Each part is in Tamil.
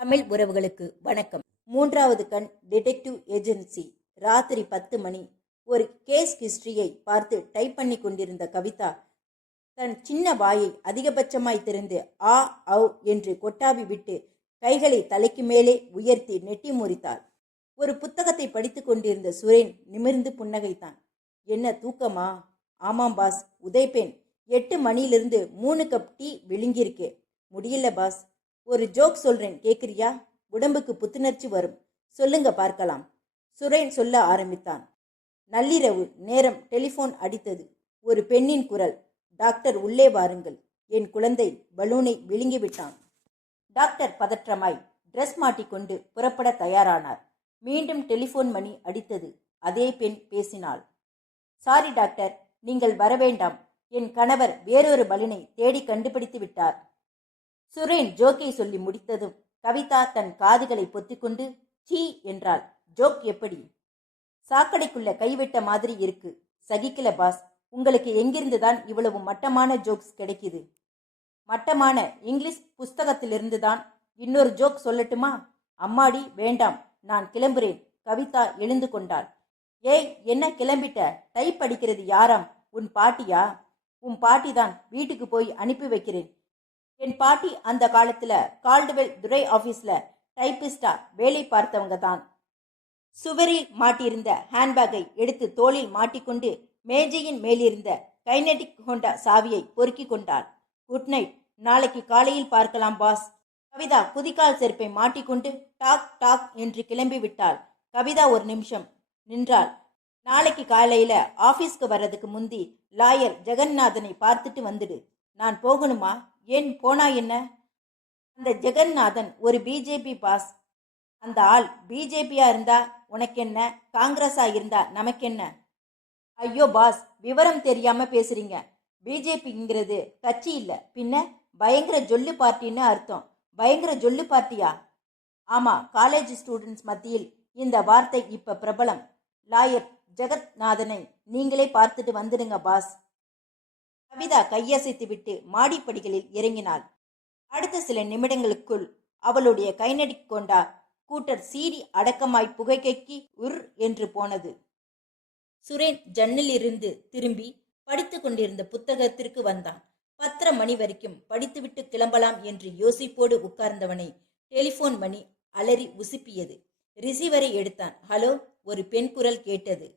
தமிழ் உறவுகளுக்கு வணக்கம். மூன்றாவது கண் டிடெக்டிவ் ஏஜென்சி. ராத்திரி 10 மணி. ஒரு கேஸ் ஹிஸ்டரியை பார்த்து டைப் பண்ணி கொண்டிருந்த கவிதா தன் சின்ன வாயை அதிகபட்சமாய் திறந்து ஆ அவ் என்று கொட்டாவி விட்டு கைகளை தலைக்கு மேலே உயர்த்தி நெட்டி முறித்தாள். ஒரு புத்தகத்தை படித்து கொண்டிருந்த சுரேன் நிமிர்ந்து புன்னகைத்தான். என்ன தூக்கமா? ஆமாம் பாஸ், உதைப்பேன். 8 மணியிலிருந்து 3 கப் டீ விழுங்கியிருக்கே. முடியல பாஸ். ஒரு ஜோக் சொல்றேன், கேட்குறியா? உடம்புக்கு புத்துணர்ச்சி வரும். சொல்லுங்க பார்க்கலாம். சுரேன் சொல்ல ஆரம்பித்தான். நள்ளிரவு நேரம். டெலிஃபோன் அடித்தது. ஒரு பெண்ணின் குரல். டாக்டர், உள்ளே வாருங்கள். என் குழந்தை பலூனை விழுங்கிவிட்டான். டாக்டர் பதற்றமாய் ட்ரெஸ் மாட்டிக்கொண்டு புறப்பட தயாரானார். மீண்டும் டெலிஃபோன் மணி அடித்தது. அதே பெண் பேசினாள். சாரி டாக்டர், நீங்கள் வரவேண்டாம். என் கணவர் வேறொரு பலூனை தேடி கண்டுபிடித்து விட்டார். சுரேன் ஜோக்கை சொல்லி முடித்ததும் கவிதா தன் காதுகளை பொத்திக்கொண்டு சீ என்றாள். ஜோக் எப்படி? சாக்கடைக்குள்ள கைவிட்ட மாதிரி இருக்கு. சகிக்கல பாஸ். உங்களுக்கு எங்கிருந்துதான் இவ்வளவு மட்டமான ஜோக்ஸ் கிடைக்குது? மட்டமான இங்கிலீஷ் புஸ்தகத்திலிருந்து தான். இன்னொரு ஜோக் சொல்லட்டுமா? அம்மாடி வேண்டாம், நான் கிளம்புறேன். கவிதா எழுந்து கொண்டாள். ஏய், என்ன கிளம்பிட்ட? டைப் அடிக்கிறது யாராம்? உன் பாட்டியா? உன் பாட்டி தான். வீட்டுக்கு போய் அனுப்பி வைக்கிறேன். என் பாட்டி அந்த காலத்துல கால்டுவெல் துரை ஆபீஸ்ல டைப்பிஸ்டா வேலை பார்த்தவங்க தான். சுவரில் மாட்டியிருந்த ஹேண்ட்பேக்கை எடுத்து தோளில் மாட்டிக்கொண்டு மேஜையின் மேலிருந்த கைனடிக் ஹோண்டா சாவியை பொறுக்கி கொண்டாள். குட் நைட், நாளைக்கு காலையில் பார்க்கலாம் பாஸ். கவிதா குதிக்கால் செருப்பை மாட்டிக்கொண்டு டாக் டாக் என்று கிளம்பி விட்டாள். கவிதா ஒரு நிமிஷம் நின்றாள். நாளைக்கு காலையில ஆபீஸ்க்கு வர்றதுக்கு முந்தி லாயர் ஜெகநாதனை பார்த்துட்டு வந்துடு. நான் போகணுமா? ஏன், போனா என்ன? அந்த ஜெகநாதன் ஒரு பிஜேபி பாஸ். அந்த ஆள் பிஜேபியா இருந்தா உனக்கென்ன, காங்கிரஸா இருந்தா நமக்கென்ன? ஐயோ பாஸ், விவரம் தெரியாம பேசுறீங்க. பிஜேபிங்கிறது கட்சி இல்ல, பின்ன பயங்கர ஜொல்லு பார்ட்டின்னு அர்த்தம். பயங்கர ஜொல்லு பார்ட்டியா? ஆமா, காலேஜ் ஸ்டூடெண்ட்ஸ் மத்தியில் இந்த வார்த்தை இப்ப பிரபலம். லாயர் ஜெகநாதனை நீங்களே பார்த்துட்டு வந்துடுங்க பாஸ். கவிதா கையசைத்து விட்டு மாடிப்படிகளில் இறங்கினாள். அடுத்த சில நிமிடங்களுக்குள் அவளுடைய கைநடிக் கொண்டா கூட்டர் சீறி அடக்கமாய் புகைக்கைக்கு உர் என்று போனது. சுரேன் ஜன்னலிருந்து திரும்பி படித்து கொண்டிருந்த புத்தகத்திற்கு வந்தான். 10 மணி வரைக்கும் படித்துவிட்டு கிளம்பலாம் என்று யோசிப்போடு உட்கார்ந்தவனை டெலிஃபோன் மணி அலறி உசுப்பியது. ரிசீவரை எடுத்தான். ஹலோ, ஒரு பெண் குரல் கேட்டது.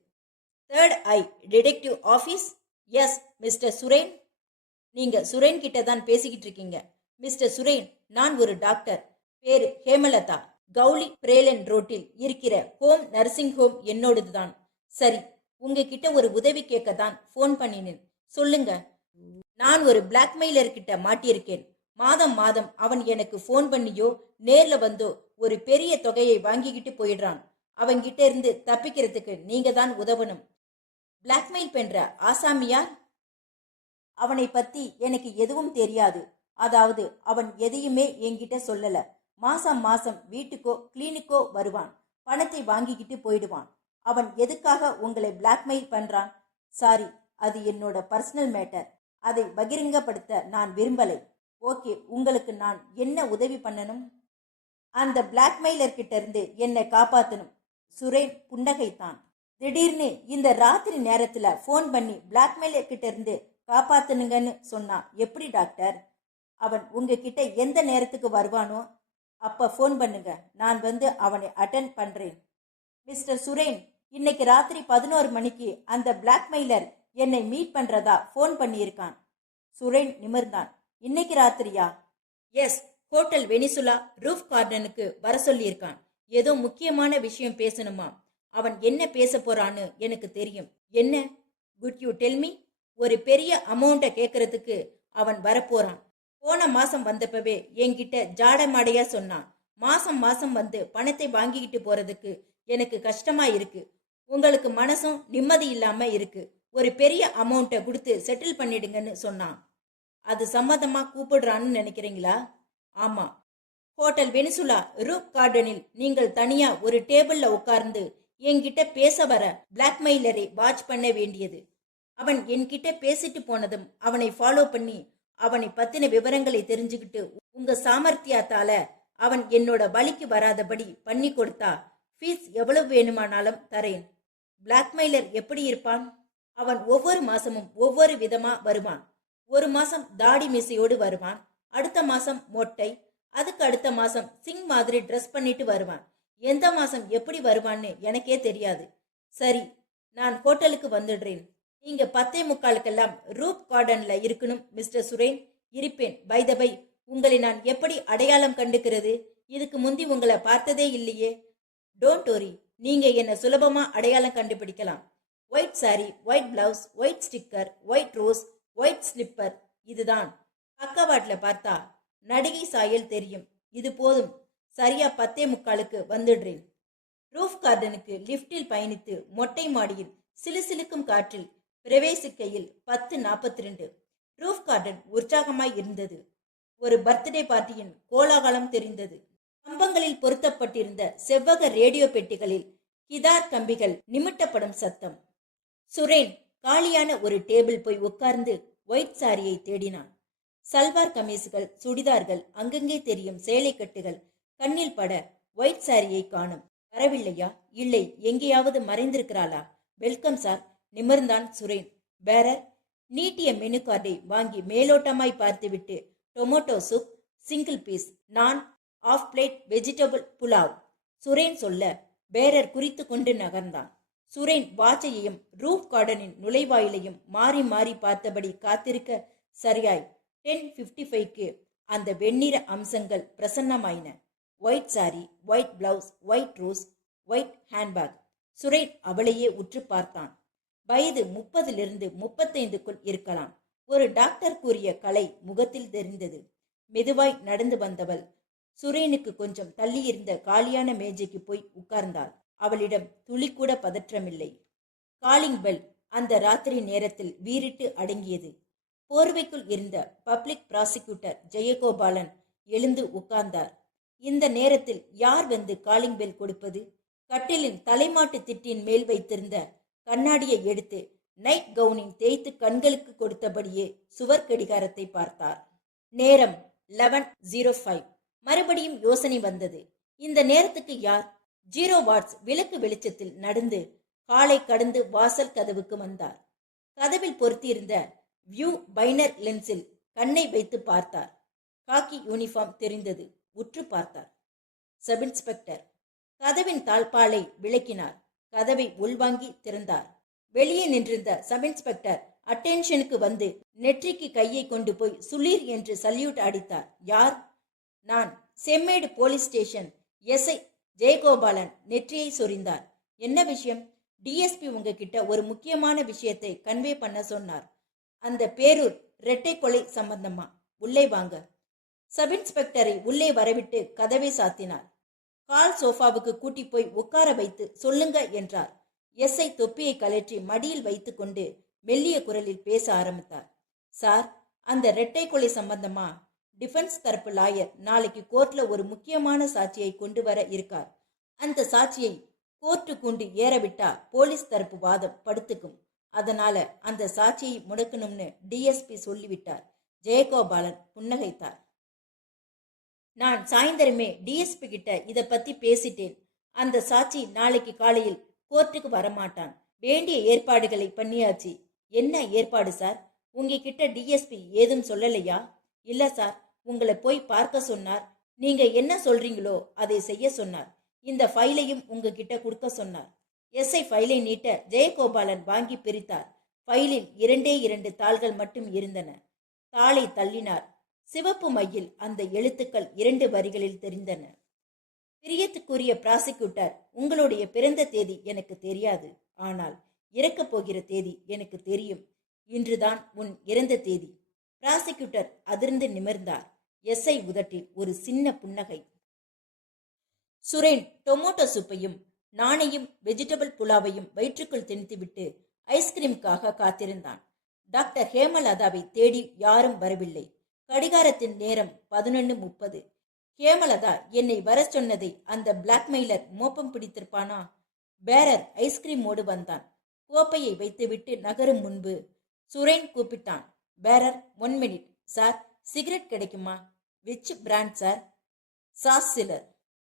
Third eye detective office? Yes mister Suren. நீங்க சுரேன் கிட்ட தான் பேசிக்கிட்டு இருக்கீங்க. மிஸ்டர் சுரேன், நான் ஒரு டாக்டர். பேரு ஹேமலதா. கௌலி பிரேலன் ரோட்டில் இருக்கிற ஹோம் நர்சிங் ஹோம் என்னோடது தான். சரி, உங்ககிட்ட ஒரு உதவி கேட்க தான் ஃபோன் பண்ணினேன். சொல்லுங்க. நான் ஒரு பிளாக்மெயிலர் கிட்ட மாட்டியிருக்கேன். மாதம் மாதம் அவன் எனக்கு ஃபோன் பண்ணியோ நேர்ல வந்தோ ஒரு பெரிய தொகையை வாங்கிக்கிட்டு போயிடுறான். அவன்கிட்ட இருந்து தப்பிக்கிறதுக்கு நீங்க தான் உதவணும். பிளாக்மெயில் பண்ற ஆசாமியார்? அவனை பத்தி எனக்கு எதுவும் தெரியாது. அதாவது அவன் எதையுமே என்கிட்ட சொல்லல. மாசம் மாசம் வீட்டுக்கோ கிளினிக்கோ வருவான். பணத்தை வாங்கிக்கிட்டு போயிடுவான். அவன் எதுக்காக உங்களை பிளாக்மெயில் பண்றான்? சாரி, அது என்னோட பர்சனல் மேட்டர். அதை பகிரங்கப்படுத்த நான் விரும்பலை. ஓகே, உங்களுக்கு நான் என்ன உதவி பண்ணணும்? அந்த பிளாக்மெயிலர் கிட்ட இருந்து என்னை காப்பாத்தணும். சுரேன் புன்னகைத்தான். திடீர்னு இந்த ராத்திரி நேரத்துல ஃபோன் பண்ணி பிளாக்மெயிலர் கிட்ட இருந்து காப்பாத்துனுங்கன்னு சொன்னா எப்படி டாக்டர்? அவன் உங்ககிட்ட எந்த நேரத்துக்கு வருவானோ அப்ப ஃபோன் பண்ணுங்க. நான் வந்து அவனை அட்டென்ட் பண்றேன். மிஸ்டர் சுரேன், இன்னைக்கு ராத்திரி 11 மணிக்கு அந்த பிளாக்மெயிலர் என்னை மீட் பண்றதா ஃபோன் பண்ணியிருக்கான். சுரேன் நிமிர்ந்தான். இன்னைக்கு ராத்திரியா? எஸ், ஹோட்டல் வெனிசுலா ரூஃப் கார்டனுக்கு வர சொல்லியிருக்கான். ஏதோ முக்கியமான விஷயம் பேசணுமா? அவன் என்ன பேச போறான்னு எனக்கு தெரியும். என்ன? Good you tell me? ஒரு பெரிய அமௌண்ட்டை கேட்கறதுக்கு அவன் வரப்போறான். போன மாசம் வந்தப்பவே என்கிட்ட ஜாடமாடையா சொன்னான். மாசம் மாசம் வந்து பணத்தை வாங்கிக்கிட்டு போறதுக்கு எனக்கு கஷ்டமா இருக்கு. உங்களுக்கு மனசும் நிம்மதி இல்லாம இருக்கு. ஒரு பெரிய அமௌண்ட்டை கொடுத்து செட்டில் பண்ணிடுங்கன்னு சொன்னான். அது சம்மதமா கூப்பிடுறான்னு நினைக்கிறீங்களா? ஆமா. ஹோட்டல் வெனிசுலா ரூப் கார்டனில் நீங்கள் தனியா ஒரு டேபிள்ல உட்கார்ந்து என்கிட்ட பேச வர பிளாக்மெயிலரை வாட்ச் பண்ண வேண்டியது. அவன் என்கிட்ட பேசிட்டு போனதும் அவனை ஃபாலோ பண்ணி அவனை பத்தின விவரங்களை தெரிஞ்சுக்கிட்டு உங்க சாமர்த்தியத்தால அவன் என்னோட வழிக்கு வராதபடி பண்ணி கொடுத்தா ஃபீஸ் எவ்வளவு வேணுமானாலும் தரேன். பிளாக்மெயிலர் எப்படி இருப்பான்? அவன் ஒவ்வொரு மாசமும் ஒவ்வொரு விதமா வருவான். ஒரு மாசம் தாடி மீசையோடு வருவான், அடுத்த மாசம் மொட்டை, அதுக்கு அடுத்த மாசம் சிங் மாதிரி ட்ரெஸ் பண்ணிட்டு வருவான். எந்த மாசம் எப்படி வருவான்னு எனக்கே தெரியாது. சரி, நான் ஹோட்டலுக்கு வந்துடுறேன். நீங்க 10:45க்கெல்லாம் ரூப் கார்டன்ல இருக்கணும் மிஸ்டர் சுரேன். இருப்பேன். பை த பை, உங்களை நான் எப்படி அடையாளம் கண்டுக்கிறது? இதுக்கு முந்தி உங்களை பார்த்ததே இல்லையே. டோன்ட் ஒரி, நீங்க என்ன சுலபமா அடையாளம் கண்டுபிடிக்கலாம். White sari, white blouse, white sticker, white rose, white slipper. இதுதான். பக்கவாட்டில் பார்த்தா நடிகை சாயல் தெரியும். இது போதும். சரியா 10:45க்கு வந்துடுறேன். ரூஃப் கார்டனுக்கு லிப்டில் பயணித்து மொட்டை மாடியில் சிலுசிலுக்கும் காற்றில் பிரவேசிக்கையில் 10:42. ரூஃப் கார்டன் உற்சாகமாய் இருந்தது. ஒரு பர்த்டே பார்ட்டியின் கோலாகலம் தெரிந்தது. கம்பங்களில் பொருத்தப்பட்டிருந்த செவ்வக ரேடியோ பெட்டிகளில் கிதார் கம்பிகள் நிமிட்டப்படும் சத்தம். சுரேன் காலியான ஒரு டேபிள் போய் உட்கார்ந்து ஒயிட் சாரியை தேடினான். சல்வார் கமீஸ்கள், சுடிதார்கள், அங்கங்கே தெரியும் சேலைக்கட்டுகள் கண்ணில் பட ஒயிட் சாரியை காணும். வரவில்லையா? இல்லை, எங்கேயாவது மறைந்திருக்கிறாளா? வெல்கம் சார், நிமிர்ந்தான் சுரேன். பேரர் நீட்டிய மெனு கார்டை வாங்கி மேலோட்டமாய் பார்த்துவிட்டு, tomato soup, single piece naan, half plate vegetable pulao. Suren சொல்ல பேரர் குறித்து கொண்டு நகர்ந்தான். சுரேன் வாட்சையையும் ரூஃப் கார்டனின் நுழைவாயிலையும் மாறி மாறி பார்த்தபடி காத்திருக்க சரியாய் 10:55க்கு அந்த வெண்ணிற அம்சங்கள் பிரசன்னமாயின. White sari, white blouse, white rose, white handbag. Suren அவளையே உற்று பார்த்தான். வயது 30லிருந்து 35க்குள் இருக்கலாம். ஒரு டாக்டர் கூறிய கலை முகத்தில் தெரிந்தது. மெதுவாய் நடந்து வந்தவள் சுரேனுக்கு கொஞ்சம் தள்ளியிருந்த காலியான மேஜைக்கு போய் உட்கார்ந்தாள். அவளிடம் துளிக்கூட பதற்றமில்லை. காலிங் பெல் அந்த ராத்திரி நேரத்தில் வீறிட்டு அடங்கியது. போர்வைக்குள் இருந்த பப்ளிக் ப்ராசிக்யூட்டர் ஜெயகோபாலன் எழுந்து உட்கார்ந்தார். இந்த நேரத்தில் யார் வந்து காலிங் பெல் கொடுப்பது? கட்டிலின் தலைமாட்டு திட்டின் மேல் வைத்திருந்த கண்ணாடியை எடுத்து நைட் கவுனின் தேய்த்து கண்களுக்கு கொடுத்தபடியே சுவர் கடிகாரத்தை பார்த்தார். நேரம் 11:05. மறுபடியும் யோசனை வந்தது. இந்த நேரத்துக்கு யார்? 0 வாட்ஸ் விளக்கு வெளிச்சத்தில் நடந்து காலை கடந்து வாசல் கதவுக்கு வந்தார். கதவில் பொருத்தியிருந்த வியூ பைனர் லென்ஸில் கண்ணை வைத்து பார்த்தார். காக்கி யூனிஃபார்ம் தெரிந்தது. உற்று பார்த்தார். Sub inspector. கதவின் தாழ்பாலை விளக்கினார். கதவை உள்வாங்கி திறந்தார். வெளியே நின்றிருந்த சப் இன்ஸ்பெக்டர் அட்டென்ஷனுக்கு வந்து நெற்றிக்கு கையை கொண்டு போய் சுளீர் என்று சல்யூட் அடித்தார். யார்? நான், செம்மேடு போலீஸ் ஸ்டேஷன் எஸ்ஐ ஜெயகோபாலன். நெற்றியை சொரிந்தார். என்ன விஷயம்? டிஎஸ்பி உங்ககிட்ட ஒரு முக்கியமான விஷயத்தை கன்வே பண்ண சொன்னார். அந்த பேரூர் இரட்டை கொலை சம்பந்தமா. உள்ளே வாங்க. சப் இன்ஸ்பெக்டரை உள்ளே வரவிட்டு கதவை சாத்தினார். கால் சோஃபாவுக்கு கூட்டி போய் உட்கார வைத்து சொல்லுங்க என்றார். எஸ்ஐ தொப்பியை கலற்றி மடியில் வைத்து கொண்டு மெல்லிய குரலில் பேச ஆரம்பித்தார். சார், அந்த இரட்டை கொலை சம்பந்தமா டிஃபென்ஸ் தரப்பு லாயர் நாளைக்கு கோர்ட்ல ஒரு முக்கியமான சாட்சியை கொண்டு வர இருக்கார். அந்த சாட்சியை கோர்ட்டு கொண்டு ஏறவிட்டா போலீஸ் தரப்பு வாதம் படுத்துக்கும். அதனால அந்த சாட்சியை முடக்கணும்னு டிஎஸ்பி சொல்லிவிட்டார். ஜெயகோபாலன் புன்னகைத்தார். நான் சாயந்தரமே டிஎஸ்பி கிட்ட இதை பத்தி பேசிட்டேன். அந்த சாட்சி நாளைக்கு காலையில் கோர்ட்டுக்கு வரமாட்டான். வேண்டிய ஏற்பாடுகளை பண்ணியாச்சு. என்ன ஏற்பாடு சார்? உங்ககிட்ட டிஎஸ்பி ஏதும் சொல்லலையா? இல்ல சார், உங்களை போய் பார்க்க சொன்னார். நீங்க என்ன சொல்றீங்களோ அதை செய்ய சொன்னார். இந்த ஃபைலையும் உங்ககிட்ட கொடுக்க சொன்னார். எஸ்ஐ ஃபைலை நீட்ட ஜெயகோபாலன் வாங்கி பிரித்தார். ஃபைலில் 2 தாள்கள் மட்டும் இருந்தன. தாளை தள்ளினார். சிவப்பு மையில் அந்த எழுத்துக்கள் 2 வரிகளில் தெரிந்தன. பிரியத்துக்குரிய பிராசிக்யூட்டர், உங்களுடைய பிறந்த தேதி எனக்கு தெரியாது. ஆனால் இறக்கப் போகிற தேதி எனக்கு தெரியும். இன்றுதான் உன் இறந்த தேதி. பிராசிக்யூட்டர் அதிர்ந்து நிமிர்ந்தார். எஸ்ஐ உதட்டில் ஒரு சின்ன புன்னகை. சுரேன் டொமேட்டோ சூப்பையும் நானையும் வெஜிடபிள் புலாவையும் வயிற்றுக்குள் திணித்துவிட்டு ஐஸ்கிரீமுக்காக காத்திருந்தான். டாக்டர் ஹேமலதாவை தேடி யாரும் வரவில்லை. கடிகாரத்தின் நேரம் 11:30. ஹேமலதா என்னை வர சொன்னதை அந்த பிளாக்மெயிலர் மோப்பம் பிடித்திருப்பானா? பேரர் ஐஸ்கிரீமோடு வந்தான். கோப்பையை வைத்துவிட்டு நகரும் முன்பு சுரேன் கூப்பிட்டான். Bearer, 1 minute sir. சிகரெட் கிடைக்குமா? Which brand sir? சாஸ் சிலர்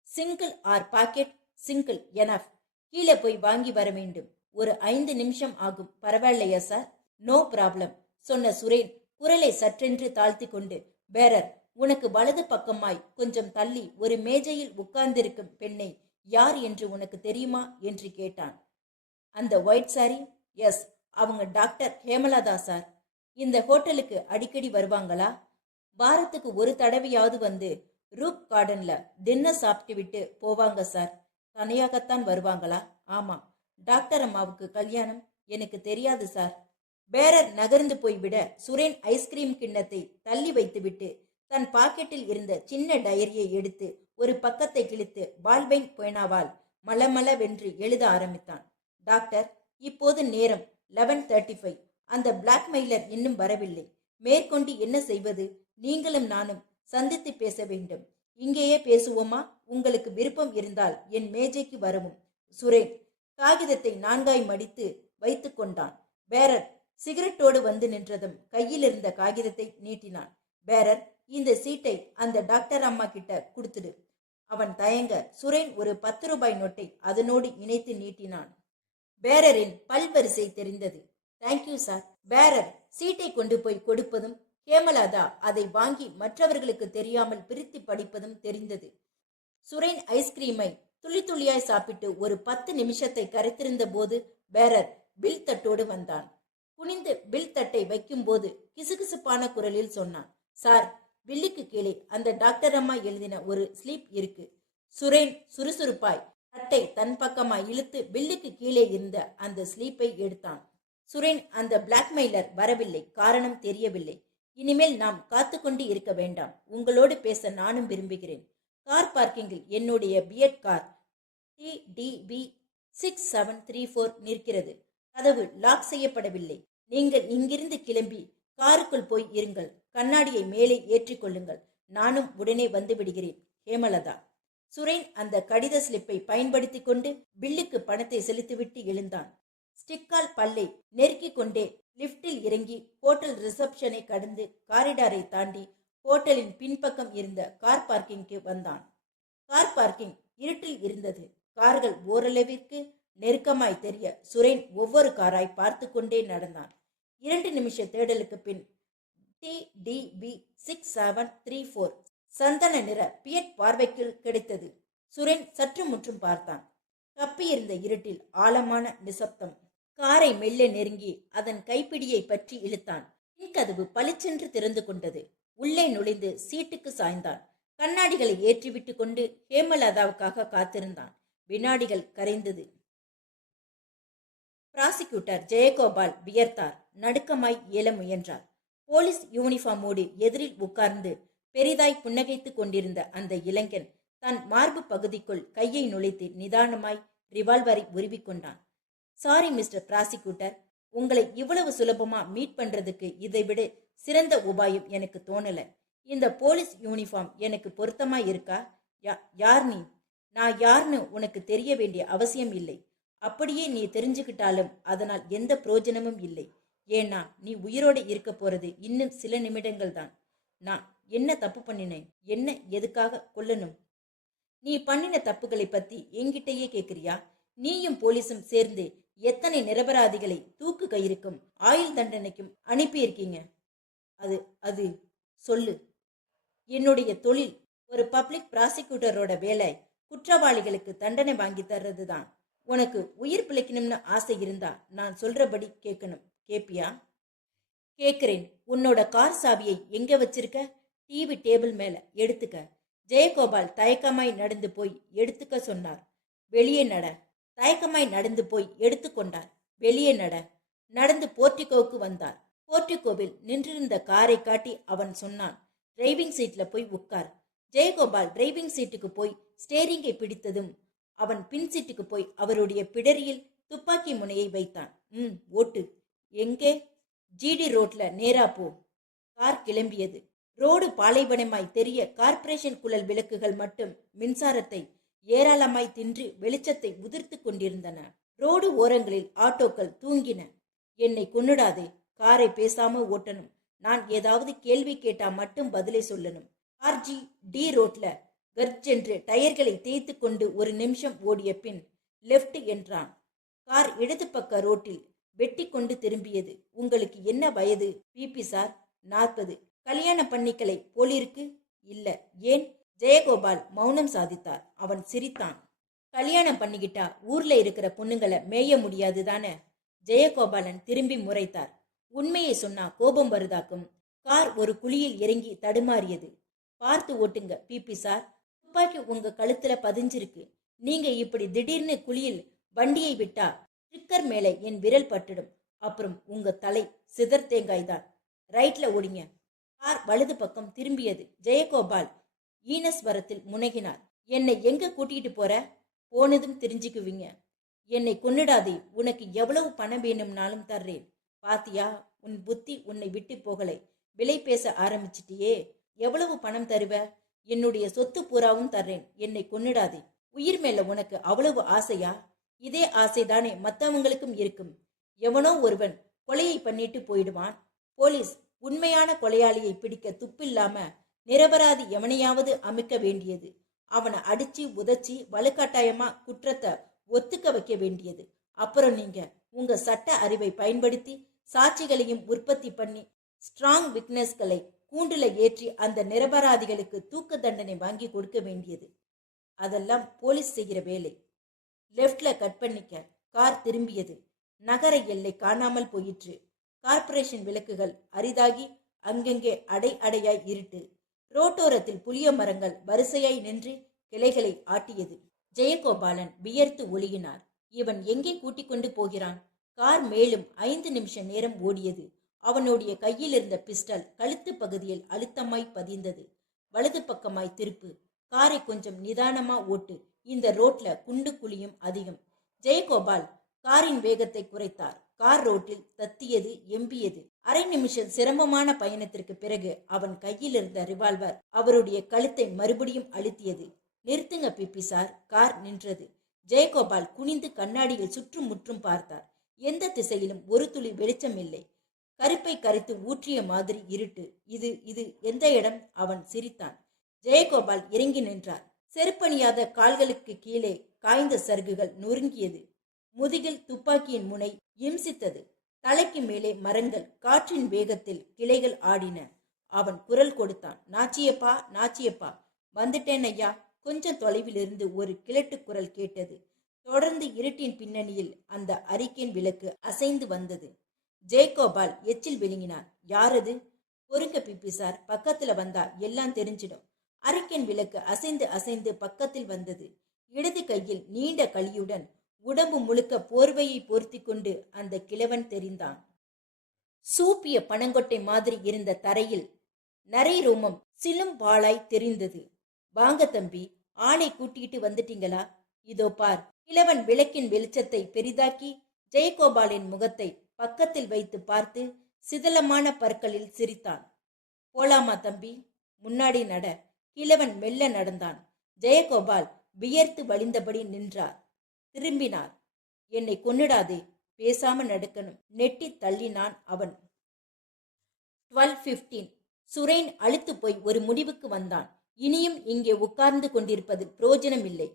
single or packet single enough. கீழே போய் வாங்கி வர வேண்டும். ஒரு 5 நிமிஷம் ஆகும். பரவாயில்லையா சார்? நோ ப்ராப்ளம் சொன்ன சுரேன் குரலை சற்றென்று தாழ்த்தி கொண்டு, பேரர், உனக்கு வலது பக்கமாய் கொஞ்சம் தள்ளி ஒரு மேஜையில் உட்கார்ந்திருக்கும் பெண்ணை யார் என்று உனக்கு தெரியுமா என்று கேட்டான். அந்த ஒயிட் சாரி? எஸ், அவங்க டாக்டர் ஹேமலதா சார். இந்த ஹோட்டலுக்கு அடிக்கடி வருவாங்களா? வாரத்துக்கு ஒரு தடவையாவது வந்து ரூப் கார்டன்ல டின்னர் சாப்பிட்டு விட்டு போவாங்க சார். தனியாகத்தான் வருவாங்களா? ஆமா. டாக்டர் அம்மாவுக்கு கல்யாணம்? எனக்கு தெரியாது சார். பேரர் நகர்ந்து போய்விட சுரேன் ஐஸ்கிரீம் கிண்ணத்தை தள்ளி வைத்துவிட்டு தன் பாக்கெட்டில் இருந்த சின்ன டைரியை எடுத்து ஒரு பக்கத்தை கிழித்து பால்பெயின் பேனாவால் மலமளவென்று எழுத ஆரம்பித்தான். டாக்டர், இப்போது நேரம் 11:35. அந்த பிளாக்மெயிலர் இன்னும் வரவில்லை. மேற்கொண்டு என்ன செய்வது? நீங்களும் நானும் சந்தித்து பேச வேண்டும். இங்கேயே பேசுவோமா? உங்களுக்கு விருப்பம் இருந்தால் என் மேஜைக்கு வரவும். சுரேன் காகிதத்தை 4ஆய் மடித்து வைத்து கொண்டான். பேரர் சிகரெட்டோடு வந்து நின்றதும் கையில் இருந்த காகிதத்தை நீட்டினான். பேரர், இந்த சீட்டை அந்த டாக்டர் அம்மா கிட்ட கொடுத்துடு. அவன் தயங்க சுரேன் ஒரு 10 ரூபாய் நோட்டை அதனோடு இணைத்து நீட்டினான். பேரரின் பல்வரிசை தெரிந்தது. Thank you sir. பேரர் சீட்டை கொண்டு போய் கொடுப்பதும் ஹேமலதா அதை வாங்கி மற்றவர்களுக்கு தெரியாமல் பிரித்து படிப்பதும் தெரிந்தது. சுரேன் ஐஸ்கிரீமை துளி துளியாய் சாப்பிட்டு ஒரு 10 நிமிஷத்தை கரைத்திருந்த போது பேரர் பில் தட்டோடு வந்தான். குனிந்து பில் தட்டை வைக்கும் போது கிசுகிசுப்பான குரலில் சொன்னான், சார், பில்லுக்கு கீழே அந்த டாக்டர் அம்மா எழுதின ஒரு ஸ்லீப் இருக்கு. சுரேன் சுறுசுறுப்பாய் தட்டை தன் பக்கமாய் இழுத்து பில்லுக்கு கீழே இருந்த அந்த ஸ்லீப்பை எடுத்தான். சுரேன், அந்த பிளாக்மெயிலர் வரவில்லை. காரணம் தெரியவில்லை. இனிமேல் நாம் காத்து கொண்டு இருக்க வேண்டாம். உங்களோடு பேச நானும் விரும்புகிறேன். கார் பார்க்கிங்கில் என்னுடைய பியட் கார் TDB 6734 நிற்கிறது. கதவு லாக் செய்யப்படவில்லை. நீங்கள் இங்கிருந்து கிளம்பி காருக்குள் போய் இருங்கள். கண்ணாடியை மேலே ஏற்றிக்கொள்ளுங்கள். நானும் உடனே வந்து விடுகிறேன். ஹேமலதா. சுரேன் அந்த கடித ஸ்லிப்பை பயன்படுத்தி கொண்டு பில்லுக்கு பணத்தை செலுத்திவிட்டு எழுந்தான். ஸ்டிக்கால் பல்லை நெருக்கிக் கொண்டே லிப்டில் இறங்கி ஹோட்டல் ரிசப்ஷனை கடந்து காரிடாரை தாண்டி ஹோட்டலின் பின்பக்கம் இருந்த கார் பார்க்கிங்க்கு வந்தான். கார் பார்க்கிங் இருட்டில் இருந்தது. கார்கள் ஓரளவிற்கு நெருக்கமாய் தெரிய சுரேன் ஒவ்வொரு காராய் பார்த்து கொண்டே நடந்தான். 2 நிமிஷ தேடலுக்கு பின் TDB 6734 சந்தன நிற பியட் பார்வைக்குள் கிடைத்தது. சுரேன் சற்று முற்றும் பார்த்தான். கப்பியிருந்த இருட்டில் ஆழமான நிசப்தம். காரை மெல்ல நெருங்கி அதன் கைப்பிடியை பற்றி இழுத்தான். பின்கதவு பளிச்சென்று திறந்து கொண்டது. உள்ளே நுழைந்து சீட்டுக்கு சாய்ந்தான். கண்ணாடிகளை ஏற்றிவிட்டு கொண்டு ஹேமலதாவுக்காக காத்திருந்தான். வினாடிகள் கரைந்தது. பிராசிக்யூட்டர் ஜெயகோபால் வியர்த்தார். நடுக்கமாய் இயல முயன்றார். போலீஸ் யூனிஃபார்மோடு எதிரில் உட்கார்ந்து பெரிதாய் புன்னகைத்துக் கொண்டிருந்த அந்த இளைஞன் தன் மார்பு பகுதிக்குள் கையை நுழைத்து நிதானமாய் ரிவால்வரை உருவிக்கொண்டான். சாரி மிஸ்டர் பிராசிக்யூட்டர், உங்களை இவ்வளவு சுலபமா மீட் பண்றதுக்கு இதைவிட சிறந்த உபாயம் எனக்கு தோணல. இந்த போலீஸ் யூனிஃபார்ம் எனக்கு பொருத்தமா இருக்கா? யார் நீ? நான் யார்னு உனக்கு தெரிய வேண்டிய அவசியம் இல்லை. அப்படியே நீ தெரிஞ்சுக்கிட்டாலும் அதனால் எந்த பிரயோஜனமும் இல்லை. ஏன்னா நீ உயிரோடு இருக்க போறது இன்னும் சில நிமிடங்கள் தான். நான் என்ன தப்பு பண்ணினேன்? என்ன எதுக்காக கொல்லணும்? நீ பண்ணின தப்புகளை பத்தி என்கிட்டயே கேக்குறியா? நீயும் போலீஸும் சேர்ந்து எத்தனை நிரபராதிகளை தூக்கு கயிறுக்கும் ஆயுள் தண்டனைக்கும் அனுப்பியிருக்கீங்க? அது அது சொல்லு. என்னுடைய தொழில் ஒரு பப்ளிக் ப்ராசிக்யூட்டரோட வேலை குற்றவாளிகளுக்கு தண்டனை வாங்கி தர்றது தான். உனக்கு உயிர் பிழைக்கணும்னு ஆசை இருந்தா நான் சொல்றபடி கேட்கணும். கேப்பியா? கேட்கிறேன். உன்னோட கார் சாவியை எங்க வச்சிருக்க? டிவி டேபிள் மேல. எடுத்துக்க. ஜெயகோபால் தயக்கமாய் நடந்து போய் எடுத்துக்க சொன்னார். வெளியே நட. தயக்கமாய் நடந்து போய் எடுத்துக்கொண்டார். வெளியே நட. நடந்து போர்ட்டிகோவுக்கு வந்தார். போர்ட்டிகோவில் நின்றிருந்த காரை காட்டி அவன் சொன்னான், டிரைவிங் சீட்ல போய் உட்கார். ஜெயகோபால் டிரைவிங் சீட்டுக்கு போய் ஸ்டேரிங்கை பிடித்ததும் அவன் பின் சீட்டுக்கு போய் அவருடைய பிடரியில் துப்பாக்கி முனையை வைத்தான். ஓட்டு. எங்கே? ஜிடி ரோட்ல நேரா போ. கார் கிளம்பியது. ரோடு பாலைவனமாய் தெரிய கார்ப்பரேஷன் குழல் விளக்குகள் மட்டும் மின்சாரத்தை ஏராளமாய் தின்று வெளிச்சத்தை உதிர்த்து கொண்டிருந்தன. ரோடு ஓரங்களில் ஆட்டோக்கள் தூங்கின. என்னை கொன்னுடாதே. காரை பேசாம ஓட்டணும். நான் ஏதாவது கேள்வி கேட்டா மட்டும் பதிலை சொல்லணும். RG D ரோட்ல கர்ஜென்று டயர்களை தேய்த்து கொண்டு ஒரு நிமிஷம் ஓடிய பின் லெஃப்ட் என்றான். கார் இடது பக்க ரோட்டில் வெட்டி கொண்டு திரும்பியது. உங்களுக்கு என்ன வயது? பிபி சார். 40. கல்யாணம் பண்ணிக்கலை போலிருக்கு. இல்ல. ஏன்? ஜெயகோபால் மௌனம் சாதித்தார். அவன் சிரித்தான். கல்யாணம் பண்ணிக்கிட்டா ஊர்ல இருக்கிற பொண்ணுங்களை மேய முடியாது தானே? ஜெயகோபாலன் திரும்பி முறைத்தார். உண்மையை சொன்னா கோபம் வருதாக்கும். கார் ஒரு குழியில் இறங்கி தடுமாறியது. பார்த்து ஓட்டுங்க பிபி சார். துப்பாக்கி உங்க கழுத்துல பதிஞ்சிருக்கு. நீங்க இப்படி திடீர்னு குழியில் வண்டியை விட்டா ட்ரிக்கர் மேலே என் விரல் பட்டுடும். அப்புறம் உங்க தலை சிதர் தேங்காய் தான். ரைட்ல ஓடிங்க. கார் வலது பக்கம் திரும்பியது. ஜெயகோபால் ஈனஸ்வரத்தில் முனகினார். என்னை எங்க கூட்டிகிட்டு போற? போனதும் தெரிஞ்சுக்குவீங்க. என்னை கொன்னுடாதே. உனக்கு எவ்வளவு பணம் வேணும்னாலும் தர்றேன். பாத்தியா, உன் புத்தி உன்னை விட்டு போகலை. விலை பேச ஆரம்பிச்சிட்டியே. எவ்வளவு பணம் தருவ? என்னுடைய சொத்து பூராவும் தர்றேன். என்னை கொன்னுடாதே. உயிர் மேல உனக்கு அவ்வளவு ஆசையா? இதே ஆசைதானே மற்றவங்களுக்கும் இருக்கும். எவனோ ஒருவன் கொலையை பண்ணிட்டு போயிடுவான். போலீஸ் உண்மையான கொலையாளியை பிடிக்க துப்பில்லாம நிரபராதி எவனையாவது அமைக்க வேண்டியது. அவனை அடிச்சு உதச்சி வலுக்கட்டாயமா குற்றத்தை ஒத்துக்க வைக்க வேண்டியது. அப்புறம் நீங்க உங்க சட்ட அறிவை பயன்படுத்தி சாட்சிகளையும் உற்பத்தி பண்ணி ஸ்ட்ராங் விட்னஸ்களை கூண்டுல ஏற்றி அந்த நிரபராதிகளுக்கு தூக்கு தண்டனை வாங்கி கொடுக்க வேண்டியது. அதெல்லாம் போலீஸ் செய்கிற வேலை. லெஃப்ட்ல கட் பண்ணிக்க. கார் திரும்பியது. நகர எல்லை காணாமல் போயிற்று. கார்ப்பரேஷன் விளக்குகள் அரிதாகி அங்கெங்கே அடையாய் இருட்டு. ரோட்டோரத்தில் புளிய மரங்கள் வரிசையாய் நின்று கிளைகளை ஆட்டியது. ஜெயகோபாலன் வியர்த்து ஒழுகினார். இவன் எங்கே கூட்டிக் கொண்டு போகிறான்? கார் மேலும் 5 நிமிஷ நேரம் ஓடியது. அவனுடைய கையில் இருந்த பிஸ்டல் கழுத்து பகுதியில் அழுத்தமாய் பதிந்தது. வலது பக்கமாய் திருப்பு. காரை கொஞ்சம் நிதானமா ஓட்டு. இந்த ரோட்ல குண்டு குழியும் அதிகம். ஜெயகோபால் காரின் வேகத்தை குறைத்தார். கார் ரோட்டில் தத்தியது, எம்பியது. அரை நிமிஷம் சிரமமான பயணத்திற்கு பிறகு அவன் கையில் இருந்த ரிவால்வர் அவருடைய கழுத்தை மறுபடியும் அழுத்தியது. நிறுத்துங்க பிபி சார். கார் நின்றது. ஜெயகோபால் குனிந்து கண்ணாடியில் சுற்றும் முற்றும் பார்த்தார். எந்த திசையிலும் ஒரு துளி வெளிச்சம் இல்லை. கருப்பை கரைத்து ஊற்றிய மாதிரி இருட்டு. இது இது எந்த இடம்? அவன் சிரித்தான். ஜெயகோபால் இறங்கி நின்றார். செருப்பணியாத கால்களுக்கு கீழே காய்ந்த சருகுகள் நொறுங்கியது. முதுகில் துப்பாக்கியின் முனை இம்சித்தது. தலைக்கு மேலே மரங்கள் காற்றின் வேகத்தில் கிளைகள் ஆடின. அவன் குரல் கொடுத்தான். நாச்சியப்பா, நாச்சியப்பா. வந்துட்டேன் ஐயா. கொஞ்சம் தொலைவில் இருந்து ஒரு கிழட்டு குரல் கேட்டது. தொடர்ந்து இருட்டின் பின்னணியில் அந்த அறிக்கையின் விளக்கு அசைந்து வந்தது. ஜெயகோபால் எச்சில் விழுங்கினார். யாரது? பொறுங்க பிபி சார், பக்கத்துல வந்தா எல்லாம் தெரிஞ்சிடும். அறிக்கையின் விளக்கு அசைந்து அசைந்து பக்கத்தில் வந்தது. இடது கையில் நீண்ட களியுடன் உடம்பு முழுக்க போர்வையை போர்த்தி கொண்டு அந்த கிழவன் தெரிந்தான். சூப்பிய பனங்கொட்டை மாதிரி இருந்த தரையில் நரை ரோமம் சிலும் பாலாய் தெரிந்தது. வாங்க தம்பி, ஆளை கூட்டிட்டு வந்துட்டீங்களா? இதோ பார். கிழவன் விளக்கின் வெளிச்சத்தை பெரிதாக்கி ஜெயகோபாலின் முகத்தை பக்கத்தில் வைத்து பார்த்து சிதலமான பற்களில் சிரித்தான். போலாமா தம்பி? முன்னாடி நட. கிழவன் மெல்ல நடந்தான். ஜெயகோபால் வியர்த்து வழிந்தபடி நின்றார். திரும்பினார். என்னை கொன்னுடாதே. பேசாம நடக்கணும். நெட்டி தள்ளினான் அவன். 12:15. சுரேன் அழுத்து போய் ஒரு முடிவுக்கு வந்தான். இனியும் இங்கே உட்கார்ந்து கொண்டிருப்பதில் பிரயோஜனம் இல்லை.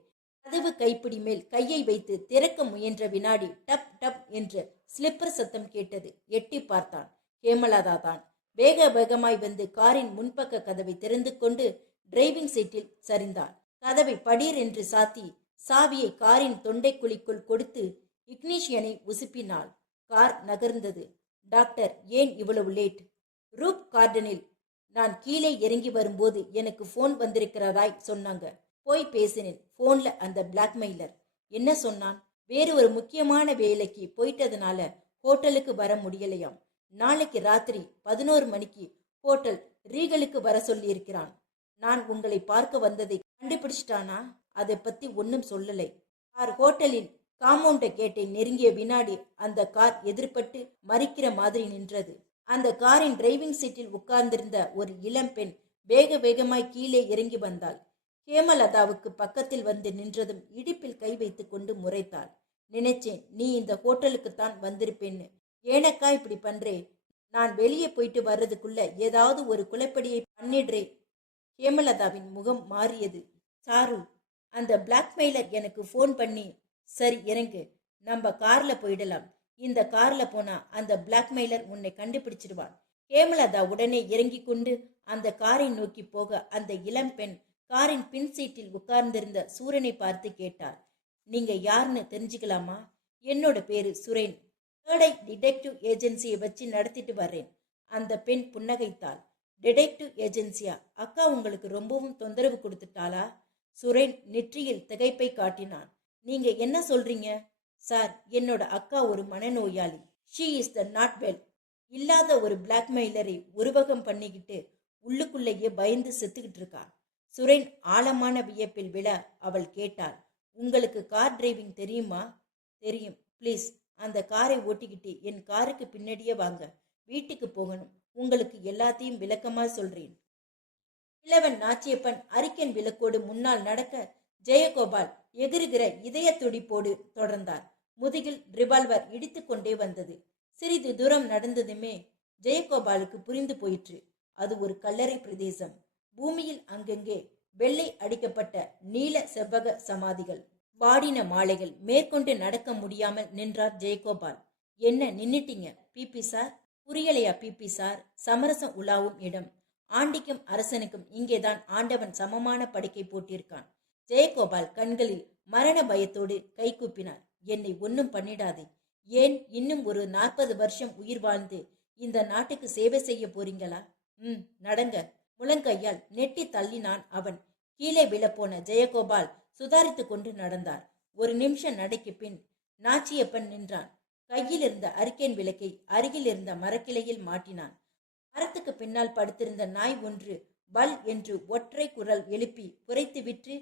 கதவு கைப்பிடி மேல் கையை வைத்து திறக்க முயன்ற வினாடி டப் டப் என்று ஸ்லிப்பர் சத்தம் கேட்டது. எட்டி பார்த்தான். ஹேமலதா தான். வேக வேகமாய் வந்து காரின் முன்பக்க கதவை திறந்து கொண்டு டிரைவிங் சீட்டில் சரிந்தாள். கதவை படீர் என்று சாத்தி சாவியை காரின் தொண்டைக்குழிக்குள் கொடுத்து இக்னிஷியனை உசுப்பினாள். கார் நகர்ந்தது. டாக்டர், ஏன் இவ்வளவு லேட்? ரூப் கார்டனில் நான் கீழே இறங்கி வரும்போது எனக்கு போன் வந்திருக்கிறதாய் சொன்னாங்க. போய் பேசினேன். போன்ல அந்த பிளாக்மெயிலர். என்ன சொன்னான்? வேறு ஒரு முக்கியமான வேலைக்கு போயிட்டதுனால ஹோட்டலுக்கு வர முடியலையாம். நாளைக்கு ராத்திரி 11 மணிக்கு ஹோட்டல் ரீகலுக்கு வர சொல்லியிருக்கிறான். நான் உங்களை பார்க்க வந்ததை கண்டுபிடிச்சிட்டானா? அதை பத்தி ஒன்னும் சொல்லலை. கார் ஹோட்டலின் காம்பவுண்ட கேட்டை நெருங்கிய வினாடி அந்த கார் எதிர்பட்டு மறிக்கிற மாதிரி நின்றது. அந்த காரின் டிரைவிங் சீட்டில் உட்கார்ந்திருந்த ஒரு இளம் பெண் வேக வேகமாய் கீழே இறங்கி வந்தாள். ஹேமலதாவுக்கு பக்கத்தில் வந்து நின்றதும் இடுப்பில் கை வைத்து கொண்டு முறைத்தாள். நினைச்சேன் நீ இந்த ஹோட்டலுக்குத்தான் வந்திருப்பேன்னு. ஏனக்கா இப்படி பண்றே? நான் வெளியே போயிட்டு வர்றதுக்குள்ள ஏதாவது ஒரு குலைப்படியை பண்ணிடுறே. ஹேமலதாவின் முகம் மாறியது. சாரு, அந்த பிளாக்மெயிலர் எனக்கு ஃபோன் பண்ணி, சரி இறங்கு, நம்ம கார்ல போயிடலாம். இந்த கார்ல போனா அந்த பிளாக்மெயிலர் உன்னை கண்டுபிடிச்சிடுவான். ஹேமலதா உடனே இறங்கி கொண்டு அந்த காரை நோக்கி போக அந்த இளம் பெண் காரின் பின் சீட்டில் உட்கார்ந்திருந்த சூரனை பார்த்து கேட்டார். நீங்க யாருன்னு தெரிஞ்சுக்கலாமா? என்னோட பேரு சுரேன். தேர்ட் ஐ டிடெக்டிவ் ஏஜென்சியை வச்சு நடத்திட்டு வர்றேன். அந்த பெண் புன்னகைத்தாள். டிடெக்டிவ் ஏஜென்சியா? அக்கா உங்களுக்கு ரொம்பவும் தொந்தரவு கொடுத்துட்டாளா? சுரேன் நெற்றியில் திகைப்பை காட்டினான். நீங்க என்ன சொல்றீங்க? சார், என்னோட அக்கா ஒரு மனநோயாளி. She is the not well. இல்லாத ஒரு பிளாக்மெயிலரை உருவகம் பண்ணிக்கிட்டு உள்ளுக்குள்ளேயே பயந்து செத்துக்கிட்டு இருக்கா. சுரேன் ஆழமான வியப்பில் விழ அவள் கேட்டாள். உங்களுக்கு கார் டிரைவிங் தெரியுமா? தெரியும். ப்ளீஸ் அந்த காரை ஓட்டிக்கிட்டு என் காருக்கு பின்னாடியே வாங்க. வீட்டுக்கு போகணும். உங்களுக்கு எல்லாத்தையும் விளக்கமா சொல்றேன். கிழவன் நாச்சியப்பன் அரிக்கன் விளக்கோடு முன்னால் நடக்க ஜெயகோபால் எகிறுகிற இதய துடிப்போடு தொடர்ந்தார். முதுகில் ரிவால்வர் இடித்து கொண்டே வந்தது. சிறிது தூரம் நடந்ததுமே ஜெயகோபாலுக்கு புரிந்து போயிற்று. அது ஒரு கல்லறை பிரதேசம். பூமியில் அங்கங்கே வெள்ளை அடிக்கப்பட்ட நீல செவ்வக சமாதிகள், வாடின மாலைகள். மேற்கொண்டு நடக்க முடியாமல் நின்றார் ஜெயகோபால். என்ன நின்னுட்டீங்க பிபி சார்? புரியலையா பிபி சார்? சமரசம் உலாவும் இடம். ஆண்டிக்கும் அரசனுக்கும் இங்கேதான் ஆண்டவன் சமமான படுக்கை போட்டிருக்கான். ஜெயகோபால் கண்களில் மரண பயத்தோடு கை கூப்பினார். என்னை ஒன்னும் பண்ணிடாதே. ஏன், இன்னும் ஒரு 40 வருஷம் உயிர் வாழ்ந்து இந்த நாட்டுக்கு சேவை செய்ய போறீங்களா? நடங்க. முழங்கையால் நெட்டி தள்ளினான் அவன். கீழே விழப்போன ஜெயகோபால் சுதாரித்து கொண்டு நடந்தார். ஒரு நிமிஷம் நடைக்கு பின் நாச்சியப்பன் நின்றான். கையில் இருந்த அரிக்கேன் விளக்கை அருகில் இருந்த மரக்கிளையில் மாட்டினான். மரத்துக்கு பின்னால் படுத்திருந்த நாய் ஒன்று பல் என்று ஒற்றை குரல் எழுப்பி குறைத்து விற்று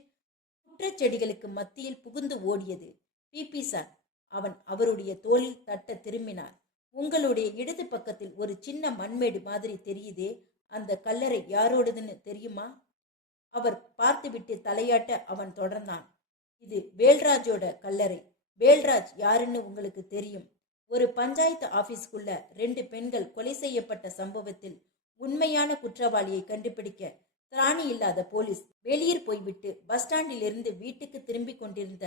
குற்றச்செடிகளுக்கு மத்தியில் புகுந்து ஓடியது. பிபி சார், அவன் அவருடைய தோளில் தட்ட திரும்பினார். உங்களுடைய இடது பக்கத்தில் ஒரு சின்ன மண்மேடு மாதிரி தெரியுதே, அந்த கல்லறை யாரோடதுன்னு தெரியுமா? அவர் பார்த்துவிட்டு தலையாட்ட அவன் தொடர்ந்தான். இது வேல்ராஜோட கல்லறை. வேல்ராஜ் யாருன்னு உங்களுக்கு தெரியும். ஒரு பஞ்சாயத்து ஆபீஸ்க்குள்ள 2 பெண்கள் கொலை செய்யப்பட்ட சம்பவத்தில் உண்மையான குற்றவாளியை கண்டுபிடிக்க திராணி இல்லாத போலீஸ் வெளியே போய்விட்டு பஸ் ஸ்டாண்டில் இருந்து வீட்டுக்கு திரும்பி கொண்டிருந்த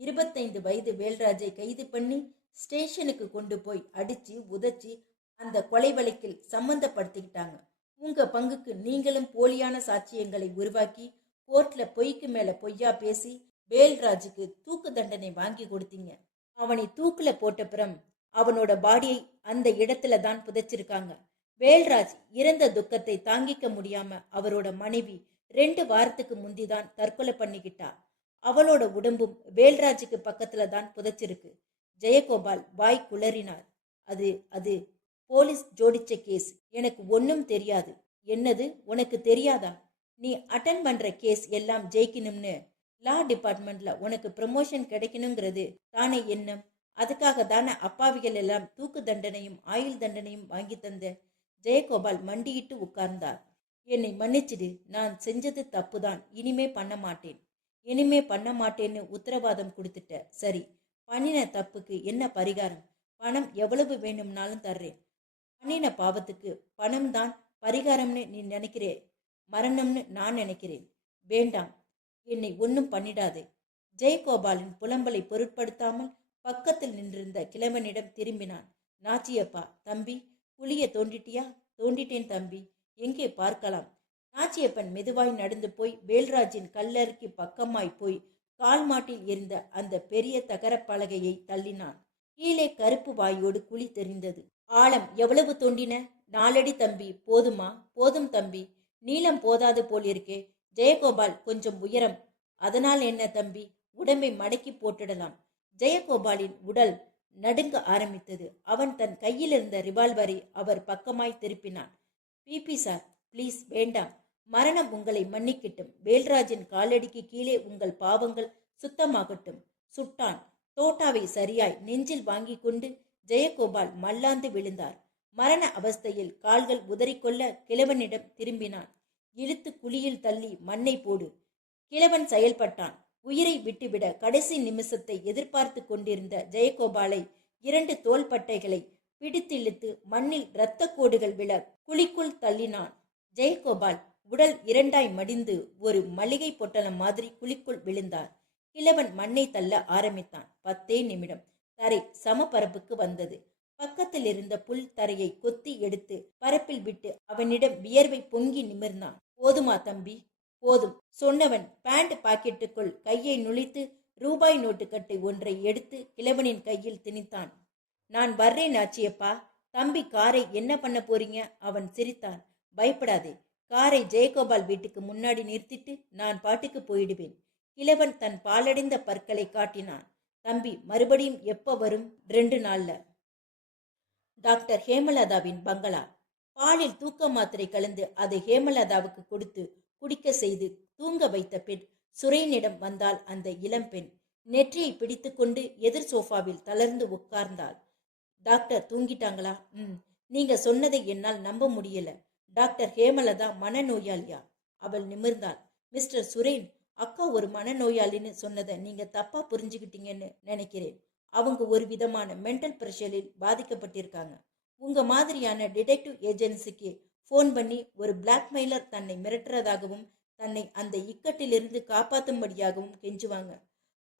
25 வயது வேல்ராஜை கைது பண்ணி ஸ்டேஷனுக்கு கொண்டு போய் அடிச்சு உதச்சி அந்த கொலை வழக்கில் சம்பந்தப்படுத்திக்கிட்டாங்க. உங்க பங்குக்கு நீங்களும் போலியான சாட்சியங்களை உருவாக்கி கோர்ட்ல பொய்க்கு மேல பொய்யா பேசி வேல்ராஜுக்கு தூக்கு தண்டனை வாங்கி கொடுத்தீங்க. அவனை தூக்குல போட்டப்புறம் அவனோட பாடியை அந்த இடத்துல தான் புதைச்சிருக்காங்க. வேல்ராஜ் இறந்த துக்கத்தை தாங்கிக்க முடியாம அவரோட மனைவி 2 வாரத்துக்கு முந்திதான் தற்கொலை பண்ணிக்கிட்டா. அவளோட உடம்பும் வேல்ராஜுக்கு பக்கத்துல தான் புதைச்சிருக்கு. ஜெயகோபால் வாய் குளறினார். அது அது போலீஸ் ஜோடிச்ச கேஸ். எனக்கு ஒன்னும் தெரியாது. என்னது, உனக்கு தெரியாதா? நீ அட்டன் பண்ற கேஸ் எல்லாம் ஜெயிக்கணும்னு லா டிபார்ட்மெண்ட்ல உனக்கு ப்ரமோஷன் கிடைக்கணுங்கிறது தானே எண்ணம். அதுக்காக தானே அப்பாவிகள் எல்லாம் தூக்கு தண்டனையும் ஆயுள் தண்டனையும் வாங்கி தந்த. ஜெயகோபால் மண்டியிட்டு உட்கார்ந்தார். என்னை மன்னிச்சிடு, நான் செஞ்சது தப்புதான். இனிமே பண்ண மாட்டேன். இனிமே பண்ண மாட்டேன்னு உத்தரவாதம் கொடுத்துட்ட. சரி, பண்ணின தப்புக்கு என்ன பரிகாரம்? பணம் எவ்வளவு வேணும்னாலும் தர்றேன். பண்ணின பாவத்துக்கு பணம் தான் பரிகாரம்னு நீ நினைக்கிறே, மரணம்னு நான் நினைக்கிறேன். வேண்டாம், என்னை ஒன்னும் பண்ணிடாதே. ஜெயகோபாலின் புலம்பலை பொருட்படுத்தாமல் பக்கத்தில் நின்றிருந்த கிழவனிடம் திரும்பினான். நாச்சியப்பா, தம்பி, குழிய தோண்டிட்டியா? தோண்டிட்டேன் தம்பி. எங்கே பார்க்கலாம்? நாச்சியப்பன் மெதுவாய் நடந்து போய் வேல்ராஜின் கல்லறைக்கு பக்கமாய் போய் கால் மாட்டில் இருந்த அந்த பெரிய தகரப் பலகையை தள்ளினான். கீழே கருப்பு வாயோடு குழி தெரிந்தது. ஆழம் எவ்வளவு தோண்டின? 4 அடி தம்பி. போதுமா? போதும் தம்பி. நீளம் போதாது போலிருக்கே. ஜெயகோபால் கொஞ்சம் உயரம். அதனால் என்ன தம்பி, உடம்பை மடக்கி போட்டுடலாம். ஜெயகோபாலின் உடல் நடுங்க ஆரம்பித்தது. அவன் தன் கையில் இருந்த ரிவால்வரை அவர் பக்கமாய் திருப்பினான். பிபி சார், ப்ளீஸ் வேண்டாம். மரணம் உங்களை மன்னிக்கட்டும். வேல்ராஜின் காலடிக்கு கீழே உங்கள் பாவங்கள் சுத்தமாகட்டும். சுட்டான். தோட்டாவை சரியாய் நெஞ்சில் வாங்கி கொண்டு ஜெயகோபால் மல்லாந்து விழுந்தார். மரண அவஸ்தையில் கால்கள் உதறிக்கொள்ள கிழவனிடம் திரும்பினான். இழுத்து குழியில் தள்ளி மண்ணை போடு. கிழவன் செயல்பட்டான். உயிரை விட்டுவிட கடைசி நிமிஷத்தை எதிர்பார்த்து கொண்டிருந்த ஜெயகோபாலை 2 தோள்பட்டைகளை பிடித்திழுத்து மண்ணில் இரத்த கோடுகள் விழ குழிக்குள் தள்ளினான். ஜெயகோபால் உடல் இரண்டாய் மடிந்து ஒரு மளிகை பொட்டலம் மாதிரி குழிக்குள் விழுந்தார். கிழவன் மண்ணை தள்ள ஆரம்பித்தான். 10 நிமிடம் தரை சமபரப்புக்கு வந்தது. பக்கத்தில் இருந்த புல் தரையை கொத்தி எடுத்து பரப்பில் விட்டு அவனிடம் வியர்வை பொங்கி நிமிர்ந்தான். போதுமா தம்பி? போதும் சொன்னவன் பேண்ட் பாக்கெட்டுக்குள் கையை நுழைத்து ரூபாய் நோட்டுக்கட்டை ஒன்றை எடுத்து கிழவனின் கையில் திணித்தான். நான் வர்றேன் ஆச்சியப்பா. தம்பி காரை என்ன பண்ண போறீங்க? அவன் சிரித்தான். பயப்படாதே, காரை ஜெயகோபால் வீட்டுக்கு முன்னாடி நிறுத்திட்டு நான் பாட்டுக்கு போயிடுவேன். கிழவன் தன் பாலடைந்த பற்களை காட்டினான். தம்பி மறுபடியும் எப்ப வரும்? 2 நாள்ல. டாக்டர் ஹேமலதாவின் பங்களா. பாலில் தூக்க மாத்திரை கலந்து அதை ஹேமலதாவுக்கு கொடுத்து குடிக்க செய்து தூங்க வைத்த பெண் சுரேனிடம் வந்தால் அந்த இளம்பெண் நெற்றியை பிடித்து கொண்டு எதிர் சோஃபாவில் தளர்ந்து உட்கார்ந்தாள். டாக்டர் தூங்கிட்டாங்களா? நீங்க சொன்னதை என்னால் நம்ப முடியல. டாக்டர் ஹேமலதா மனநோயாளியா? அவள் நிமிர்ந்தாள். மிஸ்டர் சுரேன், அக்கா ஒரு மனநோயாளின்னு சொன்னதை நீங்க தப்பா புரிஞ்சுக்கிட்டீங்கன்னு நினைக்கிறேன். அவங்க ஒரு விதமான மென்டல் பிரஷரில் பாதிக்கப்பட்டிருக்காங்க. உங்க மாதிரியான டிடெக்டிவ் ஏஜென்சிக்கு ஃபோன் பண்ணி ஒரு பிளாக்மெயிலர் தன்னை மிரட்டுறதாகவும் தன்னை அந்த இக்கட்டிலிருந்து காப்பாற்றும்படியாகவும் கெஞ்சுவாங்க.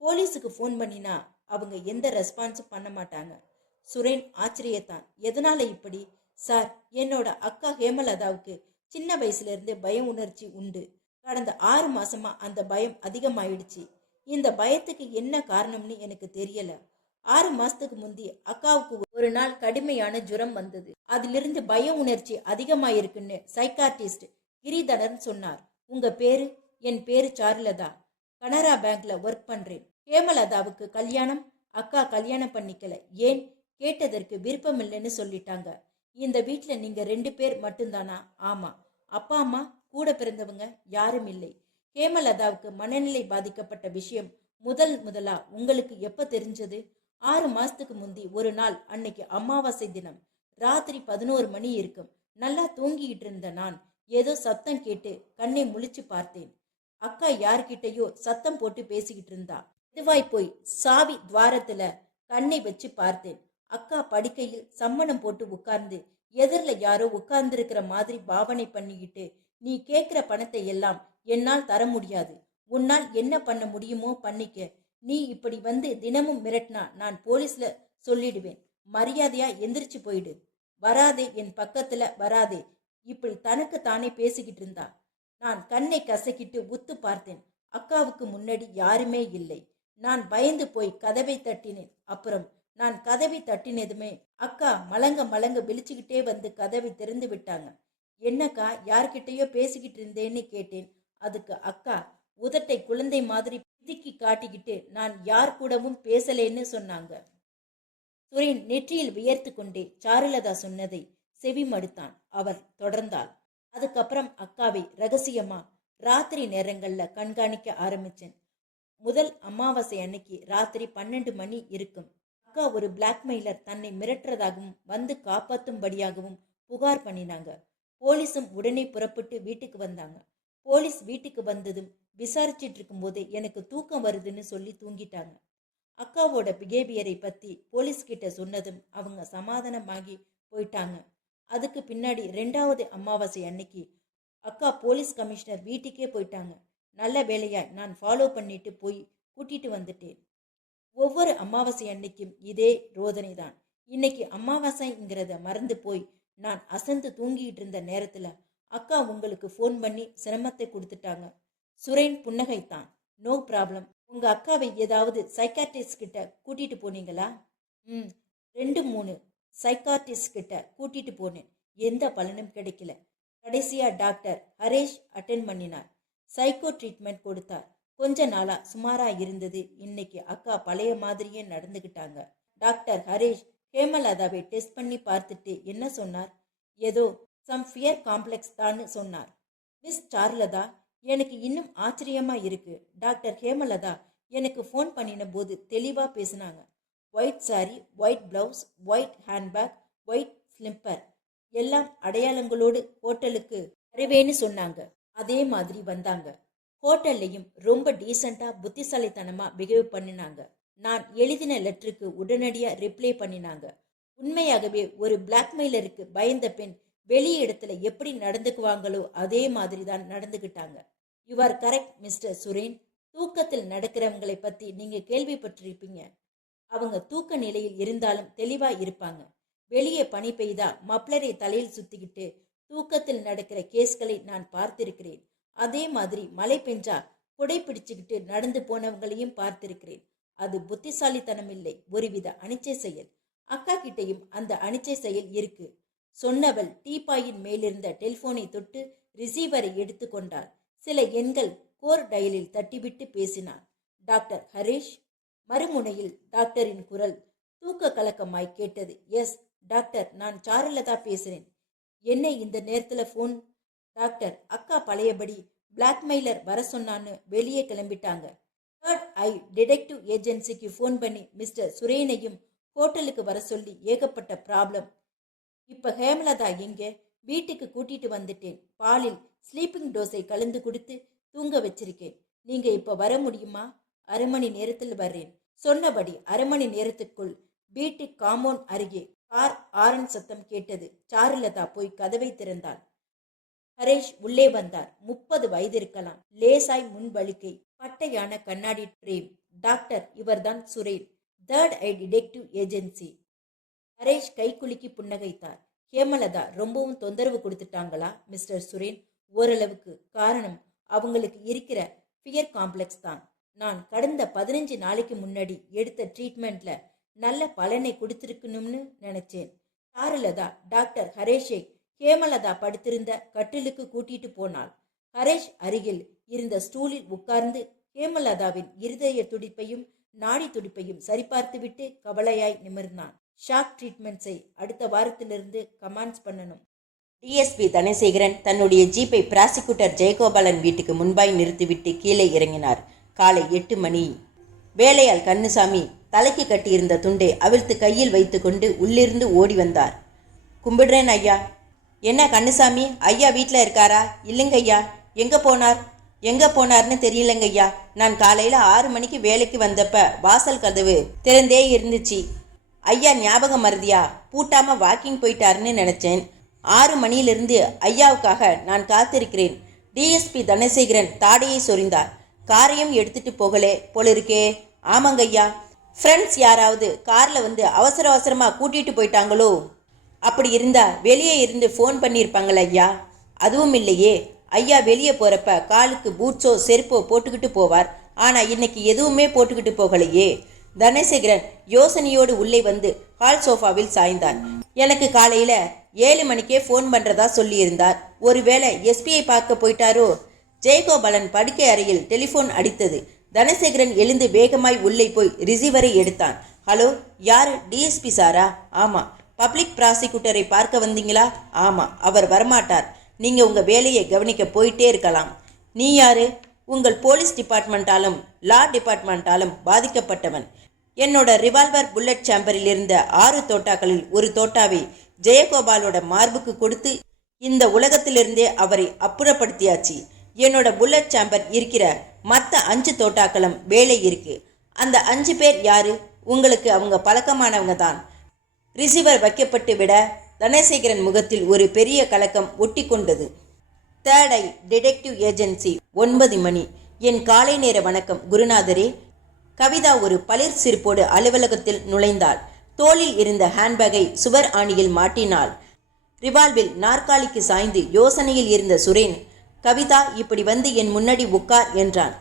போலீஸுக்கு ஃபோன் பண்ணினா அவங்க எந்த ரெஸ்பான்ஸும் பண்ண மாட்டாங்க. சுரேன் ஆச்சரியத்தான். எதனால இப்படி? சார், என்னோட அக்கா ஹேமலதாவுக்கு சின்ன வயசுல இருந்து பய உணர்ச்சி உண்டு. கடந்த 6 மாசமா அந்த பயம் அதிகமாயிடுச்சு. இந்த பயத்துக்கு என்ன காரணம்னு எனக்கு தெரியல. 6 மாசத்துக்கு முந்தி அக்காவுக்கு ஒரு நாள் கடுமையான ஜுரம் வந்தது. அதிலிருந்து பய உணர்ச்சி அதிகமாயிருக்குன்னு சைக்கார்டிஸ்ட் கிரிதரன் சொன்னார். உங்க பேரு? என் பேரு சாருலதா. கனரா பேங்க்ல ஒர்க் பண்றேன். ஹேமலதாவுக்கு கல்யாணம்? அக்கா கல்யாணம் பண்ணிக்கல. ஏன்? கேட்டதற்கு விருப்பமில்லைன்னு சொல்லிட்டாங்க. இந்த வீட்டுல நீங்க 2 பேர் மட்டும்தானா? ஆமா. அப்பா அம்மா கூட பிறந்தவங்க யாரும் இல்லை. ஹேமலதாவுக்கு மனநிலை பாதிக்கப்பட்ட விஷயம் முதலா உங்களுக்கு எப்ப தெரிஞ்சது? 6 மாசத்துக்கு முந்தி ஒரு நாள், அன்னைக்கு அமாவாசை தினம், ராத்திரி 11 மணி இருக்கும். நல்லா தூங்கிட்டு இருந்த நான் ஏதோ சத்தம் கேட்டு கண்ணை முழிச்சு பார்த்தேன். அக்கா யார்கிட்டயோ சத்தம் போட்டு பேசிக்கிட்டு இருந்தா. இதுவாய் போய் சாவி துவாரத்துல கண்ணை வச்சு பார்த்தேன். அக்கா படுக்கையில் சம்மணம் போட்டு உட்கார்ந்து எதிரில் யாரோ உட்கார்ந்துருக்கிற மாதிரி பாவனை பண்ணிக்கிட்டு, நீ கேட்கிற பணத்தை எல்லாம் என்னால் தர முடியாது. உன்னால் என்ன பண்ண முடியுமோ பண்ணிக்க. நீ இப்படி வந்து தினமும் மிரட்டினா நான் போலீஸ்ல சொல்லிடுவேன். மரியாதையா எந்திரிச்சு போயிடு. வராதே, என் பக்கத்துல வராதே. இப்படி தனக்கு தானே பேசிக்கிட்டு இருந்தா. நான் கண்ணை கசக்கிட்டு உத்து பார்த்தேன். அக்காவுக்கு முன்னாடி யாருமே இல்லை. நான் பயந்து போய் கதவை தட்டினேன். அப்புறம் நான் கதவை தட்டினதுமே அக்கா மலங்க விழிச்சுக்கிட்டே வந்து கதவை திறந்து விட்டாங்க. என்னக்கா, யார்கிட்டயோ பேசிக்கிட்டு இருந்தேன்னு கேட்டேன். அதுக்கு அக்கா உதட்டை குழந்தை மாதிரி பிதுக்கி காட்டிக்கிட்டு நான் யார் கூடவும் பேசலேன்னு சொன்னாங்க. சுரேன் நெற்றியில் வியர்த்து கொண்டே சாருலதா சொன்னதை செவி மடுத்தான். அவர் தொடர்ந்தாள். அதுக்கப்புறம் அக்காவை ரகசியமா ராத்திரி நேரங்கள்ல கண்காணிக்க ஆரம்பிச்சேன். முதல் அமாவாசை அன்னைக்கு ராத்திரி 12 மணி இருக்கும். அக்கா ஒரு பிளாக்மெயிலர் தன்னை மிரட்டுறதாகவும் வந்து காப்பாற்றும்படியாகவும் புகார் பண்ணினாங்க. போலீஸும் உடனே புறப்பட்டு வீட்டுக்கு வந்தாங்க. போலீஸ் வீட்டுக்கு வந்ததும் விசாரிச்சிட்டு இருக்கும் போதே எனக்கு தூக்கம் வருதுன்னு சொல்லி தூங்கிட்டாங்க. அக்காவோட பிஹேவியரை பத்தி போலீஸ்கிட்ட சொன்னதும் அவங்க சமாதானமாகி போயிட்டாங்க. அதுக்கு பின்னாடி 2வது அமாவாசை அன்னைக்கு அக்கா போலீஸ் கமிஷனர் வீட்டுக்கே போயிட்டாங்க. நல்ல வேலையா நான் ஃபாலோ பண்ணிட்டு போய் கூட்டிட்டு வந்துட்டேன். ஒவ்வொரு அமாவாசை அன்னைக்கும் இதே ரோதனை தான். இன்னைக்கு அமாவாசைங்கிறத மறந்து போய் நான் அசந்து தூங்கிட்டு இருந்த நேரத்துல அக்கா உங்களுக்கு ஃபோன் பண்ணி சிரமத்தை கொடுத்துட்டாங்க. சுரேன் புன்னகைத்தான். No problem. உங்க அக்காவை ஏதாவது சைக்காட்ரிஸ்ட் கிட்ட கூட்டிட்டு போனீங்களா? 2-3 சைக்காட்ரிஸ்ட் கிட்ட கூட்டிட்டு போனேன். எந்த பலனும் கிடைக்கல. கடைசியா டாக்டர் ஹரேஷ் அட்டென்ட் பண்ணினார். சைக்கோ ட்ரீட்மெண்ட் கொடுத்தார். கொஞ்ச நாளா சுமாரா இருந்தது. இன்னைக்கு அக்கா பழைய மாதிரியே நடந்துகிட்டாங்க. டாக்டர் ஹரேஷ் ஹேமலதாவை டெஸ்ட் பண்ணி பார்த்துட்டு என்ன சொன்னார்? ஏதோ சம் ஃபியர் காம்ப்ளெக்ஸ் தான் சொன்னார். மிஸ் சாருலதா, எனக்கு இன்னும் ஆச்சரியமா இருக்கு. டாக்டர் ஹேமலதா எனக்கு ஃபோன் பண்ணின போது தெளிவா பேசினாங்க. White sari, white blouse, white handbag, white slipper எல்லாம் அடையாளங்களோடு ஹோட்டலுக்கு வருவேன்னு சொன்னாங்க. அதே மாதிரி வந்தாங்க. ஹோட்டல்லையும் ரொம்ப டீசெண்டா புத்திசாலித்தனமா பிஹேவ் பண்ணினாங்க. நான் எழுதின லெட்டருக்கு உடனடியா ரிப்ளை பண்ணினாங்க. உண்மையாகவே ஒரு பிளாக்மெயிலருக்கு பயந்த பெண் வெளி இடத்துல எப்படி நடந்துக்குவாங்களோ அதே மாதிரி தான் நடந்துக்கிட்டாங்க. You are correct mister Suren. தூக்கத்தில் நடக்கிறவங்களை பத்தி நீங்க கேள்விப்பட்டிருப்பீங்க. அவங்க தூக்க நிலையில் இருந்தாலும் தெளிவா இருப்பாங்க. வெளியே பனி பெய்தா மப்ளரை தலையில் சுத்திக்கிட்டு தூக்கத்தில் நடக்கிற கேஸ்களை நான் பார்த்திருக்கிறேன். அதே மாதிரி மழை பெஞ்சா குடை பிடிச்சுக்கிட்டு நடந்து போனவங்களையும் பார்த்திருக்கிறேன். அது புத்திசாலித்தனம் இல்லை, ஒருவித அனிச்சை செயல். அக்கா கிட்டையும் அந்த அனிச்சை செயல் இருக்கு. சொன்னவள் டீப்பாயின் மேலிருந்த டெலிபோனை தொட்டு ரிசீவரை எடுத்து கொண்டாள். சில எண்கள் கோர் டயலில் தட்டிவிட்டு பேசினார். டாக்டர் ஹரீஷ். மறுமுனையில் டாக்டரின் குரல் தூக்க கலக்கமாய் கேட்டது. எஸ் டாக்டர், நான் சாருலதா பேசுறேன். என்ன இந்த நேரத்துல போன்? டாக்டர், அக்கா பழையபடி பிளாக்மெயிலர் வர சொன்னான்னு வெளியே கிளம்பிட்டாங்க. தேர்ட் ஐ டிடெக்டிவ் ஏஜென்சிக்கு ஃபோன் பண்ணி மிஸ்டர் சுரேனையும் ஹோட்டலுக்கு வர சொல்லி ஏகப்பட்ட ப்ராப்ளம். இப்ப ஹேமலதா எங்கே? வீட்டுக்கு கூட்டிட்டு வந்துட்டேன். பாலில் ஸ்லீப்பிங் டோஸை கலந்து கொடுத்து தூங்க வச்சிருக்கேன். நீங்க இப்ப வர முடியுமா? அரை மணி நேரத்தில் வர்றேன். சொன்னபடி அரை மணி நேரத்துக்குள் வீட்டு காம்பவுண்ட் அருகே கார் ஆரன் சத்தம் கேட்டது. சாருலதா போய் கதவை திறந்தாள். ஹரேஷ் உள்ளே வந்தார். 30 வயது இருக்கலாம். லேசாய் முன்வழுக்கை, பட்டையான கண்ணாடி பிரேம். டாக்டர், இவர்தான் Suren, third eye detective agency. Haresh கைக்குலுக்கி புன்னகைத்தார். Hemalatha ரொம்பவும் தொந்தரவு கொடுத்துட்டாங்களா மிஸ்டர் சுரேன்? ஓரளவுக்கு. காரணம், அவங்களுக்கு இருக்கிற ஃபியர் காம்ப்ளெக்ஸ் தான். நான் கடந்த 15 நாளைக்கு முன்னாடி எடுத்த ட்ரீட்மெண்ட்ல நல்ல பலனை கொடுத்திருக்கணும்னு நினைச்சேன். சாருலதா டாக்டர் ஹரேஷை ஹேமலதா படுத்திருந்த கட்டிலுக்கு கூட்டிட்டு போனாள். ஹரேஷ் அருகில் இருந்த ஸ்டூலில் உட்கார்ந்து ஹேமலதாவின் இருதய துடிப்பையும் நாடி துடிப்பையும் சரிபார்த்துவிட்டு கவலையாய் நிமிர்ந்தான். ஷாக் ட்ரீட்மெண்ட்ஸை அடுத்த வாரத்திலிருந்து கமான்ஸ் பண்ணணும். டிஎஸ்பி தனசேகரன் தன்னுடைய ஜீப்பை பிராசிக்யூட்டர் ஜெயகோபாலன் வீட்டுக்கு முன்பாய் நிறுத்திவிட்டு கீழே இறங்கினார். காலை 8 மணி. வேலையால் கண்ணுசாமி தலைக்கு கட்டியிருந்த துண்டை அவிழ்த்து கையில் வைத்து கொண்டு உள்ளிருந்து ஓடி வந்தார். கும்பிடுறேன் ஐயா. என்ன கண்ணுசாமி, ஐயா வீட்டில் இருக்காரா? இல்லைங்க ஐயா. எங்கே போனார்னு தெரியலங்க ஐயா. நான் காலையில் 6 மணிக்கு வேலைக்கு வந்தப்ப வாசல் கதவு திறந்தே இருந்துச்சு. ஐயா ஞாபகம் மறதியா? பூட்டாமல் வாக்கிங் போயிட்டாருன்னு நினச்சேன். 6 மணியிலிருந்து ஐயாவுக்காக நான் காத்திருக்கிறேன். டிஎஸ்பி தனசேகரன் தாடையை சொரிந்தார். காரையும் எடுத்துட்டு போகலே போலிருக்கே. ஆமாங்க ஐயா. ஃப்ரெண்ட்ஸ் யாராவது காரில் வந்து அவசரமாக கூட்டிகிட்டு போயிட்டாங்களோ? அப்படி இருந்தா வெளியே இருந்து ஃபோன் பண்ணியிருப்பாங்கள ஐயா. அதுவும் இல்லையே. ஐயா வெளியே போகிறப்ப காலுக்கு பூட்ஸோ செருப்போ போட்டுக்கிட்டு போவார். ஆனால் இன்னைக்கு எதுவுமே போட்டுக்கிட்டு போகலையே. தனசேகரன் யோசனையோடு உள்ளே வந்து ஹால் சோஃபாவில் சாய்ந்தார். எனக்கு காலையில் 7 மணிக்கே ஃபோன் பண்ணுறதா சொல்லியிருந்தார். ஒருவேளை எஸ்பியை பார்க்க போயிட்டாரோ? ஜெயகோபாலன் படுக்கை அறையில் டெலிஃபோன் அடித்தது. தனசேகரன் எழுந்து வேகமாய் உள்ளே போய் ரிசீவரை எடுத்தான். ஹலோ, யார்? டிஎஸ்பி சாரா? ஆமாம். பப்ளிக் ப்ராசிக்யூட்டரை பார்க்க வந்தீங்களா? ஆமாம். அவர் வரமாட்டார். நீங்கள் உங்கள் வேலையை கவனிக்க போயிட்டே இருக்கலாம். நீ யாரு? உங்கள் போலீஸ் டிபார்ட்மெண்ட்டாலும் லா டிபார்ட்மெண்ட்டாலும் பாதிக்கப்பட்டவன். என்னோட ரிவால்வர் புல்லட் சேம்பரில் இருந்த 6 தோட்டாக்களில் ஒரு தோட்டாவை ஜெயகோபாலோட மார்புக்கு கொடுத்து இந்த உலகத்திலிருந்தே அவரை அப்புறப்படுத்தியாச்சு. என்னோட புல்லட் சேம்பர் இருக்கிற மற்ற 5 தோட்டாக்களும் வேலை இருக்கு. அந்த 5 பேர் யாரு? உங்களுக்கு அவங்க பழக்கமானவங்க தான். ரிசீவர் வைக்கப்பட்டு விட தனசேகரன் முகத்தில் ஒரு பெரிய கலக்கம் ஒட்டி கொண்டது. தேர்ட் ஐ டிடெக்டிவ் ஏஜென்சி, 9 மணி. என் காலை நேர வணக்கம் குருநாதரே. கவிதா ஒரு பளிர் சிரிப்போடு அலுவலகத்தில் நுழைந்தாள். தோளில் இருந்த ஹேண்ட்பேக்கை சுவர் ஆணியில் மாட்டினாள். ரிவால்வில் நாற்காலிக்கு சாய்ந்து யோசனையில் இருந்த சுரேன், கவிதா இப்படி வந்து என் முன்னாடி உட்கார் என்றான்.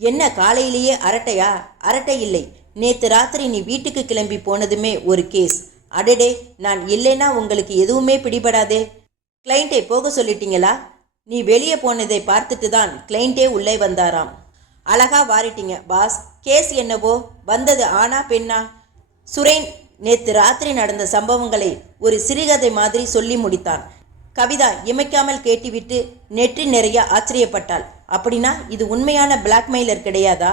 என்ன காலையிலேயே அரட்டையா? அரட்டை இல்லை. நேத்து ராத்திரி நீ வீட்டுக்கு கிளம்பி போனதுமே ஒரு கேஸ். அடடே, நான் இல்லைன்னா உங்களுக்கு எதுவுமே பிடிபடாதே. கிளைண்ட்டை போக சொல்லிட்டீங்களா? நீ வெளியே போனதை பார்த்துட்டு தான் கிளைண்ட்டே உள்ளே வந்தாராம். அழகா வாரிட்டீங்க பாஸ். கேஸ் என்னவோ? வந்தது ஆனா பெண்ணா? சுரேன் நேத்து ராத்திரி நடந்த சம்பவங்களை ஒரு சிறுகதை மாதிரி சொல்லி முடித்தான். கவிதா இமைக்காமல் கேட்டுவிட்டு நெற்றி நிறைய ஆச்சரியப்பட்டாள். அப்படின்னா இது உண்மையான பிளாக்மெயிலர் கிடையாதா?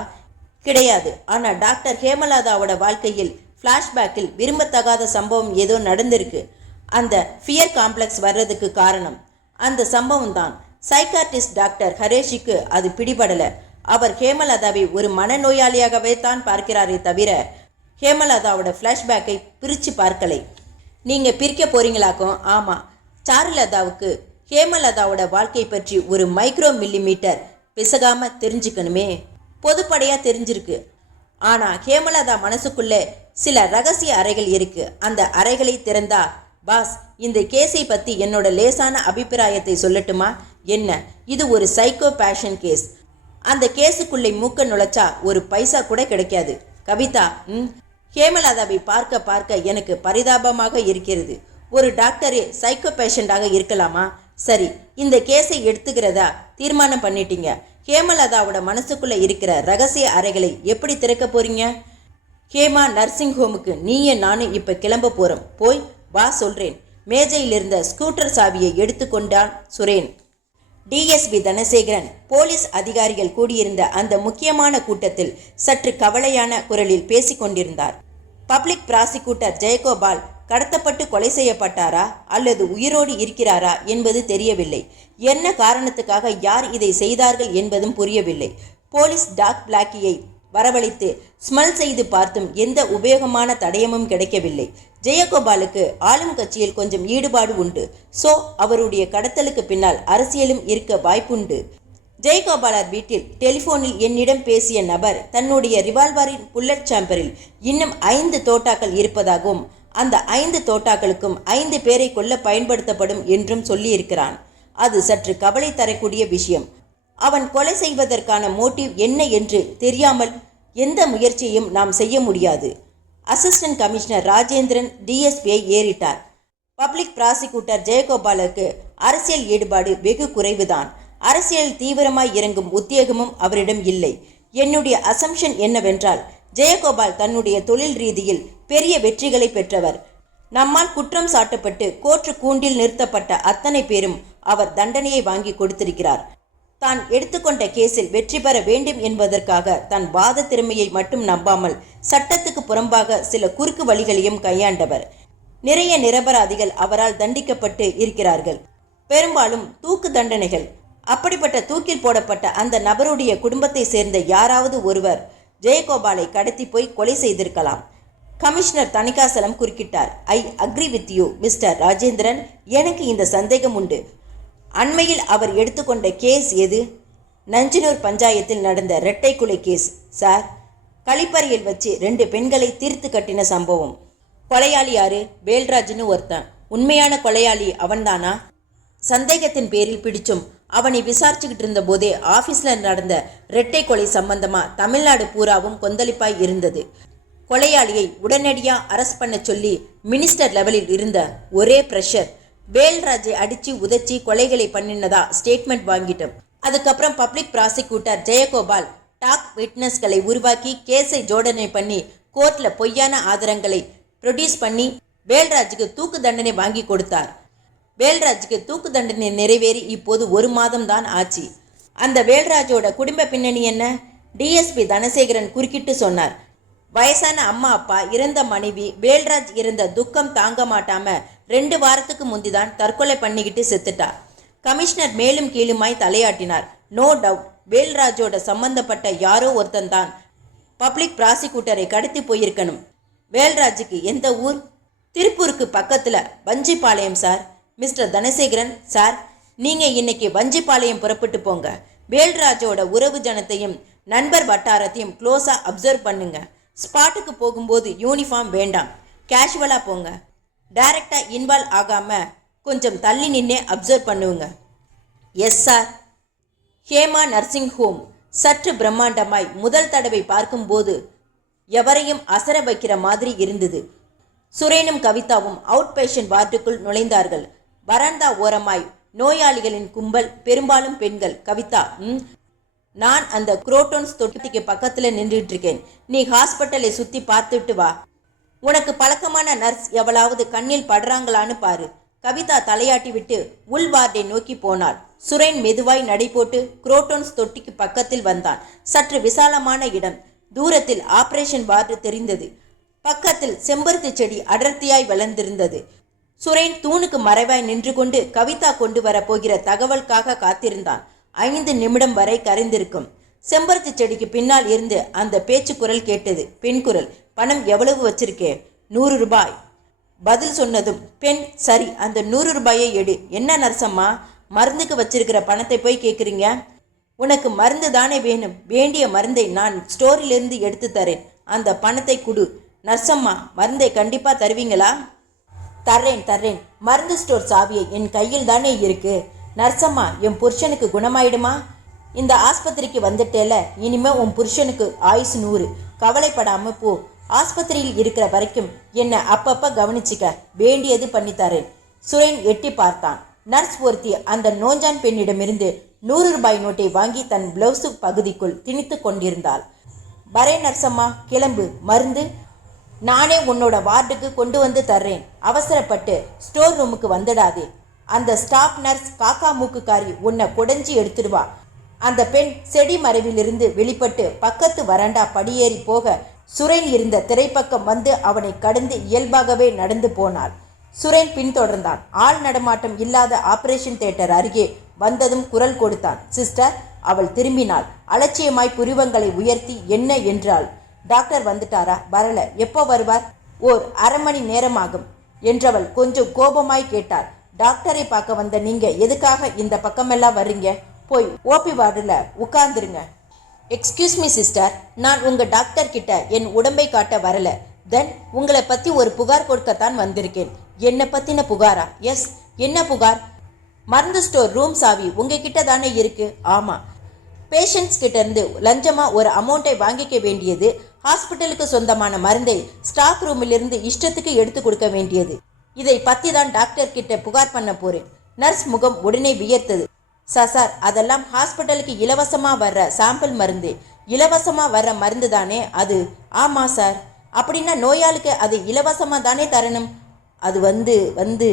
கிடையாது. ஆனால் டாக்டர் ஹேமலதாவோட வாழ்க்கையில் ஃப்ளாஷ்பேக்கில் விரும்பத்தகாத சம்பவம் ஏதோ நடந்திருக்கு. அந்த ஃபியர் காம்ப்ளெக்ஸ் வர்றதுக்கு காரணம் அந்த சம்பவம் தான். சைக்காட்ரிஸ்ட் டாக்டர் ஹரேஷுக்கு அது பிடிபடலை. அவர் ஹேமலதாவை ஒரு மனநோயாளியாகவே தான் பார்க்கிறாரே தவிர ஹேமலதாவோட ஃப்ளாஷ்பேக்கை பிரித்து பார்க்கலை. நீங்கள் பிரிக்க போறீங்களாக்கும்? ஆமாம். சாருலதாவுக்கு ஹேமலதாவோட வாழ்க்கை பற்றி ஒரு மைக்ரோ மில்லிமீட்டர் பிசகாம தெரிஞ்சுக்கணுமே. பொதுப்படையா தெரிஞ்சிருக்கு. ஆனா ஹேமலதா மனசுக்குள்ள சில ரகசிய அறைகள் இருக்கு. அந்த அறைகளை திறந்தா, பாஸ், இந்த கேஸை பத்தி என்னோட லேசான அபிப்பிராயத்தை சொல்லட்டுமா? என்ன, இது ஒரு சைக்கோ பேஷன் கேஸ். அந்த கேஸுக்குள்ளே மூக்க நுழைச்சா ஒரு பைசா கூட கிடைக்காது. கவிதா, ஹேமலதாவை பார்க்க பார்க்க எனக்கு பரிதாபமாக இருக்கிறது. ஒரு டாக்டரே சைக்கோ பேஷண்டாக இருக்கலாமா? சரி, இந்த கேஸை எடுத்துக்கிறதா தீர்மானம் பண்ணிட்டீங்க. ஹேமலதாவோட மனசுக்குள்ள இருக்கிற ரகசிய அறைகளை எப்படி திறக்க போறீங்க? ஹேமா நர்சிங் ஹோமுக்கு நீயே நானும் இப்ப கிளம்ப போறோம். போய் வா சொல்றேன். மேஜையில் இருந்த ஸ்கூட்டர் சாவியை எடுத்துக்கொண்டான் சுரேன். டிஎஸ்பி தனசேகரன் போலீஸ் அதிகாரிகள் கூடியிருந்த அந்த முக்கியமான கூட்டத்தில் சற்று கவலையான குரலில் பேசிக்கொண்டிருந்தார். பப்ளிக் பிராசிக்யூட்டர் ஜெயகோபால் கடத்தப்பட்டு கொலை செய்யப்பட்டாரா அல்லது உயிரோடு இருக்கிறாரா என்பது தெரியவில்லை. என்ன காரணத்துக்காக யார் இதை செய்தார்கள் என்பதும் புரியவில்லை. போலீஸ் டாக் பிளாக்கியை வரவழைத்து ஸ்மெல் செய்து பார்த்தும் எந்த உபயோகமான தடயமும் கிடைக்கவில்லை. ஜெயகோபாலுக்கு ஆளும் கட்சியில் கொஞ்சம் ஈடுபாடு உண்டு. சோ அவருடைய கடத்தலுக்கு பின்னால் அரசியலும் இருக்க வாய்ப்புண்டு. ஜெயகோபாலர் வீட்டில் டெலிபோனில் என்னிடம் பேசிய நபர் தன்னுடைய ரிவால்வரின் புல்லட் சாம்பரில் இன்னும் 5 தோட்டாக்கள் இருப்பதாகவும் அந்த 5 தோட்டாக்களுக்கும் 5 பேரை கொல்ல பயன்படுத்தப்படும் என்றும் சொல்லியிருக்கிறான். அது சற்று கவலை தரக்கூடிய விஷயம். அவன் கொலை செய்வதற்கான மோட்டிவ் என்ன என்று தெரியாமல் எந்த முயற்சியையும் நாம் செய்ய முடியாது. அசிஸ்டன்ட் கமிஷனர் ராஜேந்திரன் டிஎஸ்பியை ஏறிட்டார். பப்ளிக் பிராசிக்யூட்டர் ஜெயகோபாலுக்கு அரசியல் ஈடுபாடு வெகு குறைவுதான். அரசியல் தீவிரமாய் இறங்கும் உத்தியோகமும் அவரிடம் இல்லை. என்னுடைய அசம்ஷன் என்னவென்றால், ஜெயகோபால் தன்னுடைய தொழில் ரீதியில் பெரிய வெற்றிகளை பெற்றவர். நம்மால் குற்றம் சாட்டப்பட்டு கோர்ட்டு கூண்டில் நிறுத்தப்பட்ட அத்தனை பேரும் அவர் தண்டனையை வாங்கி கொடுத்திருக்கிறார். தான் எடுத்துக்கொண்ட கேஸில் வெற்றி பெற வேண்டும் என்பதற்காக தன் வாத திறமையை மட்டும் நம்பாமல் சட்டத்துக்கு புறம்பாக சில குறுக்கு வழிகளையும் கையாண்டவர். நிறைய நிரபராதிகள் அவரால் தண்டிக்கப்பட்டு இருக்கிறார்கள். பெரும்பாலும் தூக்கு தண்டனைகள். அப்படிப்பட்ட தூக்கில் போடப்பட்ட அந்த நபருடைய குடும்பத்தை சேர்ந்த யாராவது ஒருவர் ஜெயகோபாலை கடத்தி போய் கொலை செய்திருக்கலாம். கமிஷனர் தணிகாசலம் குறுக்கிட்டார். I agree with you mister Rajendran. எனக்கு இந்த சந்தேகம் உண்டு. அண்மையில் அவர் எடுத்துக்கொண்ட கேஸ் எது? நஞ்சனூர் பஞ்சாயத்தில் நடந்த இரட்டை கொலை கேஸ் சார். கழிப்பறையில் வச்சு 2 பெண்களை தீர்த்து கட்டின சம்பவம். கொலையாளி யாரு? வேல்ராஜ்னு ஒருத்தன். உண்மையான கொலையாளி அவன்தானா? சந்தேகத்தின் பேரில் பிடிச்சும் அவனை விசாரிச்சுக்கிட்டு இருந்த போதே ஆபீஸ்ல நடந்த இரட்டை கொலை சம்பந்தமா தமிழ்நாடு பூராவும் கொந்தளிப்பாய் இருந்தது. கொலையாளியை உடனடியா அரெஸ்ட் பண்ண சொல்லி மினிஸ்டர் லெவலில் இருந்த ஒரே பிரஷர். வேல்ராஜை அடிச்சு உதைச்சி கொலைகளை பண்ணினதா ஸ்டேட்மெண்ட் வாங்கிட்டோம். அதுக்கப்புறம் பப்ளிக் ப்ராசிக்யூட்டர் ஜெயகோபால் டாக் விட்னஸ்களை உருவாக்கி கேஸை ஜோடனை பண்ணி கோர்ட்ல பொய்யான ஆதாரங்களை ப்ரொடியூஸ் பண்ணி வேல்ராஜுக்கு தூக்கு தண்டனை வாங்கி கொடுத்தார். வேல்ராஜுக்கு தூக்கு தண்டனை நிறைவேறி இப்போது 1 மாதம் தான் ஆச்சு. அந்த வேல்ராஜோட குடும்ப பின்னணி என்ன? டிஎஸ்பி தனசேகரன் குறுக்கிட்டு சொன்னார். வயசான அம்மா அப்பா, இறந்த மனைவி. வேல்ராஜ் இறந்த துக்கம் தாங்க மாட்டாம 2 வாரத்துக்கு முந்திதான் தற்கொலை பண்ணிக்கிட்டு செத்துட்டா. கமிஷனர் மேலும் கீழுமாய் தலையாட்டினார். நோ டவுட் வேல்ராஜோட சம்பந்தப்பட்ட யாரோ ஒருத்தன் தான் பப்ளிக் ப்ராசிக்யூட்டரை கடத்தி போயிருக்கணும். வேல்ராஜுக்கு எந்த ஊர்? திருப்பூருக்கு பக்கத்துல Vanchipalayam sir. Mister Dhanasekaran sir, நீங்க இன்னைக்கு வஞ்சிபாளையம் புறப்பட்டு போங்க. வேல்ராஜோட உறவு ஜனத்தையும் நண்பர் வட்டாரத்தையும் க்ளோஸா அப்சர்வ் பண்ணுங்க. ஸ்பாட்டுக்கு போகும்போது யூனிஃபார்ம் வேண்டாம், கேஷுவலா போங்க. டைரக்டா இன்வால்வ் ஆகாம கொஞ்சம் தள்ளி நின்னே அப்சர்வ் பண்ணுங்க. Yes sir. Hema nursing home சற்று பிரம்மாண்டமாய் முதல் தடவை பார்க்கும்போது எவரையும் அசர வைக்கிற மாதிரி இருந்தது. சுரேனும் கவிதாவும் அவுட் பேஷண்ட் வார்டுக்குள் நுழைந்தார்கள். வராண்டா ஓரமாய் நோயாளிகளின் கும்பல், பெரும்பாலும் பெண்கள். கவிதா, நான் அந்த குரோட்டோன்ஸ் தொட்டிக்கு பக்கத்துல நின்றுட்டு இருக்கேன். நீ ஹாஸ்பிட்டலை சுத்தி பார்த்துட்டு வா. உனக்கு பழக்கமான நர்ஸ் எவளாவது கண்ணில் படுறாங்களான்னு பாரு. கவிதா தலையாட்டி விட்டு உள் வார்டை நோக்கி போனாள். சுரேன் மெதுவாய் நடை போட்டு குரோட்டோன்ஸ் தொட்டிக்கு பக்கத்தில் வந்தான். சற்று விசாலமான இடம். தூரத்தில் ஆபரேஷன் வார்டு தெரிந்தது. பக்கத்தில் செம்பருத்தி செடி அடர்த்தியாய் வளர்ந்திருந்தது. சுரேன் தூணுக்கு மறைவாய் நின்று கொண்டு கவிதா கொண்டு வர போகிற தகவலுக்காக காத்திருந்தான். 5 நிமிடம் வரை கரைந்திருக்கும். செம்பருத்தி செடிக்கு பின்னால் இருந்து அந்த பேச்சு குரல் கேட்டது. பெண் குரல். பணம் எவ்வளவு வச்சிருக்கே? 100 ரூபாய். பதில் சொன்னதும் பெண், சரி அந்த 100 ரூபாயை எடு. என்ன நர்சம்மா, மருந்துக்கு வச்சிருக்கிற பணத்தை போய் கேட்குறீங்க? உனக்கு மருந்து தானே வேணும், வேண்டிய மருந்தை நான் ஸ்டோரிலிருந்து எடுத்து தரேன், அந்த பணத்தை கொடு. நர்சம்மா, மருந்தை கண்டிப்பா தருவீங்களா? தர்றேன். மருந்து ஸ்டோர் சாவியை என் கையில் தானே இருக்கு. நர்சம்மா, என் புருஷனுக்கு குணமாயிடுமா? இந்த ஆஸ்பத்திரிக்கு வந்துட்டேல, இனிமே உன் புருஷனுக்கு ஆயுசு 100. கவலைப்படாம போ. ஆஸ்பத்திரியில் இருக்கிற வரைக்கும் என்னை அப்பப்ப கவனிச்சுக்க, வேண்டியது பண்ணித்தரேன். சுரேன் எட்டி பார்த்தான். நர்ஸ் ஒருத்தி அந்த நோஞ்சான் பெண்ணிடமிருந்து 100 ரூபாய் நோட்டை வாங்கி தன் பிளவுஸு பகுதிக்குள் திணித்து கொண்டிருந்தாள். வரே நர்சம்மா, கிளம்பு. மருந்து நானே உன்னோட வார்டுக்கு கொண்டு வந்து தர்றேன். அவசரப்பட்டு ஸ்டோர் ரூமுக்கு வந்துடாதே. அந்த ஸ்டாஃப் நர்ஸ் காக்கா மூக்குக்காரி உன்னை குடைஞ்சி எடுத்துடுவா. அந்த பெண் செடி மறைவிலிருந்து வெளிப்பட்டு பக்கத்து வராண்டா படியேறி போக சுரேன் இருந்த திரைப்பக்கம் வந்து அவனை கடந்து இயல்பாகவே நடந்து போனாள். சுரேன் பின்தொடர்ந்தான். ஆள் நடமாட்டம் இல்லாத ஆபரேஷன் தியேட்டர் அருகே வந்ததும் குரல் கொடுத்தான். சிஸ்டர். அவள் திரும்பினாள். அலட்சியமாய் புருவங்களை உயர்த்தி என்ன என்றாள். டாக்டர் வந்துட்டாரா? வரல. எப்போ வருவார்? ஓர் அரை மணி நேரமாகும் என்றவள் கொஞ்சம் கோபமாய் கேட்டாள். டாக்டரை பார்க்க வந்த நீங்க எதுக்காக இந்த பக்கமெல்லாம் வர்றீங்க? போய் ஓபி வார்டில் உட்கார்ந்துருங்க. எக்ஸ்கியூஸ் மீ சிஸ்டர், நான் உங்க டாக்டர் கிட்ட என் உடம்பை காட்ட வரல. தென் உங்களை பத்தி ஒரு புகார் கொடுக்கத்தான் வந்திருக்கேன். என்னை பத்தின புகாரா? எஸ். என்ன புகார்? மருந்து ஸ்டோர் ரூம் சாவி உங்ககிட்ட தானே இருக்கு. ஆமா. பேஷண்ட்ஸ் கிட்ட இருந்து லஞ்சமா ஒரு அமௌண்ட்டை வாங்கிக்க வேண்டியது, ஹாஸ்பிட்டலுக்கு சொந்தமான மருந்தை ஸ்டாக் ரூமிலிருந்து இஷ்டத்துக்கு எடுத்து கொடுக்க வேண்டியது. இதை பத்தி தான் டாக்டர் கிட்ட புகார் பண்ண போறேன். நர்ஸ் முகம் உடனே வியர்த்தது. சார், அதெல்லாம் ஹாஸ்பிட்டலுக்கு இலவசமா வர்ற சாம்பிள் மருந்து. இலவசமா வர்ற மருந்து தானே அது? ஆமா சார். அப்படின்னா நோயாளிக்கு அது இலவசமா தானே தரணும். அது வந்து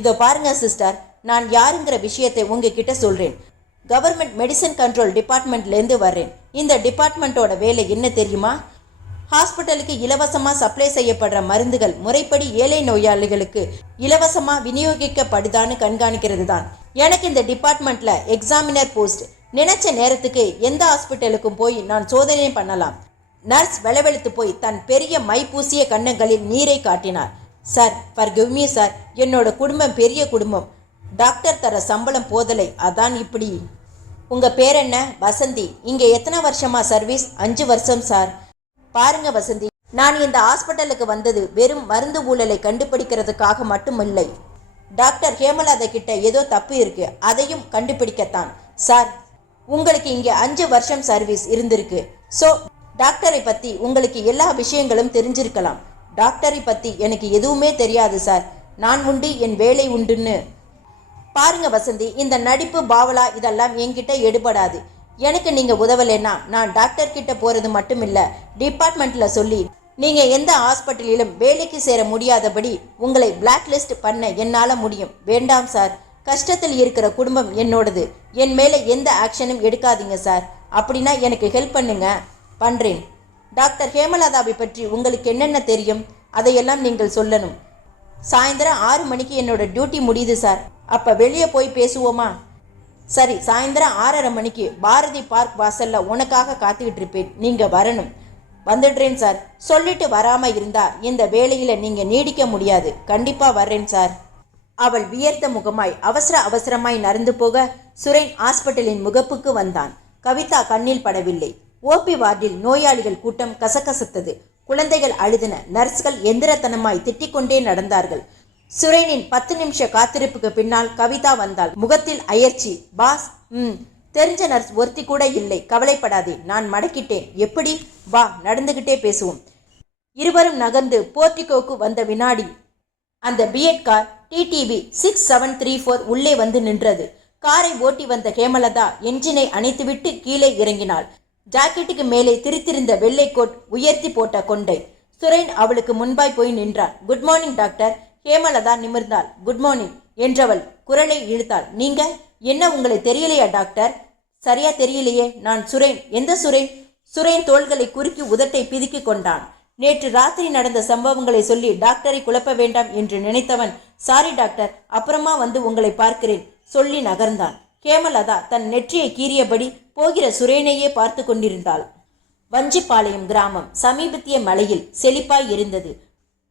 இதோ பாருங்க சிஸ்டர், நான் யாருங்கிற விஷயத்தை உங்ககிட்ட சொல்றேன். கவர்மெண்ட் மெடிசன் கண்ட்ரோல் டிபார்ட்மெண்ட்லேருந்து வர்றேன். இந்த டிபார்ட்மெண்ட்டோட வேலை என்ன தெரியுமா? ஹாஸ்பிட்டலுக்கு இலவசமாக சப்ளை செய்யப்படுற மருந்துகள் முறைப்படி ஏழை நோயாளிகளுக்கு இலவசமாக விநியோகிக்கப்படுதான்னு கண்காணிக்கிறது தான். எனக்கு இந்த டிபார்ட்மெண்ட்டில் எக்ஸாமினர் போஸ்ட். நினைச்ச நேரத்துக்கு எந்த ஹாஸ்பிட்டலுக்கும் போய் நான் சோதனை பண்ணலாம். நர்ஸ் வெளவெளுத்து போய் தன் பெரிய மை பூசிய கண்ணங்களில் நீரை காட்டினார். சார், ஃபர்கிவ் மீ சார், என்னோட குடும்பம் பெரிய குடும்பம். டாக்டர் தர சம்பளம் போதலை, அதான் இப்படி. உங்கள் பேர் என்ன? வசந்தி. இங்கே எத்தனை வருஷமா சர்வீஸ்? 5 வருஷம் சார். பாருங்க வசந்தி, நான் இந்த ஹாஸ்பிட்டலுக்கு வந்தது வெறும் மருந்து ஊழலை கண்டுபிடிக்கிறதுக்காக மட்டுமில்லை. டாக்டர் ஹேமலதா கிட்ட ஏதோ தப்பு இருக்கு, அதையும் கண்டுபிடிக்கத்தான். சார், உங்களுக்கு இங்கே 5 வருஷம் சர்வீஸ் இருந்திருக்கு. ஸோ டாக்டரை பற்றி உங்களுக்கு எல்லா விஷயங்களும் தெரிஞ்சிருக்கலாம். டாக்டரை பற்றி எனக்கு எதுவுமே தெரியாது சார். நான் உண்டு, என் வேலை உண்டுன்னு. பாருங்க வசந்தி, இந்த நடிப்பு பாவலா இதெல்லாம் என்கிட்ட எடுபடாது. எனக்கு நீங்க உதவலைன்னா நான் டாக்டர் கிட்ட போறது மட்டும் இல்ல, டிபார்ட்மெண்ட்ல சொல்லி நீங்க எந்த ஹாஸ்பிட்டலிலும் வேலைக்கு சேர முடியாதபடி உங்களை பிளாக் லிஸ்ட் பண்ண என்னால முடியும். வேண்டாம் சார், கஷ்டத்தில் இருக்கிற குடும்பம் என்னோடது. என் மேல எந்த ஆக்ஷனும் எடுக்காதீங்க சார். அப்படின்னா எனக்கு ஹெல்ப் பண்ணுங்க. பண்றேன். டாக்டர் ஹேமலதாவை பற்றி உங்களுக்கு என்னென்ன தெரியும் அதையெல்லாம் நீங்கள் சொல்லணும். சாயந்தரம் 6 மணிக்கு என்னோட டியூட்டி முடியுது சார். அப்போ வெளியே போய் பேசுவோமா? சரி, சாயந்தரம் 6:30 மணிக்கு பாரதி பார்க் வாசல்ல உனக்காக காத்துக்கிட்டு இருப்பேன். நீங்க வரணும். வந்துடுறேன் சார். சொல்லிட்டு வராம இருந்தா இந்த வேலையில நீங்க நீடிக்க முடியாது. கண்டிப்பா வர்றேன் சார். அவள் வியர்த்த முகமாய் அவசரமாய் நடந்து போக சுரேன் ஹாஸ்பிட்டலின் முகப்புக்கு வந்தான். கவிதா கண்ணில் படவில்லை. ஓபி வார்டில் நோயாளிகள் கூட்டம் கசகசத்தது. குழந்தைகள் அழுதன. நர்ஸ்கள் எந்திரத்தனமாய் திட்டிக்கொண்டே நடந்தார்கள். சுரேனின் 10 நிமிஷ காத்திருப்புக்கு பின்னால் கவிதா வந்தாள். முகத்தில் அயர்ச்சி. பாஸ், தெரிஞ்ச நர்ஸ் ஒருத்தி கூட இல்லை. கவலைப்படாதே, நான் மடக்கிட்டேன். எப்படி? வா, நடந்துகிட்டே பேசுவோம். இருவரும் நகர்ந்து போர்டிகோக்கு வந்த வினாடி அந்த பிஎட் கார் டிடிவி 6734 உள்ளே வந்து நின்றது. காரை ஓட்டி வந்த ஹேமலதா என்ஜினை அணைத்துவிட்டு கீழே இறங்கினாள். ஜாக்கெட்டுக்கு மேலே திரித்திருந்த வெள்ளை கோட், உயர்த்தி போட்ட கொண்டை. சுரேன் அவளுக்கு முன்பாய் போய் நின்றான். Good morning doctor. ஹேமலதா நிமிர்ந்தாள். குட் மார்னிங் என்றவள் குரலை இழுத்தாள். நீங்க? என்ன உங்களை தெரியலையா டாக்டர்? சரியா தெரியலையே. நான் சுரேன். எந்த சுரேன்? சுரேன் தோள்களை குறுக்கி உதட்டை பிதுக்கி கொண்டான். நேற்று ராத்திரி நடந்த சம்பவங்களை சொல்லி டாக்டரை குழப்ப வேண்டாம் என்று நினைத்தவன், சாரி டாக்டர், அப்புறமா வந்து உங்களை பார்க்கிறேன் சொல்லி நகர்ந்தான். ஹேமலதா தன் நெற்றியை கீறியபடி போகிற சுரேனையே பார்த்து கொண்டிருந்தாள். வஞ்சிப்பாளையம் கிராமம் சமீபத்திய மலையில் செழிப்பாய் இருந்தது.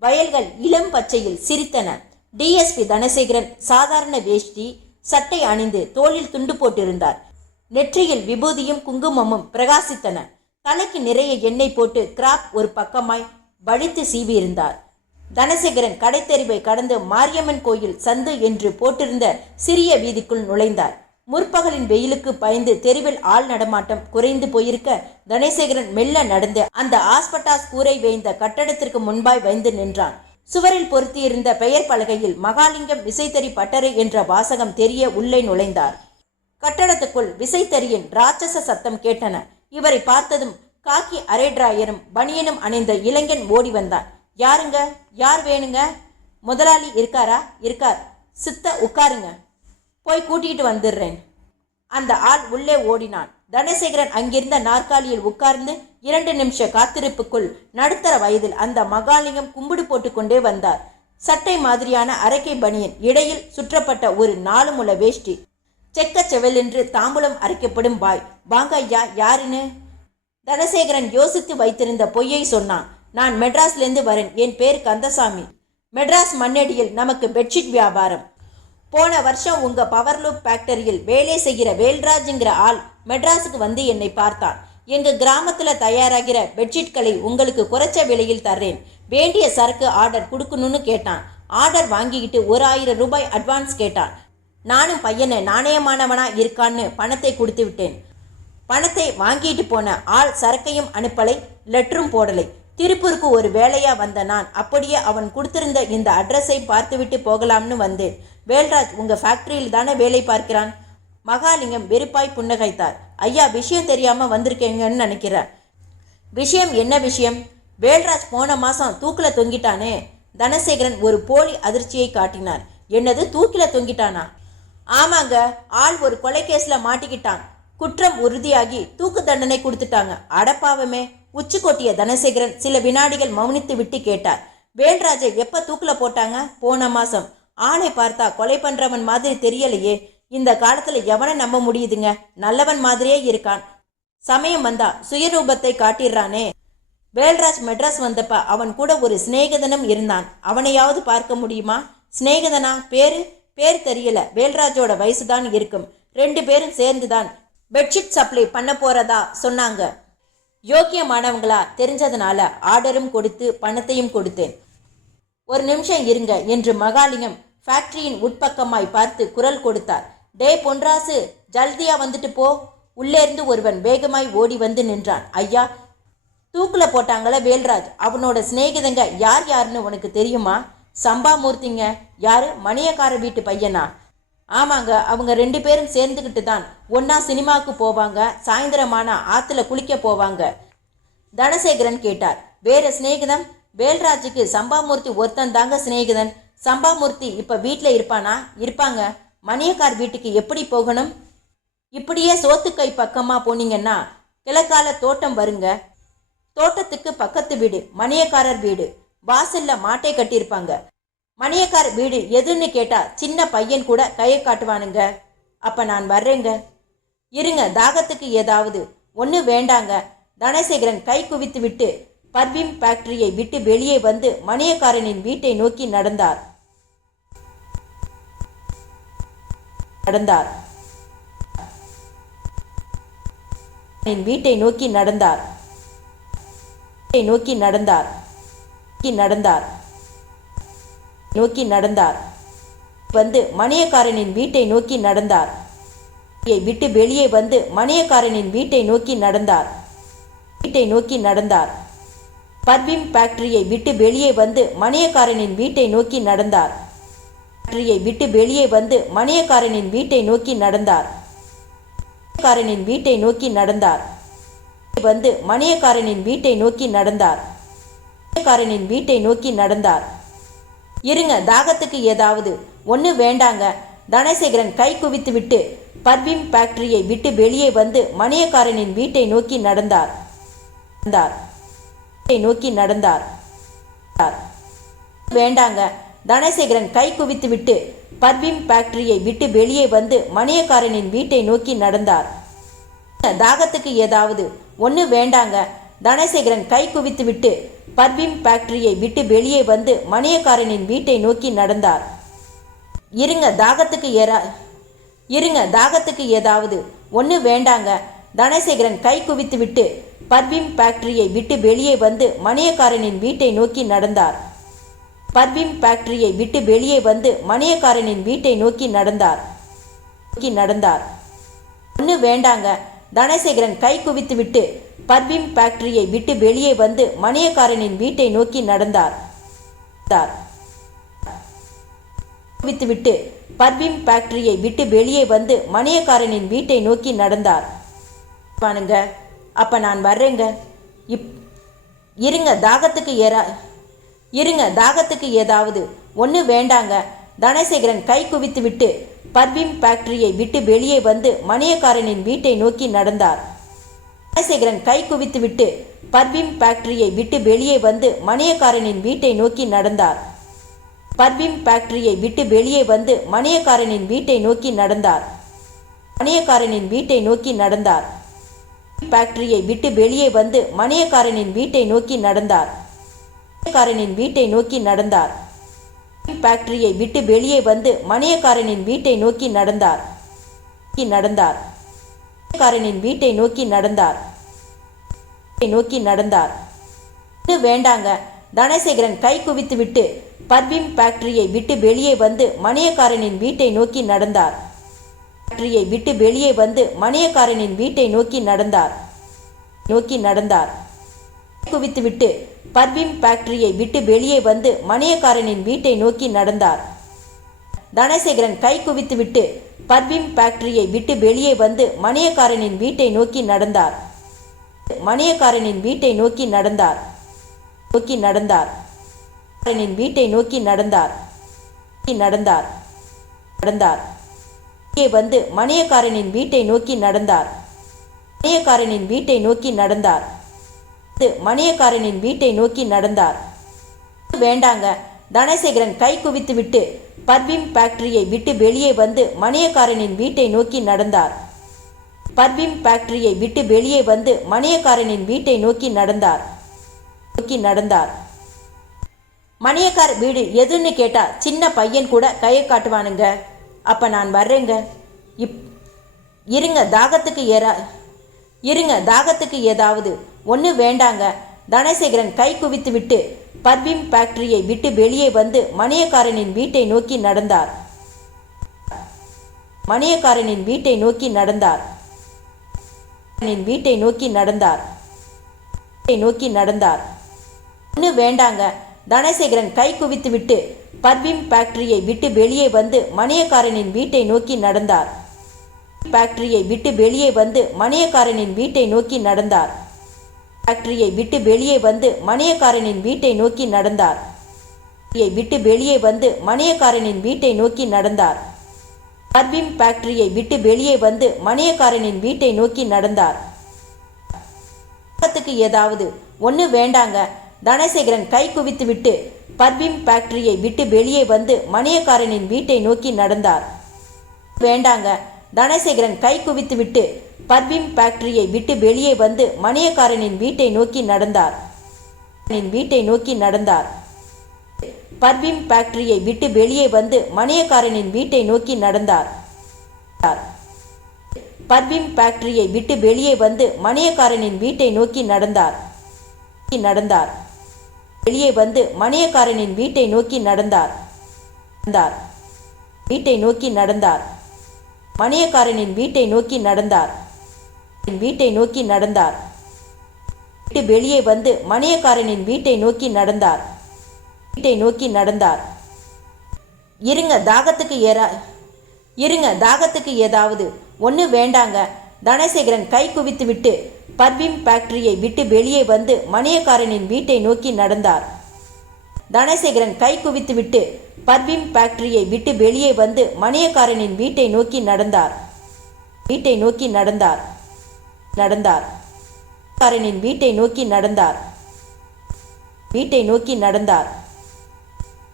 வயல்கள் இளம் பச்சையில் சிரித்தன. டிஎஸ்பி தனசேகரன் சாதாரண வேஷ்டி சட்டை அணிந்து தோளில் துண்டு போட்டிருந்தார். நெற்றியில் விபூதியும் குங்குமமும் பிரகாசித்தன. தலைக்கு நிறைய எண்ணெய் போட்டு கிராப் ஒரு பக்கமாய் வழித்து சீவியிருந்தார். தனசேகரன் கடைத்தெருவை கடந்து மாரியம்மன் கோயில் சந்து என்று போட்டிருந்த சிறிய வீதிக்குள் நுழைந்தார். முற்பகலின் வெயிலுக்கு பயந்து தெருவில் ஆள் நடமாட்டம் குறைந்து போயிருக்க தனசேகரன் மெல்ல நடந்து அந்த ஆஸ்பட்டாஸ் கூரை வேய்ந்த கட்டடத்திற்கு முன்பாய் வந்து நின்றான். சுவரில் பொருத்தியிருந்த பெயர் பலகையில் மகாலிங்கம் விசைத்தறி பட்டறை என்ற வாசகம் தெரிய உள்ளே நுழைந்தார். கட்டடத்துக்குள் விசைத்தறியின் ராட்சச சத்தம் கேட்டன. இவரை பார்த்ததும் காக்கி அரைட்ராயரும் பனியனும் அணிந்த இளைஞன் ஓடி வந்தான். யாருங்க? யார் வேணுங்க? முதலாளி இருக்காரா? இருக்கார். சித்த உட்காருங்க, போய் கூட்டிகிட்டு வந்துடுறேன். அந்த ஆள் உள்ளே ஓடினான். தனசேகரன் அங்கிருந்த நாற்காலியில் உட்கார்ந்து 2 நிமிஷ காத்திருப்புக்குள் நடுத்தர வயதில் அந்த மகாலிங்கம் கும்பிடு போட்டு கொண்டே வந்தார். சட்டை மாதிரியான அரக்கை பனியன், இடையில் சுற்றப்பட்ட ஒரு 4 முழ வேஷ்டி, செக்க செவலென்று தாம்பூலம் அரைக்கப்படும் பாய். வாங்க ஐயா, யாருன்னு? தனசேகரன் யோசித்து வைத்திருந்த பொய்யை சொன்னான். நான் மெட்ராஸ்லேருந்து வரேன். என் பேர் கந்தசாமி. மெட்ராஸ் மண்ணடியில் நமக்கு பெட்ஷீட் வியாபாரம். போன வருஷம் உங்க பவர்லூப் ஃபேக்டரியில் வேலை செய்கிற வேல்ராஜுங்கிற ஆள் மெட்ராஸுக்கு வந்து என்னை பார்த்தான். எங்க கிராமத்துல தயாராகிற பெட்ஷீட்களை உங்களுக்கு குறைச்ச விலையில் தர்றேன், வேண்டிய சரக்கு ஆர்டர் கொடுக்கணும்னு கேட்டான். ஆர்டர் வாங்கிக்கிட்டு 1000 ரூபாய் அட்வான்ஸ் கேட்டான். நானும் பையனை நாணயமானவனா இருக்கான்னு பணத்தை கொடுத்து விட்டேன். பணத்தை வாங்கிட்டு போன ஆள் சரக்கையும் அனுப்பலை, லெட்டரும் போடலை. திருப்பூருக்கு ஒரு வேலையா வந்த நான் அப்படியே அவன் கொடுத்திருந்த இந்த அட்ரஸை பார்த்துவிட்டு போகலாம்னு வந்தேன். வேல்ராஜ் உங்க ஃபேக்டரியில் தானே வேலை பார்க்கிறான். மகாலிங்கம் வெறுப்பாய் புன்னகைத்தார். ஐயா, விஷயம் தெரியாம வந்திருக்கேங்கன்னு நினைக்கிறேன். விஷயம் என்ன விஷயம்? வேல்ராஜ் போன மாசம் தூக்கில தொங்கிட்டானே. தனசேகரன் ஒரு போலி அதிர்ச்சியை காட்டினார். என்னது, தூக்கில தொங்கிட்டானா? ஆமாங்க, ஆள் ஒரு கொலை கேஸ்ல மாட்டிக்கிட்டான். குற்றம் உறுதியாகி தூக்கு தண்டனை கொடுத்துட்டாங்க. அடப்பாவமே! உச்சி கொட்டிய தனசேகரன் சில வினாடிகள் மௌனித்து விட்டு கேட்டார். வேல்ராஜை எப்ப தூக்குல போட்டாங்க? போன மாசம். ஆளை பார்த்தா கொலை பண்றவன் மாதிரி தெரியலையே. இந்த காலத்துல எவனை நம்ப முடியுதுங்க? நல்லவன் மாதிரியே இருக்கான். சமயம் வந்தா சுயரூபத்தை காட்டிடுறானே. வேல்ராஜ் மெட்ராஸ் வந்தப்ப அவன் கூட ஒரு சிநேகிதனும் இருந்தான். அவனையாவது பார்க்க முடியுமா? சிநேகிதனா? பேர் தெரியல. வேல்ராஜோட வயசுதான் இருக்கும். 2 பேரும் சேர்ந்துதான் பெட்ஷீட் சப்ளை பண்ண போறதா சொன்னாங்க. யோக்கியமானவங்களா தெரிஞ்சதுனால ஆர்டரும் கொடுத்து பணத்தையும் கொடுத்தேன். ஒரு நிமிஷம் இருங்க என்று மகாலிங்கம் ஃபேக்டரியின் உட்பக்கமாய் பார்த்து குரல் கொடுத்தார். டே பொன்ராசு, ஜல்தியா வந்துட்டு போ. உள்ளே இருந்து ஒருவன் வேகமாய் ஓடி வந்து நின்றான். ஐயா, தூக்குல போட்டாங்களே வேல்ராஜ், அவனோட சிநேகிதங்க யார் யாருன்னு உனக்கு தெரியுமா? சம்பாமூர்த்திங்க. யாரு? மணியக்கார வீட்டு பையனா? ஆமாங்க, அவங்க 2 பேரும் சேர்ந்துக்கிட்டு தான் ஒன்னா சினிமாவுக்கு போவாங்க, சாயந்தரமான ஆத்துல குளிக்க போவாங்க. தனசேகரன் கேட்டார். வேற சிநேகிதம்? வேல்ராஜுக்கு சம்பாமூர்த்தி ஒருத்தன் தாங்க சிநேகிதன். சம்பாமூர்த்தி இப்ப வீட்டில் இருப்பானா? இருப்பாங்க. மணியக்கார் வீட்டுக்கு எப்படி போகணும்? இப்படியே சோத்துக்கை பக்கமா போனீங்கன்னா கிழக்கால தோட்டம் வருங்க. தோட்டத்துக்கு பக்கத்து வீடு மணியக்காரர் வீடு. வாசல்ல மாட்டை கட்டியிருப்பாங்க. மணியக்கார் வீடு எதுன்னு கேட்டா சின்ன பையன் கூட கையை காட்டுவானுங்க. அப்ப நான் வர்றேங்க. இருங்க, தாகத்துக்கு ஏதாவது ஒன்று வேண்டாங்க. தனசேகரன் கை குவித்து விட்டு பர்வீம் ஃபேக்டரியை விட்டு வெளியே வந்து மணியக்காரனின் வீட்டை நோக்கி நடந்தார். வீட்டை நோக்கி நடந்தார். நோக்கி நடந்தார். வந்து மணியக்காரனின் வீட்டை நோக்கி நடந்தார். விட்டு வெளியே வந்து மணியக்காரனின் வீட்டை நோக்கி நடந்தார். பர்வீம் ஃபேக்டரியை விட்டு வெளியே வந்து மணியக்காரனின் வீட்டை நோக்கி நடந்தார். விட்டு வெளியே வந்து மணியக்காரனின் வீட்டை நோக்கி நடந்தார். வீட்டை நோக்கி நடந்தார். வந்து மணியக்காரனின் வீட்டை நோக்கி நடந்தார். வீட்டை நோக்கி நடந்தார். இருங்க, தாகத்துக்கு ஏதாவது ஒன்று வேண்டாங்க. தனசேகரன் கை குவித்து விட்டு பர்வீம் ஃபேக்டரியை விட்டு வெளியே வந்து மணியக்காரனின் வீட்டை நோக்கி நடந்தார். வேண்டாங்க. தனசேகரன் கை குவித்து விட்டு பர்வீம் ஃபேக்டரியை விட்டு வெளியே வந்து மணியக்காரனின் வீட்டை நோக்கி நடந்தார். தாகத்துக்கு ஏதாவது ஒன்று வேண்டாங்க. தனசேகரன் கை குவித்து விட்டு பர்வீன் ஃபேக்டரியை விட்டு வெளியே வந்து மணியக்காரனின் வீட்டை நோக்கி நடந்தார். இருங்க தாகத்துக்கு ஏதாவது ஒன்று வேண்டாங்க. தனசேகரன் கை குவித்து விட்டு பர்வீன் ஃபேக்டரியை விட்டு வெளியே வந்து மணியக்காரனின் வீட்டை நோக்கி நடந்தார். பர்வீன் ஃபேக்டரியை விட்டு வெளியே வந்து மணியக்காரனின் வீட்டை நோக்கி நடந்தார். ஒன்று வேண்டாங்க. தனசேகரன் கை குவித்து விட்டு பர்வீன் ஃபேக்டரியை விட்டு வெளியே வந்து மணியக்காரனின் வீட்டை நோக்கி நடந்தார். குவித்துவிட்டு பர்வீன் ஃபேக்டரியை விட்டு வெளியே வந்து மணியக்காரனின் வீட்டை நோக்கி நடந்தார். வானுங்க, அப்ப நான் வர்றேங்க. இருங்க தாகத்துக்கு ஏதாவது ஒன்று வேண்டாங்க. தனசேகரன் கை குவித்து விட்டு பர்வீன் ஃபேக்டரியை விட்டு வெளியே வந்து மணியக்காரனின் வீட்டை நோக்கி நடந்தார். தனசேகரன் கை குவித்து விட்டு பர்வீன் ஃபேக்டரியை விட்டு வெளியே வந்து மணியக்காரனின் வீட்டை நோக்கி நடந்தார். பர்வீன் ஃபேக்டரியை விட்டு வெளியே வந்து மணியக்காரனின் வீட்டை நோக்கி நடந்தார். ஃபேக்டரியை விட்டு வெளியே வந்து மணியக்காரனின் வீட்டை நோக்கி நடந்தார். ஃபேக்டரியை விட்டு வெளியே வந்து மணியக்காரனின் வீட்டை நோக்கி நடந்தார். வீட்டை நோக்கி நடந்தார். வேண்டாங்க. தனசேகரன் கை குவித்து விட்டு பர்வீன் ஃபேக்டரியை விட்டு வெளியே வந்து மணியக்காரனின் வீட்டை நோக்கி நடந்தார். ஃபேக்டரியை விட்டு வெளியே வந்து மணியக்காரனின் வீட்டை நோக்கி நடந்தார். குவித்து விட்டு பர்வீன் ஃபேக்டரியை விட்டு வெளியே வந்து மணியக்காரனின் வீட்டை நோக்கி நடந்தார். தனசேகரன் கை குவித்து விட்டு பர்வீன் ஃபேக்டரியை விட்டு வெளியே வந்து மணியக்காரனின் வீட்டை நோக்கி நடந்தார். வீட்டை நோக்கி நடந்தார். வீட்டை நோக்கி நடந்தார். வந்து மணியக்காரனின் வீட்டை நோக்கி நடந்தார். மணியக்காரனின் வீட்டை நோக்கி நடந்தார். வேண்டாங்க. தனசேகரன் கை குவித்து விட்டு பர்வீன் ஃபேக்டரியை விட்டு வெளியே வந்து மணியக்காரனின் வீட்டை நோக்கி நடந்தார். பர்வீன் ஃபேக்டரியை விட்டு வெளியே வந்து மணியக்காரனின் வீட்டை நோக்கி நடந்தார். மணியக்கார வீடு எதுன்னு கேட்டா சின்ன பையன் கூட கையை காட்டுவானுங்க. அப்ப நான் வர்றேங்க. இருங்க தாகத்துக்கு ஏதாவது ஒன்று வேண்டாங்க. தனசேகரன் கை குவித்து விட்டு பர்வீன் ஃபேக்டரியை விட்டு வெளியே வந்து மணியக்காரனின் வீட்டை நோக்கி நடந்தார். வீட்டை நோக்கி நடந்தார். ஒன்று வேண்டாங்க. தனசேகரன் கை குவித்து விட்டு பர்வீன் ஃபேக்டரியை விட்டு வெளியே வந்து மணியக்காரனின் வீட்டை நோக்கி நடந்தார். ஃபேக்டரியை விட்டு வெளியே வந்து மணியக்காரனின் வீட்டை நோக்கி நடந்தார். பர்வீன் ஃபேக்டரியை விட்டு வெளியே வந்து மணியக்காரனின் வீட்டை நோக்கி நடந்தார். ஏதாவது ஒன்று வேண்டாங்க. தனசேகரன் கை குவித்து விட்டு பர்வீன் ஃபேக்டரியை விட்டு வெளியே வந்து மணியக்காரனின் வீட்டை நோக்கி நடந்தார். வேண்டாங்க. தனசேகரன் கை குவித்து விட்டு பர்வீன் ஃபேக்டரியை விட்டு வெளியே வந்து மணியக்காரனின் வீட்டை நோக்கி நடந்தார். பர்வீன் ஃபேக்டரியை விட்டு வெளியே வந்து மணியக்காரனின் வீட்டை நோக்கி நடந்தார். பர்வீன் ஃபேக்டரியை விட்டு வெளியே வந்து மணியக்காரனின் வீட்டை நோக்கி நடந்தார். வெளியே வந்து மணியக்காரனின் வீட்டை நோக்கி நடந்தார். மணியக்காரனின் வீட்டை நோக்கி நடந்தார். விட்டு வெளியே வந்து மணியக்காரனின் வீட்டை நோக்கி நடந்தார். இருங்க தாகத்துக்கு ஏதாவது ஒன்று வேண்டாங்க. தனசேகரன் கை குவித்து விட்டு பர்வீன் ஃபேக்டரியை விட்டு வெளியே வந்து மணியக்காரனின் வீட்டை நோக்கி நடந்தார். தனசேகரன் கை குவித்து விட்டு பர்வீன் ஃபேக்டரியை விட்டு வெளியே வந்து மணியக்காரனின் வீட்டை நோக்கி நடந்தார். வீட்டை நோக்கி நடந்தார்.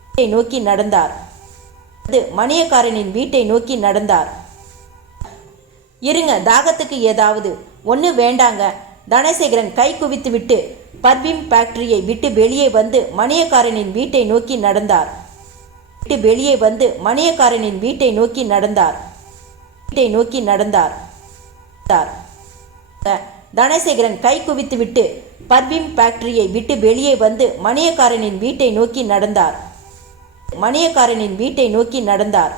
வீட்டை நோக்கி நடந்தார். மணியக்காரனின் வீட்டை நோக்கி நடந்தார். இருங்க தாகத்துக்கு ஏதாவது ஒன்று வேண்டாங்க. தனசேகரன் கை குவித்துவிட்டு பர்வீன் ஃபேக்டரியை விட்டு வெளியே வந்து மணியக்காரனின் வீட்டை நோக்கி நடந்தார். வெளியே வந்து மணியக்காரனின் வீட்டை நோக்கி நடந்தார். தனசேகரன் கை குவித்துவிட்டு பர்வீன் ஃபேக்டரியை விட்டு வெளியே வந்து மணியக்காரனின் வீட்டை நோக்கி நடந்தார். மணியக்காரனின் வீட்டை நோக்கி நடந்தார்.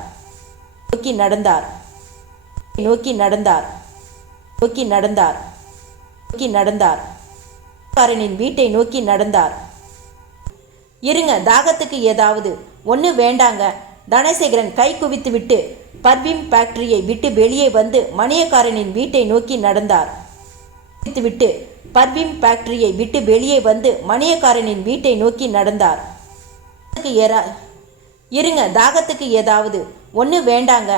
வீட்டை நோக்கி நடந்தார். இருங்க, தாகத்துக்கு ஏதாவது ஒன்று வேண்டாங்க. தனசேகரன் கை குவித்துவிட்டு பர்வீன் ஃபேக்டரியை விட்டு வெளியே வந்து மணியக்காரனின் வீட்டை நோக்கி நடந்தார். பர்வீன் ஃபேக்டரியை விட்டு வெளியே வந்து மணியக்காரனின் வீட்டை நோக்கி நடந்தார். இருங்க, தாகத்துக்கு ஏதாவது ஒன்று வேண்டாங்க.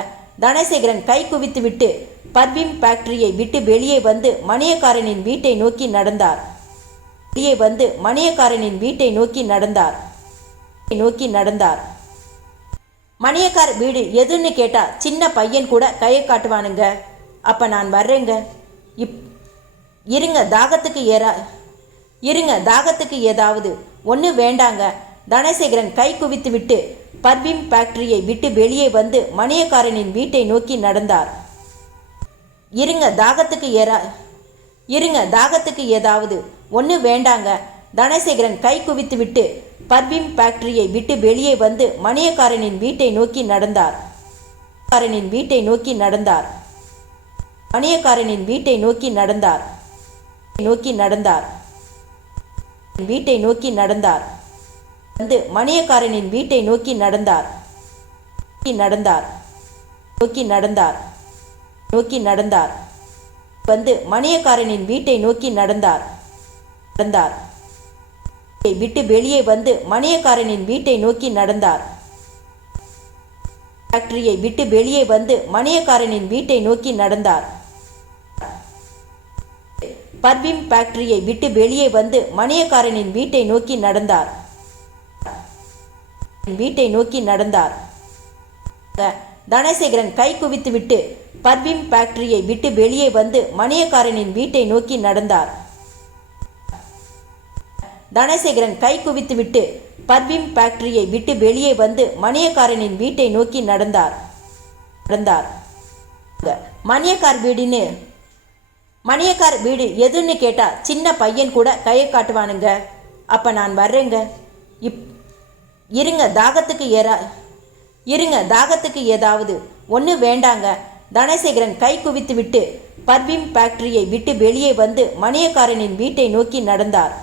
தனசேகரன் கை குவித்துவிட்டு பர்வீன் ஃபேக்டரியை விட்டு வெளியே வந்து மணியக்காரனின் வீட்டை நோக்கி நடந்தார். மணியக்கார் வீடு எதுன்னு கேட்டா சின்ன பையன் கூட கையை காட்டுவானுங்க. அப்ப நான் வர்றேங்க. இருங்க, தாகத்துக்கு ஏதாவது ஒன்று வேண்டாங்க. தனசேகரன் கை குவித்துவிட்டு பர்வீன் ஃபேக்டரியை விட்டு வெளியே வந்து மணியக்காரனின் வீட்டை நோக்கி நடந்தார். இருங்க, தாகத்துக்கு ஏதாவது ஒன்று வேண்டாங்க. தனசேகரன் கை குவித்துவிட்டு பர்வீன் ஃபேக்டரியை விட்டு வெளியே வந்து மணியக்காரனின் வீட்டை நோக்கி நடந்தார். வந்து மணியக்காரனின் வீட்டை நோக்கி நடந்தார். வந்து மணியக்காரனின் வீட்டை நோக்கி நடந்தார். விட்டு வெளியே வந்து மணியக்காரனின் வீட்டை நோக்கி நடந்தார். ஃபேக்டரியை விட்டு வெளியே வந்து மணியக்காரனின் வீட்டை நோக்கி நடந்தார். பர்வீன் ஃபேக்டரியை விட்டு வெளியே வந்து மணியக்காரனின் வீட்டை நோக்கி நடந்தார். தனசேகரன் கை குவித்துவிட்டு பர்வீன் ஃபேக்டரியை விட்டு வெளியே வந்து மணியக்காரனின் வீட்டை நோக்கி நடந்தார். தனசேகரன் கை குவித்துவிட்டு பர்வீன் ஃபேக்டரியை விட்டு வெளியே வந்து மணியக்காரனின் வீட்டை நோக்கி நடந்தார். மணியக்கார் வீடு எதுன்னு கேட்டா சின்ன பையன் கூட கையை காட்டுவானுங்க. அப்ப நான் வர்றேங்க. இருங்க, தாகத்துக்கு ஏதாவது ஒன்று வேண்டாங்க. தனசேகரன் கை குவித்துவிட்டு பர்வீன் ஃபேக்டரியை விட்டு வெளியே வந்து மணியக்காரனின் வீட்டை நோக்கி நடந்தார்.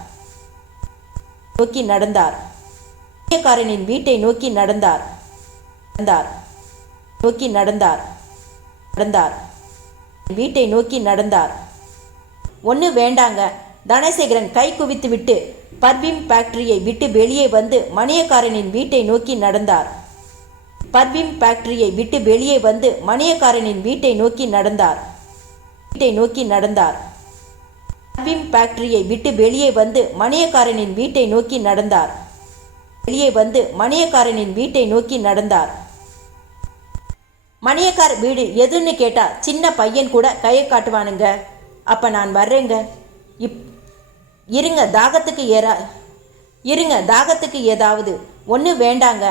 ஒன்று வேண்டாங்க. தனசேகரன் கை குவித்துவிட்டு பர்வீன் ஃபேக்டரியை விட்டு வெளியே வந்து மணியக்காரனின் வீட்டை நோக்கி நடந்தார். பர்வீன் ஃபேக்டரியை விட்டு வெளியே வந்து மணியக்காரனின் வீட்டை நோக்கி நடந்தார். மணியக்கார் வீடு எதுன்னு கேட்டா சின்ன பையன் கூட கையை காட்டுவானுங்க. அப்ப நான் வர்றேங்க. இருங்க, தாகத்துக்கு ஏதாவது ஒன்று வேண்டாங்க.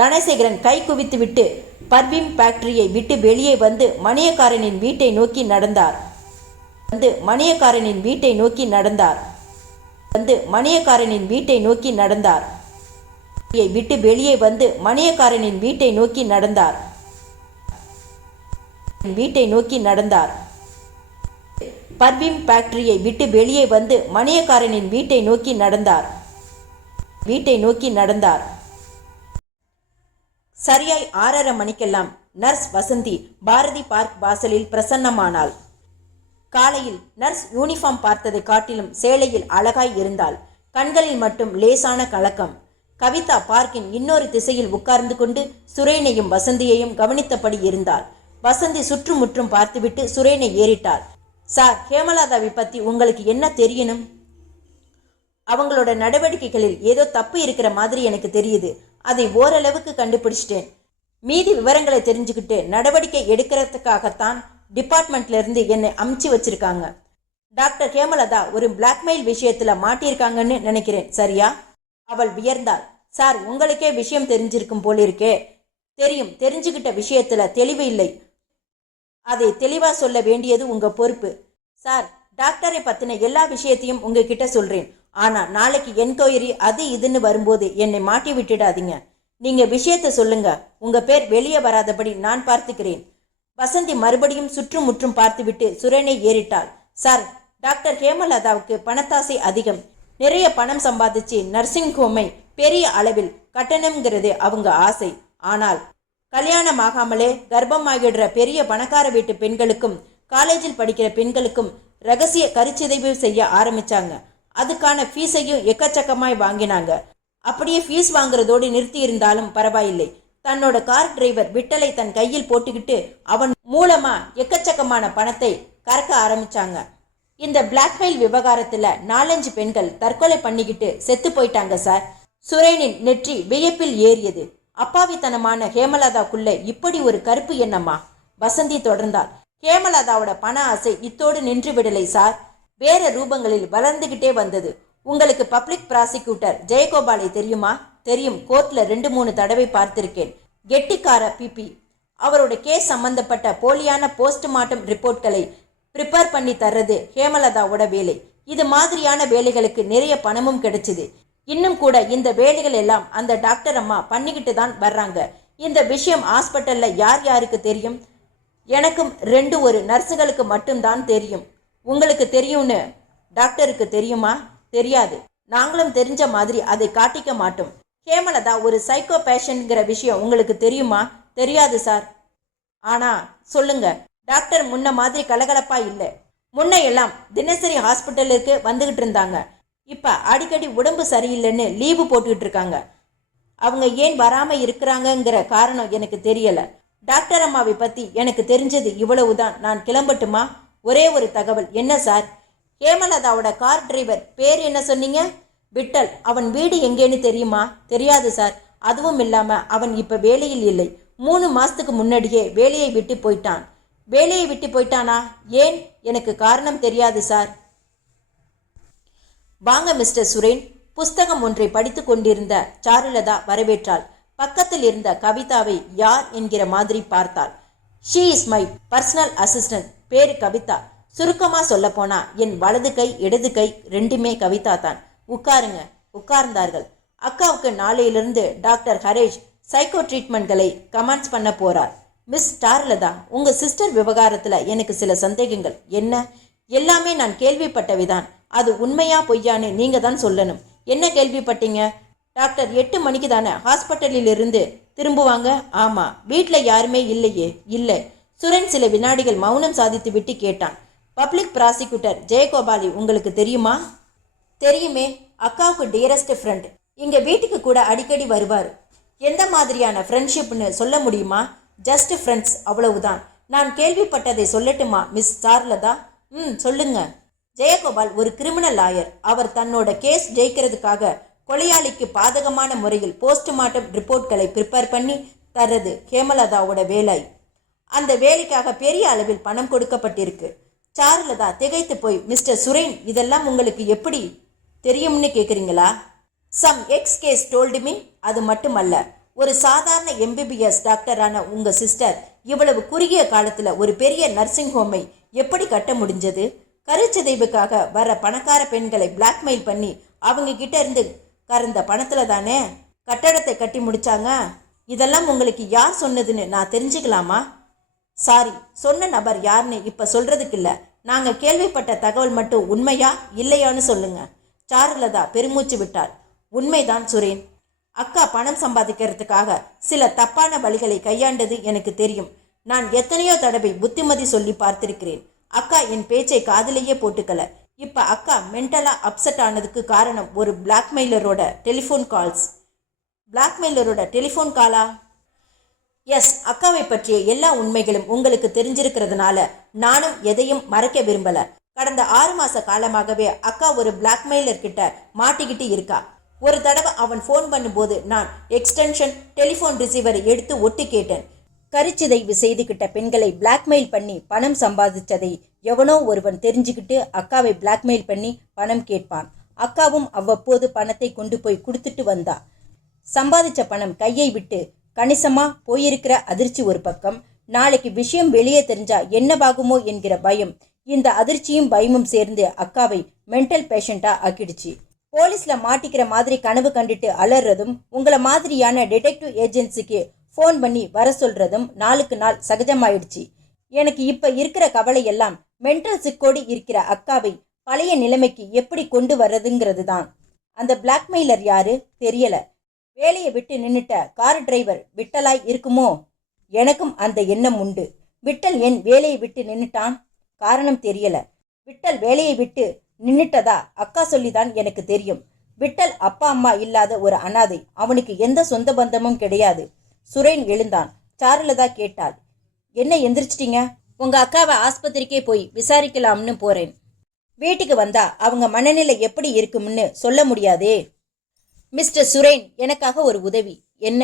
தனசேகரன் கை குவித்துவிட்டு பர்வீன் ஃபேக்டரியை விட்டு வெளியே வந்து மணியக்காரனின் வீட்டை நோக்கி நடந்தார். விட்டு வெளியே வந்து மணியக்காரனின் வீட்டை நோக்கி நடந்தார். பர்வீன் ஃபேக்டரியை விட்டு வெளியே வந்து மணியக்காரனின் வீட்டை நோக்கி நடந்தார். சரியாய் 6:30 மணிக்கெல்லாம் நர்ஸ் வசந்தி பாரதி பார்க் வாசலில் பிரசன்னமானாள். காலையில் நர்ஸ் யூனிஃபார்ம் பார்த்ததை காட்டிலும் சேலையில் அழகாய் இருந்தாள். கண்களில் மட்டும் லேசான கலக்கம். கவிதா பார்க்கின் இன்னொரு திசையில் உட்கார்ந்து கொண்டு சுரேனையும் வசந்தியையும் கவனித்தபடி இருந்தாள். வசந்தி சுற்றுமுற்றும் பார்த்துவிட்டு சுரேனை ஏறிட்டாள். சார், ஹேமலதாவை பற்றி உங்களுக்கு என்ன தெரியணும்? அவங்களோட நடவடிக்கைகளில் ஏதோ தப்பு இருக்கிற மாதிரி எனக்கு தெரியுது. அதை ஓரளவுக்கு கண்டுபிடிச்சிட்டேன். மீதி விவரங்களை தெரிஞ்சுக்கிட்டு நடவடிக்கை எடுக்கிறதுக்காகத்தான் டிபார்ட்மெண்ட்ல இருந்து என்னை அமுச்சு வச்சிருக்காங்க. டாக்டர் ஹேமலதா ஒரு பிளாக்மெயில் விஷயத்துல மாட்டியிருக்காங்கன்னு நினைக்கிறேன், சரியா? அவள் வியர்ந்தாள். சார், உங்களுக்கே விஷயம் தெரிஞ்சிருக்கும் போலிருக்கே. தெரியும், தெரிஞ்சுக்கிட்ட விஷயத்துல தெளிவு இல்லை. அதை தெளிவா சொல்ல வேண்டியது உங்க பொறுப்பு. சார், டாக்டரை பத்தின எல்லா விஷயத்தையும் உங்ககிட்ட சொல்றேன். ஆனா நாளைக்கு என்கொயரி அது இதுன்னு வரும்போது என்னை மாட்டி விட்டுடாதீங்க. நீங்க விஷயத்த சொல்லுங்க. உங்க பேர் வெளியே வராதபடி நான் பார்த்துக்கிறேன். வசந்தி மறுபடியும் சுற்றுமுற்றும் பார்த்துவிட்டு சுரேனை ஏறிட்டாள். சார், டாக்டர் ஹேமலதாவுக்கு பணத்தாசை அதிகம். நிறைய பணம் சம்பாதிச்சு நர்சிங் ஹோமை பெரிய அளவில் கட்டணம்ங்கிறது அவங்க ஆசை. ஆனால் கல்யாணம் ஆகாமலே கர்ப்பமாகிடுற பெரிய பணக்கார வீட்டு பெண்களுக்கும் காலேஜில் படிக்கிற பெண்களுக்கும் ரகசிய கருச்சிதைவு செய்ய ஆரம்பிச்சாங்க. அதுக்கான ஃபீஸையும் எக்கச்சக்கமாய் வாங்கினாங்க. அப்படியே ஃபீஸ் வாங்குறதோடு நிறுத்தி இருந்தாலும் பரவாயில்லை, தன்னோட கார் டிரைவர் விட்டலை தன் கையில் போட்டுக்கிட்டு அவன் மூலமா எக்கச்சக்கமான பணத்தை கறக்க ஆரம்பிச்சாங்க. இந்த பிளாக்மெயில் விவகாரத்துல 4-5 பெண்கள் தற்கொலை பண்ணிக்கிட்டு செத்து போயிட்டாங்க சார். சுரேனின் நெற்றி வியப்பில் ஏறியது. அப்பாவித்தனமான ஹேமலதாக்குள்ள இப்படி ஒரு கருப்பு எண்ணமா? வசந்தி தொடர்ந்தாள். ஹேமலதாவோட பண ஆசை இத்தோடு நின்று விடலை சார், வேற ரூபங்களில் வளர்ந்துகிட்டே வந்தது. உங்களுக்கு பப்ளிக் ப்ராசிக்யூட்டர் ஜெயகோபாலை தெரியுமா? தெரியும், கோர்ட்ல 2-3 தடவை பார்த்திருக்கேன். கெட்டிக்கார பிபி. அவரோட கேஸ் சம்பந்தப்பட்ட போலியான போஸ்ட்மார்ட்டம் ரிப்போர்ட்களை ப்ரிப்பேர் பண்ணி தர்றது ஹேமலதாவோட வேலை. இது மாதிரியான வேலைகளுக்கு நிறைய பணமும் கிடைச்சிது. இன்னும் கூட இந்த வேலைகள் எல்லாம் அந்த டாக்டர் அம்மா பண்ணிக்கிட்டு தான் வர்றாங்க. இந்த விஷயம் ஹாஸ்பிட்டல்ல யார் யாருக்கு தெரியும்? எனக்கும் 2 நர்ஸுகளுக்கு மட்டும்தான் தெரியும். உங்களுக்கு தெரியும்னு டாக்டருக்கு தெரியுமா? தெரியாது. நாங்களும் தெரிஞ்ச மாதிரி அதை காட்டிக்க மாட்டோம். ஹேமலதா ஒரு சைக்கோ பேஷண்ட்ங்கிற விஷயம் உங்களுக்கு தெரியுமா? தெரியாது சார். ஆனா சொல்லுங்க, டாக்டர் முன்ன மாதிரி கலகலப்பா இல்லை. முன்ன எல்லாம் தினசரி ஹாஸ்பிட்டலுக்கு வந்துகிட்டு இருந்தாங்க. இப்ப அடிக்கடி உடம்பு சரியில்லைன்னு லீவு போட்டுக்கிட்டு இருக்காங்க. அவங்க ஏன் வராம இருக்கிறாங்கங்கிற காரணம் எனக்கு தெரியல. டாக்டர் அம்மாவை பத்தி எனக்கு தெரிஞ்சது இவ்வளவுதான். நான் கிளம்பட்டுமா? ஒரே ஒரு தகவல். என்ன சார்? ஹேமலதாவோட கார் டிரைவர் பேர் என்ன சொன்னீங்க? விட்டல். அவன் வீடு எங்கேன்னு தெரியுமா? தெரியாது சார். அதுவும் இல்லாம அவன் இப்ப வேலையில் இல்லை. 3 மாசத்துக்கு முன்னாடியே வேலையை விட்டு போயிட்டான். வேலையை விட்டு போயிட்டானா? ஏன்? எனக்கு காரணம் தெரியாது சார். வாங்க மிஸ்டர் சுரேன். புஸ்தகம் ஒன்றை படித்து கொண்டிருந்த சாருலதா வரவேற்றாள். பக்கத்தில் இருந்த கவிதாவை யார் என்கிற மாதிரி பார்த்தாள். She is my personal assistant. பேரு கவிதா. சுருக்கமா சொல்ல போனா என் வலது கை இடது கை ரெண்டுமே கவிதா தான். உட்காருங்க. உட்கார்ந்தார்கள். அக்காவுக்கு நாளையிலிருந்து டாக்டர் ஹரேஷ் சைக்கோ ட்ரீட்மெண்ட்களை கமெண்ட்ஸ் பண்ண போறார். மிஸ் சாருலதா, உங்க சிஸ்டர் விவகாரத்துல எனக்கு சில சந்தேகங்கள். என்ன? எல்லாமே நான் கேள்விப்பட்டவைதான். அது உண்மையா பொய்யான்னு நீங்க தான் சொல்லணும். என்ன கேள்விப்பட்டீங்க? டாக்டர் 8 மணிக்கு தானே ஹாஸ்பிட்டலில் இருந்து திரும்புவாங்க? ஆமா. வீட்டில் யாருமே இல்லையே? இல்லை. சுரேன் சில வினாடிகள் மௌனம் சாதித்து விட்டு கேட்டான். பப்ளிக் ப்ராசிக்யூட்டர் ஜெயகோபாலி உங்களுக்கு தெரியுமா? தெரியுமே. அக்காவுக்கு டியரஸ்ட் ஃப்ரெண்ட். இங்க வீட்டுக்கு கூட அடிக்கடி வருவார். எந்த மாதிரியான ஃப்ரெண்ட்ஷிப்னு சொல்ல முடியுமா? ஜஸ்ட் ஃப்ரெண்ட்ஸ், அவ்வளவுதான். நான் கேள்விப்பட்டதை சொல்லட்டுமா மிஸ் சாருலதா? சொல்லுங்க. ஜெயகோபால் ஒரு கிரிமினல் லாயர். அவர் தன்னோட கேஸ் ஜெயிக்கிறதுக்காக கொலையாளிக்கு பாதகமான முறையில் போஸ்ட்மார்ட்டம் ரிப்போர்ட்களை ப்ரிப்பேர் பண்ணி தர்றது ஹேமலதாவோட வேலை. அந்த வேலைக்காக பெரிய அளவில் பணம் கொடுக்கப்பட்டிருக்கு. சாருலதா திகைத்து போய், மிஸ்டர் சுரேன், இதெல்லாம் உங்களுக்கு எப்படி தெரியும்னு கேட்குறீங்களா? Some ex case told me. அது மட்டுமல்ல, ஒரு சாதாரண MBBS டாக்டரான உங்க சிஸ்டர் இவ்வளவு குறுகிய காலத்துல ஒரு பெரிய நர்சிங் ஹோமை எப்படி கட்ட முடிஞ்சது? கருச்சிதைவுக்காக வர பணக்கார பெண்களை பிளாக்மெயில் பண்ணி அவங்க கிட்ட இருந்து கறந்த பணத்துல தானே கட்டடத்தை கட்டி முடிச்சாங்க. இதெல்லாம் உங்களுக்கு யார் சொன்னதுன்னு நான் தெரிஞ்சுக்கலாமா? சாரி, சொன்ன நபர் யாருன்னு இப்ப சொல்றதுக்கு இல்ல. நாங்க கேள்விப்பட்ட தகவல் மட்டும் உண்மையா இல்லையான்னு சொல்லுங்க. சாருலதா பெருமூச்சு விட்டாள். உண்மைதான் சுரேன். அக்கா பணம் சம்பாதிக்கிறதுக்காக சில தப்பான வழிகளை கையாண்டது எனக்கு தெரியும். நான் எத்தனையோ தடவை புத்திமதி சொல்லி பார்த்திருக்கிறேன். அக்கா என் பேச்சை காதிலேயே போட்டுக்கல. இப்ப அக்கா மென்டலா அப்செட் ஆனதுக்கு காரணம் ஒரு பிளாக்மெயிலரோட டெலிஃபோன் கால்ஸ். பிளாக்மெயிலரோட டெலிஃபோன் காலா? எஸ். அக்காவை பற்றிய எல்லா உண்மைகளும் உங்களுக்கு தெரிஞ்சிருக்கிறதுனால நானும் எதையும் மறைக்க விரும்பல. கடந்த 6 மாச காலமாகவே அக்கா ஒரு பிளாக்மெயிலர் கிட்ட மாட்டிக்கிட்டு இருக்கா. ஒரு தடவை அவன் ஃபோன் பண்ணும்போது நான் எக்ஸ்டென்ஷன் டெலிஃபோன் ரிசீவரை எடுத்து ஒட்டி கேட்டேன். கருச்சிதைவு செய்துகிட்ட பெண்களை பிளாக்மெயில் பண்ணி பணம் சம்பாதிச்சதை எவனோ ஒருவன் தெரிஞ்சுக்கிட்டு அக்காவை பிளாக்மெயில் பண்ணி பணம் கேட்பான். அக்காவும் அவ்வப்போது பணத்தை கொண்டு போய் கொடுத்துட்டு வந்தா. சம்பாதிச்ச பணம் கையை விட்டு கணிசமா போயிருக்கிற அதிர்ச்சி ஒரு பக்கம், நாளைக்கு விஷயம் வெளியே தெரிஞ்சா என்னவாகுமோ என்கிற பயம், இந்த அதிர்ச்சியும் பயமும் சேர்ந்து அக்காவை மென்டல் பேஷண்டா ஆக்கிடுச்சு. போலீஸ்ல மாட்டிக்கிற மாதிரி கனவு கண்டுட்டு அலறதும், உங்களை மாதிரியான டிடெக்டிவ் ஏஜென்சிக்கு ஃபோன் பண்ணி வர சொல்றதும் நாளுக்கு நாள் சகஜமாயிடுச்சு. எனக்கு இப்ப இருக்கிற கவலை எல்லாம் மென்டல் சிக்கோடு இருக்கிற அக்காவை பழைய நிலைமைக்கு எப்படி கொண்டு வர்றதுங்கிறது தான். அந்த பிளாக்மெயிலர் யாரு தெரியல. வேலையை விட்டு நின்னுட்ட கார் டிரைவர் விட்டலாய் இருக்குமோ? எனக்கும் அந்த எண்ணம் உண்டு. விட்டல் ஏன் வேலையை விட்டு நின்னுட்டான்? காரணம் தெரியல. விட்டல் வேலையை விட்டு நின்னுட்டதா அக்கா சொல்லிதான் எனக்கு தெரியும். விட்டல் அப்பா அம்மா இல்லாத ஒரு அனாதை. அவனுக்கு எந்த சொந்த பந்தமும் கிடையாது. சுரேன் எழுந்தான். சாருலதா கேட்டாள், என்ன எந்திரிச்சிட்டீங்க? உங்க அக்காவை ஆஸ்பத்திரிக்கே போய் விசாரிக்கலாம்னு போறேன். வீட்டுக்கு வந்தா அவங்க மனநிலை எப்படி இருக்கும்னு சொல்ல முடியாதே. மிஸ்டர் சுரேன், எனக்காக ஒரு உதவி. என்ன?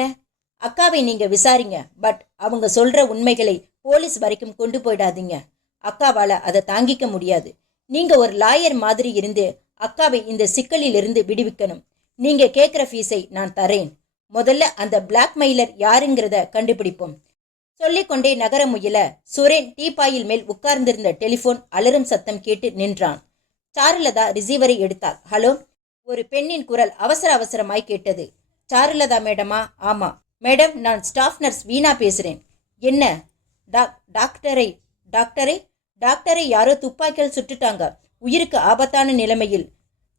அக்காவை நீங்க விசாரிங்க, பட் அவங்க சொல்ற உண்மைகளை போலீஸ் வரைக்கும் கொண்டு போயிடாதீங்க. அக்காவால அதை தாங்கிக்க முடியாது. நீங்க ஒரு லாயர் மாதிரி இருந்து அக்காவை இந்த சிக்கலில் இருந்து விடுவிக்கணும். நீங்க கேட்குற ஃபீஸை நான் தரேன். முதல்ல அந்த பிளாக்மெயிலர் யாருங்கிறத கண்டுபிடிப்போம். சொல்லிக்கொண்டே நகர முயல சுரேன் டீப்பாயில் மேல் உட்கார்ந்திருந்த டெலிபோன் அலறும் சத்தம் கேட்டு நின்றான். சாருலதா ரிசீவரை எடுத்தாள். ஹலோ. ஒரு பெண்ணின் குரல் அவசர அவசரமாய் கேட்டது. சாருலதா மேடமா? ஆமா மேடம், நான் ஸ்டாஃப் நர்ஸ் வீணா பேசுறேன். என்ன? டாக்டரை டாக்டரை டாக்டரை யாரோ துப்பாக்கியால் சுட்டுட்டாங்க. உயிருக்கு ஆபத்தான நிலைமையில்.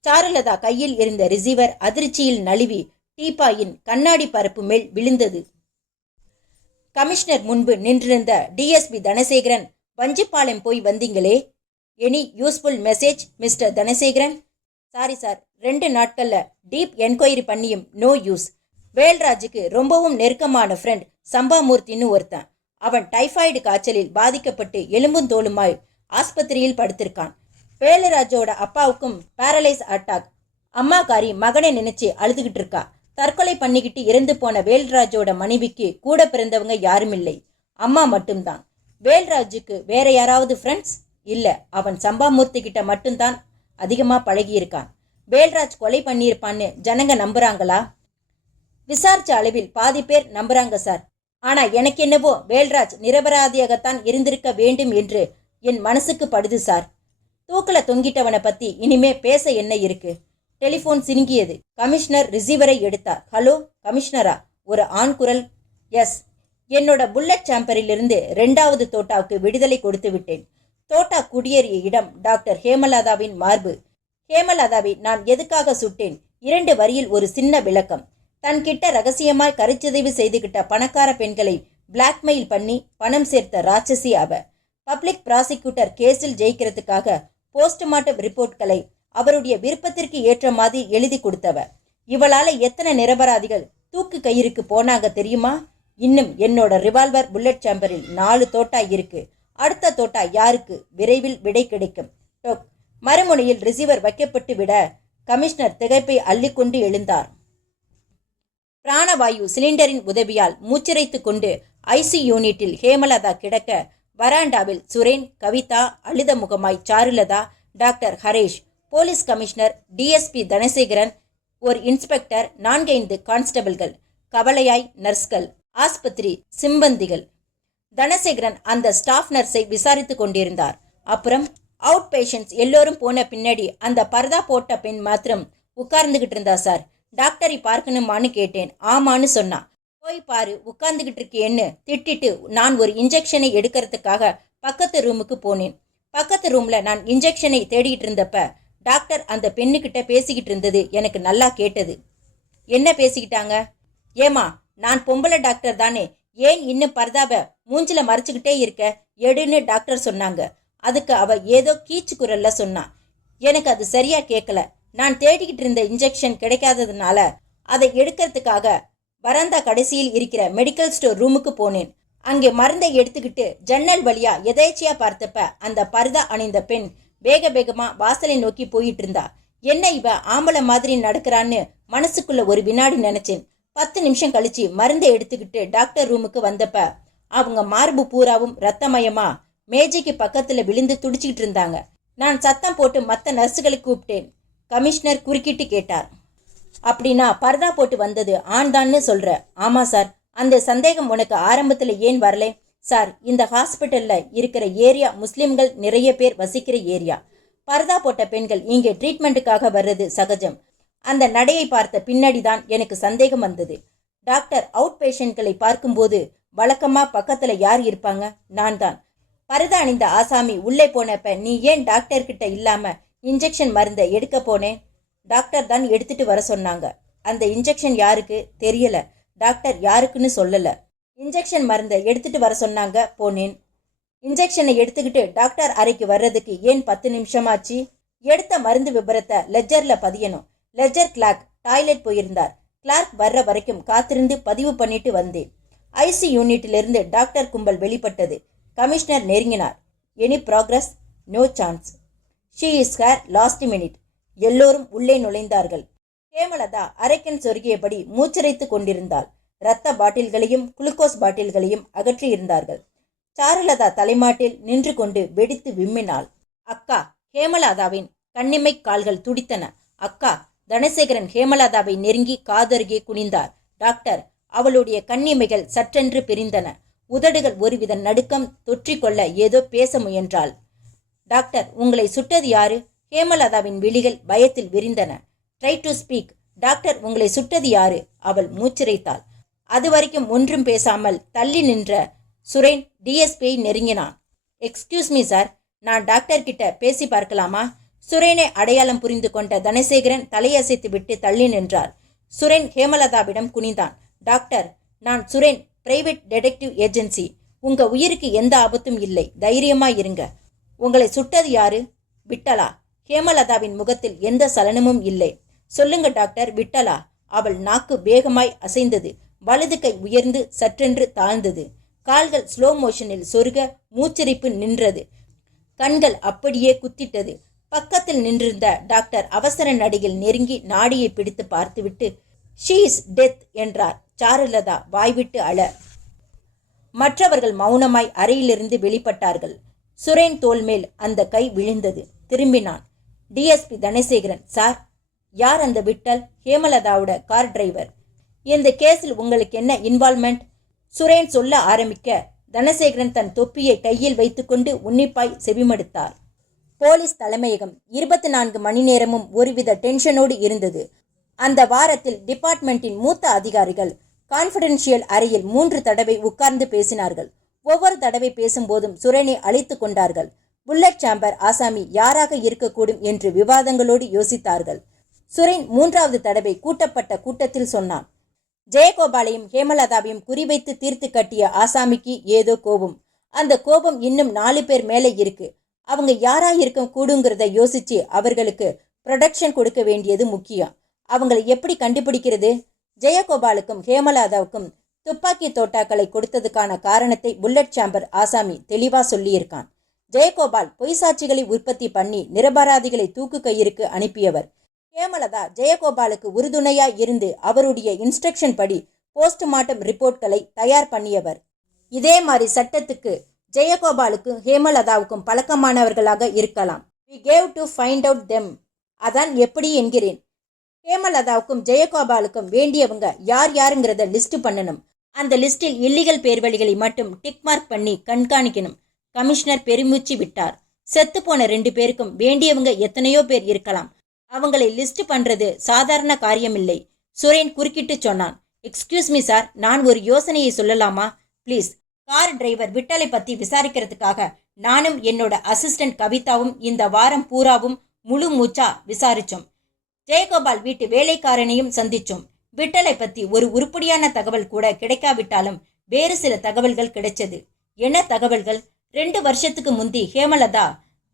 சாருலதா கையில் இருந்த ரிசீவர் அதிர்ச்சியில் நழுவி டீப்பாயின் கண்ணாடி பரப்பு மேல் விழுந்தது. கமிஷனர் முன்பு நின்றிருந்த டிஎஸ்பி தனசேகரன், வஞ்சிப்பாளையம் போய் வந்தீங்களே, any useful message mister Dhanasekaran? Sorry sir, 2 நாட்கள்ல டீப் என்கொயரி பண்ணியும் நோ யூஸ். வேல்ராஜுக்கு ரொம்பவும் நெருக்கமான ஃப்ரெண்ட் சம்பாமூர்த்தின்னு ஒருத்தன். அவன் டைஃபாய்டு காய்ச்சலில் பாதிக்கப்பட்டு எலும்பும் தோலுமாய் ஆஸ்பத்திரியில் படுத்திருக்கான். வேலராஜோட அப்பாவுக்கும் பேரலைஸ் அட்டாக். அம்மாக்காரி மகனை நினைச்சு அழுதுகிட்டு இருக்கா. தற்கொலை பண்ணிக்கிட்டு இறந்து போன வேல்ராஜோட மனைவிக்கு கூட பிறந்தவங்க யாரும் இல்லை, அம்மா மட்டும்தான். வேல்ராஜுக்கு வேற யாராவது ஃப்ரெண்ட்ஸ்? இல்ல, அவன் சம்பாமூர்த்தி கிட்ட மட்டும்தான் அதிகமா பழகி இருக்கான். வேல்ராஜ் கொலை பண்ணியிருப்பான்னு ஜனங்க நம்புறாங்களா? விசாரிச்ச அளவில் பாதி பேர் நம்புறாங்க சார். ஆனா எனக்கு என்னவோ வேல்ராஜ் நிரபராதியாகத்தான் இருந்திருக்க வேண்டும் என்று என் மனசுக்கு படுது சார். தூக்கில தொங்கிட்டவனை பத்தி இனிமே பேச என்ன இருக்கு? டெலிபோன் சினுங்கியது. கமிஷனர் ரிசீவரை எடுத்தார். ஹலோ கமிஷனரா? ஒரு ஆண் குரல். எஸ். என்னோட புல்லட் சாம்பரிலிருந்து 2வது தோட்டாவுக்கு விடுதலை கொடுத்து விட்டேன். தோட்டா குடியேறிய இடம் டாக்டர் ஹேமலதாவின் மார்பு. ஹேமலதாவை நான் எதுக்காக சுட்டேன்? 2 வரியில் ஒரு சின்ன விளக்கம். தன்கிட்ட ரகசியமாய் கருச்சிதைவு செய்துகிட்ட பணக்கார பெண்களை பிளாக்மெயில் பண்ணி பணம் சேர்த்த ராட்சசி அவ. பப்ளிக் ப்ராசிக்யூட்டர் கேஸில் ஜெயிக்கிறதுக்காக போஸ்ட்மார்ட்டம் ரிப்போர்ட்களை அவருடைய விருப்பத்திற்கு ஏற்ற மாதிரி எழுதி கொடுத்தவ. இவளால எத்தனை நிரபராதிகள் தூக்கு கயிறுக்கு போனாங்க தெரியுமா? இன்னும் என்னோட ரிவால்வர் புல்லட் சாம்பரில் 4 தோட்டா இருக்கு. அடுத்த தோட்டா யாருக்கு? விரைவில் விடை கிடைக்கும். மறுமுனையில் ரிசீவர் வைக்கப்பட்டு விட கமிஷனர் திகைப்பை அள்ளிக்கொண்டு எழுந்தார். பிராணவாயு சிலிண்டரின் உதவியால் மூச்சிறைத்து கொண்டு ஐசி யூனிட்டில் ஹேமலதா கிடக்க, வராண்டாவில் சுரேன், கவிதா, அழுத முகமாய் Charulatha, doctor Haresh, police commissioner, DSP Dhanasekaran, ஒரு இன்ஸ்பெக்டர், 4-5 கான்ஸ்டபிள்கள், கவலையாய் நர்ஸ்கள், ஆஸ்பத்திரி சிம்பந்திகள். தனசேகரன் அந்த ஸ்டாஃப் நர்ஸை விசாரித்து கொண்டிருந்தார். அப்புறம் அவுட் பேஷண்ட்ஸ் எல்லோரும் போன பின்னாடி அந்த பர்தா போட்ட பெண் மாத்திரம் உட்கார்ந்துகிட்டு இருந்தா சார். டாக்டரை பார்க்கணுமான்னு கேட்டேன். ஆமான்னு சொன்னா. போய் பாரு, உட்கார்ந்துகிட்டு இருக்கேன்னு திட்டிட்டு நான் ஒரு இன்ஜெக்ஷனை எடுக்கிறதுக்காக பக்கத்து ரூமுக்கு போனேன். பக்கத்து ரூம்ல நான் இன்ஜெக்ஷனை தேடிட்டு இருந்தப்ப டாக்டர் அந்த பெண்ணுக்கிட்ட பேசிக்கிட்டு இருந்தது எனக்கு நல்லா கேட்டது. என்ன பேசிக்கிட்டாங்க? ஏமா, நான் பொம்பளை டாக்டர் தானே, ஏன் இன்னும் பர்தாவை மூஞ்சில மறைச்சுக்கிட்டே இருக்க, எடுன்னு டாக்டர் சொன்னாங்க. அதுக்கு அவ ஏதோ கீச்சு குரல்ல சொன்னா. எனக்கு அது சரியா கேட்கல. நான் தேடிக்கிட்டு இருந்த இன்ஜெக்ஷன் கிடைக்காததுனால அதை எடுக்கிறதுக்காக வராந்தா கடைசியில் இருக்கிற மெடிக்கல் ஸ்டோர் ரூமுக்கு போனேன். அங்கே மருந்தை எடுத்துக்கிட்டு ஜன்னல் வழியா எதேச்சியா பார்த்தப்ப அந்த பர்தா அணிந்த பெண் வேக வேகமா வாசலை நோக்கி போயிட்டு இருந்தா. என்ன இவ ஆம்பளை மாதிரி நடக்கிறான்னு மனசுக்குள்ள ஒரு வினாடி நினைச்சேன். 10 நிமிஷம் கழிச்சு மருந்தை எடுத்துக்கிட்டு டாக்டர் ரூமுக்கு வந்தப்ப அவங்க மார்பு பூராவும் ரத்தமயமா மேஜைக்கு பக்கத்துல விழுந்து துடிச்சிக்கிட்டு இருந்தாங்க. நான் சத்தம் போட்டு மற்ற நர்ஸுகளை கூப்பிட்டேன். கமிஷனர் குறுக்கிட்டு கேட்டார். அப்படின்னா பர்தா போட்டு வந்தது ஆண் தான்னு சொல்ற? ஆமா சார். அந்த சந்தேகம் உனக்கு ஆரம்பத்துல ஏன் வரல? சார், இந்த ஹாஸ்பிட்டல்ல இருக்கிற ஏரியா முஸ்லிம்கள் நிறைய பேர் வசிக்கிற ஏரியா. பர்தா போட்ட பெண்கள் இங்கே ட்ரீட்மெண்ட்டுக்காக வர்றது சகஜம். அந்த நடையை பார்த்த பின்னாடி தான் எனக்கு சந்தேகம் வந்தது. டாக்டர் அவுட் பேஷண்ட்களை பார்க்கும்போது வழக்கமா பக்கத்துல யார் இருப்பாங்க? நான் தான். பரதா அணிந்த ஆசாமி உள்ளே போனப்ப நீ ஏன் டாக்டர் கிட்ட இல்லாம இன்ஜெக்ஷன் மருந்தை எடுக்க போனேன்? டாக்டர் தான் எடுத்துட்டு வர சொன்னாங்க. அந்த இன்ஜெக்ஷன் யாருக்கு? தெரியல. டாக்டர் யாருக்குன்னு சொல்லல. இன்ஜெக்ஷன் மருந்தை எடுத்துட்டு வர சொன்னாங்க, போனேன். இன்ஜெக்ஷனை எடுத்துக்கிட்டு டாக்டர் அறைக்கு வர்றதுக்கு ஏன் 10 நிமிஷமாச்சு? எடுத்த மருந்து விபரத்தை லெஜர்ல பதியணும். லெஜர் கிளார்க் டாய்லெட் போயிருந்தார். கிளார்க் வர்ற வரைக்கும் காத்திருந்து பதிவு பண்ணிட்டு வந்தேன். ஐசி யூனிட்டிலிருந்து டாக்டர் கும்பல் வெளிப்பட்டது. கமிஷனர் நெருங்கினார். Any progress? No chance. She is her last minute. எல்லோரும் உள்ளே நுழைந்தார்கள். ஹேமலதா அரைக்கன் சொருகியபடி மூச்சரைத்து கொண்டிருந்தாள். இரத்த பாட்டில்களையும் குளுக்கோஸ் பாட்டில்களையும் அகற்றியிருந்தார்கள். சாருலதா தலைமாட்டில் நின்று கொண்டு வெடித்து விம்மினாள். அக்கா! ஹேமலதாவின் கண்ணிமை கால்கள் துடித்தன. அக்கா! தனசேகரன் ஹேமலதாவை நெருங்கி காதருகே குனிந்தார். டாக்டர்! அவளுடைய கண்ணிமைகள் சற்றென்று பிரிந்தன. உதடுகள் ஒருவித நடுக்கம் தொற்றிக்கொள்ள ஏதோ பேச முயன்றாள். டாக்டர், உங்களை சுட்டது யாரு? ஹேமலதாவின் விழிகள் பயத்தில் விரிந்தன. Try to speak. டாக்டர், உங்களை சுட்டது யாரு? அவள் மூச்சிரைத்தாள். அதுவரைக்கும் ஒன்றும் பேசாமல் தள்ளி நின்ற சுரேன் டிஎஸ்பியை நெருங்கினான். எக்ஸ்கியூஸ் மீ சார், நான் டாக்டர் கிட்ட பேசி பார்க்கலாமா? சுரேனை அடையாளம் புரிந்து கொண்ட தனசேகரன் தலையசைத்து விட்டு தள்ளி நின்றார். சுரேன் ஹேமலதாவிடம் குனிந்தான். டாக்டர், நான் சுரேன், பிரைவேட் டிடெக்டிவ் ஏஜென்சி. உங்க உயிருக்கு எந்த ஆபத்தும் இல்லை, தைரியமா இருங்க. உங்களை சுட்டது யாரு? விட்டலா. ஹேமலதாவின் முகத்தில் எந்த சலனமும் இல்லை. சொல்லுங்க டாக்டர், விட்டலா. அவள் நாக்கு வேகமாய் அசைந்தது. வலது கை உயர்ந்து சற்றென்று தாழ்ந்தது. கால்கள் ஸ்லோ மோஷனில் சொருக மூச்சிரிப்பு நின்றது. கண்கள் அப்படியே குத்திட்டது. பக்கத்தில் நின்றிருந்த டாக்டர் அவசர நடையில் நெருங்கி நாடியை பிடித்து பார்த்துவிட்டு ஷீ இஸ் டெத் என்றார். சாருலதா வாய்விட்டு அழ. மற்றவர்கள் மௌனமாய் அறையிலிருந்து வெளிப்பட்டார்கள். சுரேன் தோல் மேல் அந்த கை விழுந்தது. திரும்பினான். DSP Dhanasekaran, sir. யார் அந்த விட்டல்? ஹேமலதாவோட car driver. இந்த கேஸில் உங்களுக்கு என்ன இன்வால்வ்மெண்ட்? சுரேன் சொல்ல ஆரம்பிக்க தனசேகரன் தன் தொப்பியை கையில் வைத்துக்கொண்டு உன்னிப்பாய் செவிமடுத்தார். போலீஸ் தலைமையகம் 24 மணி நேரமும் ஒருவித டென்ஷனோடு இருந்தது. அந்த வாரத்தில் டிபார்ட்மெண்டின் மூத்த அதிகாரிகள் கான்ஃபிடென்ஷியல் அறையில் 3 தடவை உட்கார்ந்து பேசினார்கள். ஒவ்வொரு தடவை பேசும்போதும் சுரேனை அழைத்து கொண்டார்கள். புல்லட் சாம்பர் ஆசாமி யாராக இருக்கக்கூடும் என்று விவாதங்களோடு யோசித்தார்கள். சுரேன் 3வது தடவை கூட்டப்பட்ட கூட்டத்தில் சொன்னான். ஜெயகோபாலையும் ஹேமலதாவையும் குறிவைத்து தீர்த்து கட்டிய ஆசாமிக்கு ஏதோ கோபம். அந்த கோபம் இன்னும் 4 பேர் மேலே இருக்கு. அவங்க யாரா இருக்க கூடுங்கிறத யோசிச்சு அவர்களுக்கு ப்ரொடெக்ஷன் கொடுக்க வேண்டியது முக்கியம். அவங்களை எப்படி கண்டுபிடிக்கிறது? ஜெயகோபாலுக்கும் ஹேமலதாவுக்கும் துப்பாக்கி தோட்டாக்களை கொடுத்ததுக்கான காரணத்தை புல்லட் சாம்பர் ஆசாமி தெளிவா சொல்லியிருக்கான். ஜெயகோபால் பொய் சாட்சிகளை உற்பத்தி பண்ணி நிரபராதிகளை தூக்கு கயிறுக்கு அனுப்பியவர். ஹேமலதா ஜெயகோபாலுக்கு உறுதுணையா இருந்து அவருடைய இன்ஸ்ட்ரக்ஷன் படி போஸ்ட்மார்ட்டம் ரிப்போர்ட்களை தயார் பண்ணியவர். இதே மாதிரி சட்டத்துக்கு ஜெயகோபாலுக்கும் ஹேமலதாவுக்கும் பழக்கமானவர்களாக இருக்கலாம். We gave to find out them. அதான் எப்படி என்கிறேன். ஹேமலதாவுக்கும் ஜெயகோபாலுக்கும் வேண்டியவங்க யார் யாருங்கிறத லிஸ்ட் பண்ணணும். அந்த லிஸ்டில் இல்லீகல் பேர்வழிகளை மட்டும் டிக் மார்க் பண்ணி கண்காணிக்கணும். கமிஷனர் பெருமூச்சு விட்டார். செத்து போன 2 பேருக்கும் வேண்டியவங்க எத்தனையோ பேர் இருக்கலாம். அவங்களை லிஸ்ட் பண்றது சாதாரண காரியமில்லை. சுரேன் குறுக்கிட்டு சொன்னான். எக்ஸ்கியூஸ் மீ சார், நான் ஒரு யோசனையை சொல்லலாமா? ப்ளீஸ். கார் டிரைவர் விட்டலை பத்தி விசாரிக்கிறதுக்காக நானும் என்னோட அசிஸ்டன்ட் கவிதாவும் இந்த வாரம் பூராவும் முழு மூச்சா விசாரிச்சோம். ஜெயகோபால் வீட்டு வேலைக்காரனையும் சந்திச்சோம். விட்டலை பத்தி ஒரு உருப்படியான தகவல் கூட கிடைக்காவிட்டாலும் வேறு சில தகவல்கள் கிடைச்சது. என்ன தகவல்கள்? 2 வருஷத்துக்கு முந்தி ஹேமலதா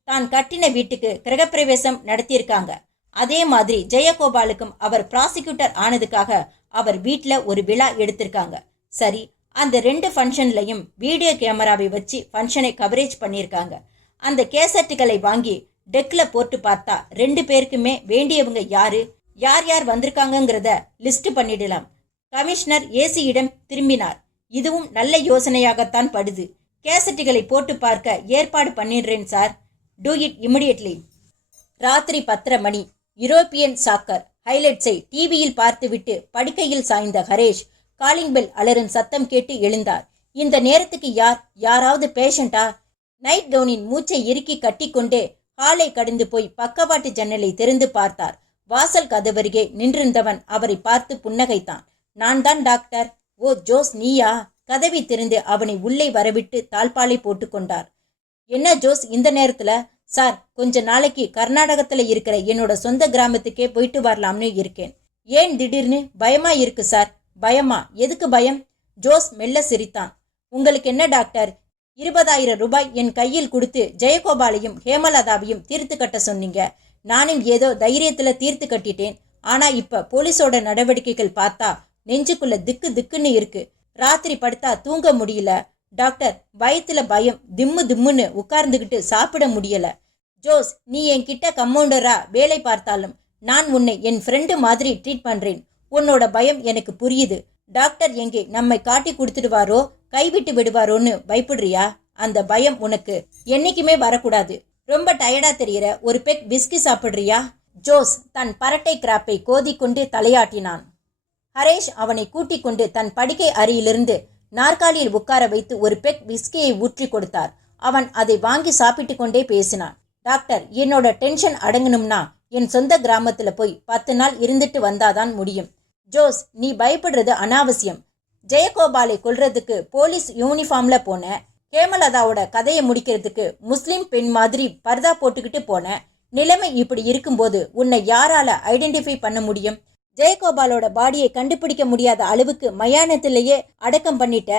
தான் கட்டின வீட்டுக்கு கிரகப்பிரவேசம் நடத்தியிருக்காங்க. அதே மாதிரி ஜெயகோபாலுக்கும் அவர் ப்ராசிக்யூட்டர் ஆனதுக்காக அவர் வீட்டில் ஒரு விழா எடுத்திருக்காங்க. சரி, அந்த 2 ஃபங்க்ஷன்லையும் வீடியோ கேமராவை வச்சு ஃபங்க்ஷனை கவரேஜ் பண்ணியிருக்காங்க. அந்த கேசட்டுகளை வாங்கி டெக்கில் போட்டு பார்த்தா 2 பேருக்குமே வேண்டியவங்க யார் யார் வந்திருக்காங்கங்கிறத லிஸ்ட் பண்ணிடலாம். கமிஷனர் ஏசியிடம் திரும்பினார். இதுவும் நல்ல யோசனையாகத்தான் படுது. கேசட்டுகளை போட்டு பார்க்க ஏற்பாடு பண்ணிடுறேன் சார். Do it immediately. ராத்திரி 10:30 மணி. யூரோப்பியன் சாக்கர் ஹைலைட்ஸை டிவியில் பார்த்துவிட்டு படுக்கையில் சாய்ந்த ஹரேஷ் காலிங் பெல் அலறும் சத்தம் கேட்டு எழுந்தார். இந்த நேரத்துக்கு யாராவது பேஷண்டா? நைட் கவுனின் மூச்சை இறுக்கி கட்டிக்கொண்டே ஹாலை கடந்து போய் பக்கவாட்டு ஜன்னலை திறந்து பார்த்தார். வாசல் கதவருகே நின்றிருந்தவன் அவரை பார்த்து புன்னகைத்தான். நான் தான் டாக்டர். ஓ ஜோஸ், நீயா? கதவை திறந்து அவனை உள்ளே வரவிட்டு தாழ்பாலை போட்டுக்கொண்டார். என்ன ஜோஸ் இந்த நேரத்துல? சார், கொஞ்ச நாளைக்கு கர்நாடகத்துல இருக்கிற என்னோட சொந்த கிராமத்துக்கே போயிட்டு வரலாம்னு இருக்கேன். ஏன் திடீர்னு? பயமா இருக்கு சார். பயமா? எதுக்கு பயம்? ஜோஸ் மெல்ல சிரித்தான். உங்களுக்கு என்ன டாக்டர், 20,000 ரூபாய் என் கையில் கொடுத்து ஜெயகோபாலையும் ஹேமலதாவையும் தீர்த்து கட்ட சொன்னீங்க. நானும் ஏதோ தைரியத்துல தீர்த்து கட்டிட்டேன். ஆனா இப்ப போலீஸோட நடவடிக்கைகள் பார்த்தா நெஞ்சுக்குள்ள திக்கு திக்குன்னு இருக்கு. ராத்திரி படுத்தா தூங்க முடியல டாக்டர். பயத்துல பயம் திம்மு திம்முன்னு உட்கார்ந்துகிட்டு சாப்பிட முடியல. ஜோஸ், நீ என்கிட்ட கம்பவுண்டரா வேலை பார்த்தாலும் நான் உன்னை என் ஃப்ரெண்டு மாதிரி ட்ரீட் பண்றேன். உன்னோட பயம் எனக்கு புரியுது. டாக்டர் எங்கே நம்மை காட்டி கொடுத்துடுவாரோ, கைவிட்டு விடுவாரோன்னு பயப்படுறியா? அந்த பயம் உனக்கு என்னைக்குமே வரக்கூடாது. ரொம்ப டயர்டா தெரியற, ஒரு பெக் பிஸ்கி சாப்பிடுறியா? ஜோஸ் தன் பரட்டை கிராப்பை கோதிக்கொண்டு தலையாட்டினான். ஹரேஷ் அவனை கூட்டிக் கொண்டு தன் படுக்கை அறையிலிருந்து நாற்காலியில் உட்கார வைத்து ஒரு பெக் பிஸ்கியை ஊற்றி கொடுத்தார். அவன் அதை வாங்கி சாப்பிட்டு கொண்டே பேசினான். டாக்டர், என்னோட டென்ஷன் அடங்கணும்னா என் சொந்த கிராமத்துல போய் 10 நாள் இருந்துட்டு வந்தாதான் முடியும். ஜோஸ், நீ பயப்படுறது அனாவசியம். ஜெயகோபாலை கொல்றதுக்கு போலீஸ் யூனிஃபார்ம்ல போன, ஹேமலதாவோட கதையை முடிக்கிறதுக்கு முஸ்லிம் பெண் மாதிரி பர்தா போட்டுக்கிட்டு போன. நிலைமை இப்படி இருக்கும்போது உன்னை யாரால ஐடென்டிஃபை பண்ண முடியும்? ஜெயகோபாலோட பாடியை கண்டுபிடிக்க முடியாத அளவுக்கு மயானத்திலேயே அடக்கம் பண்ணிட்ட.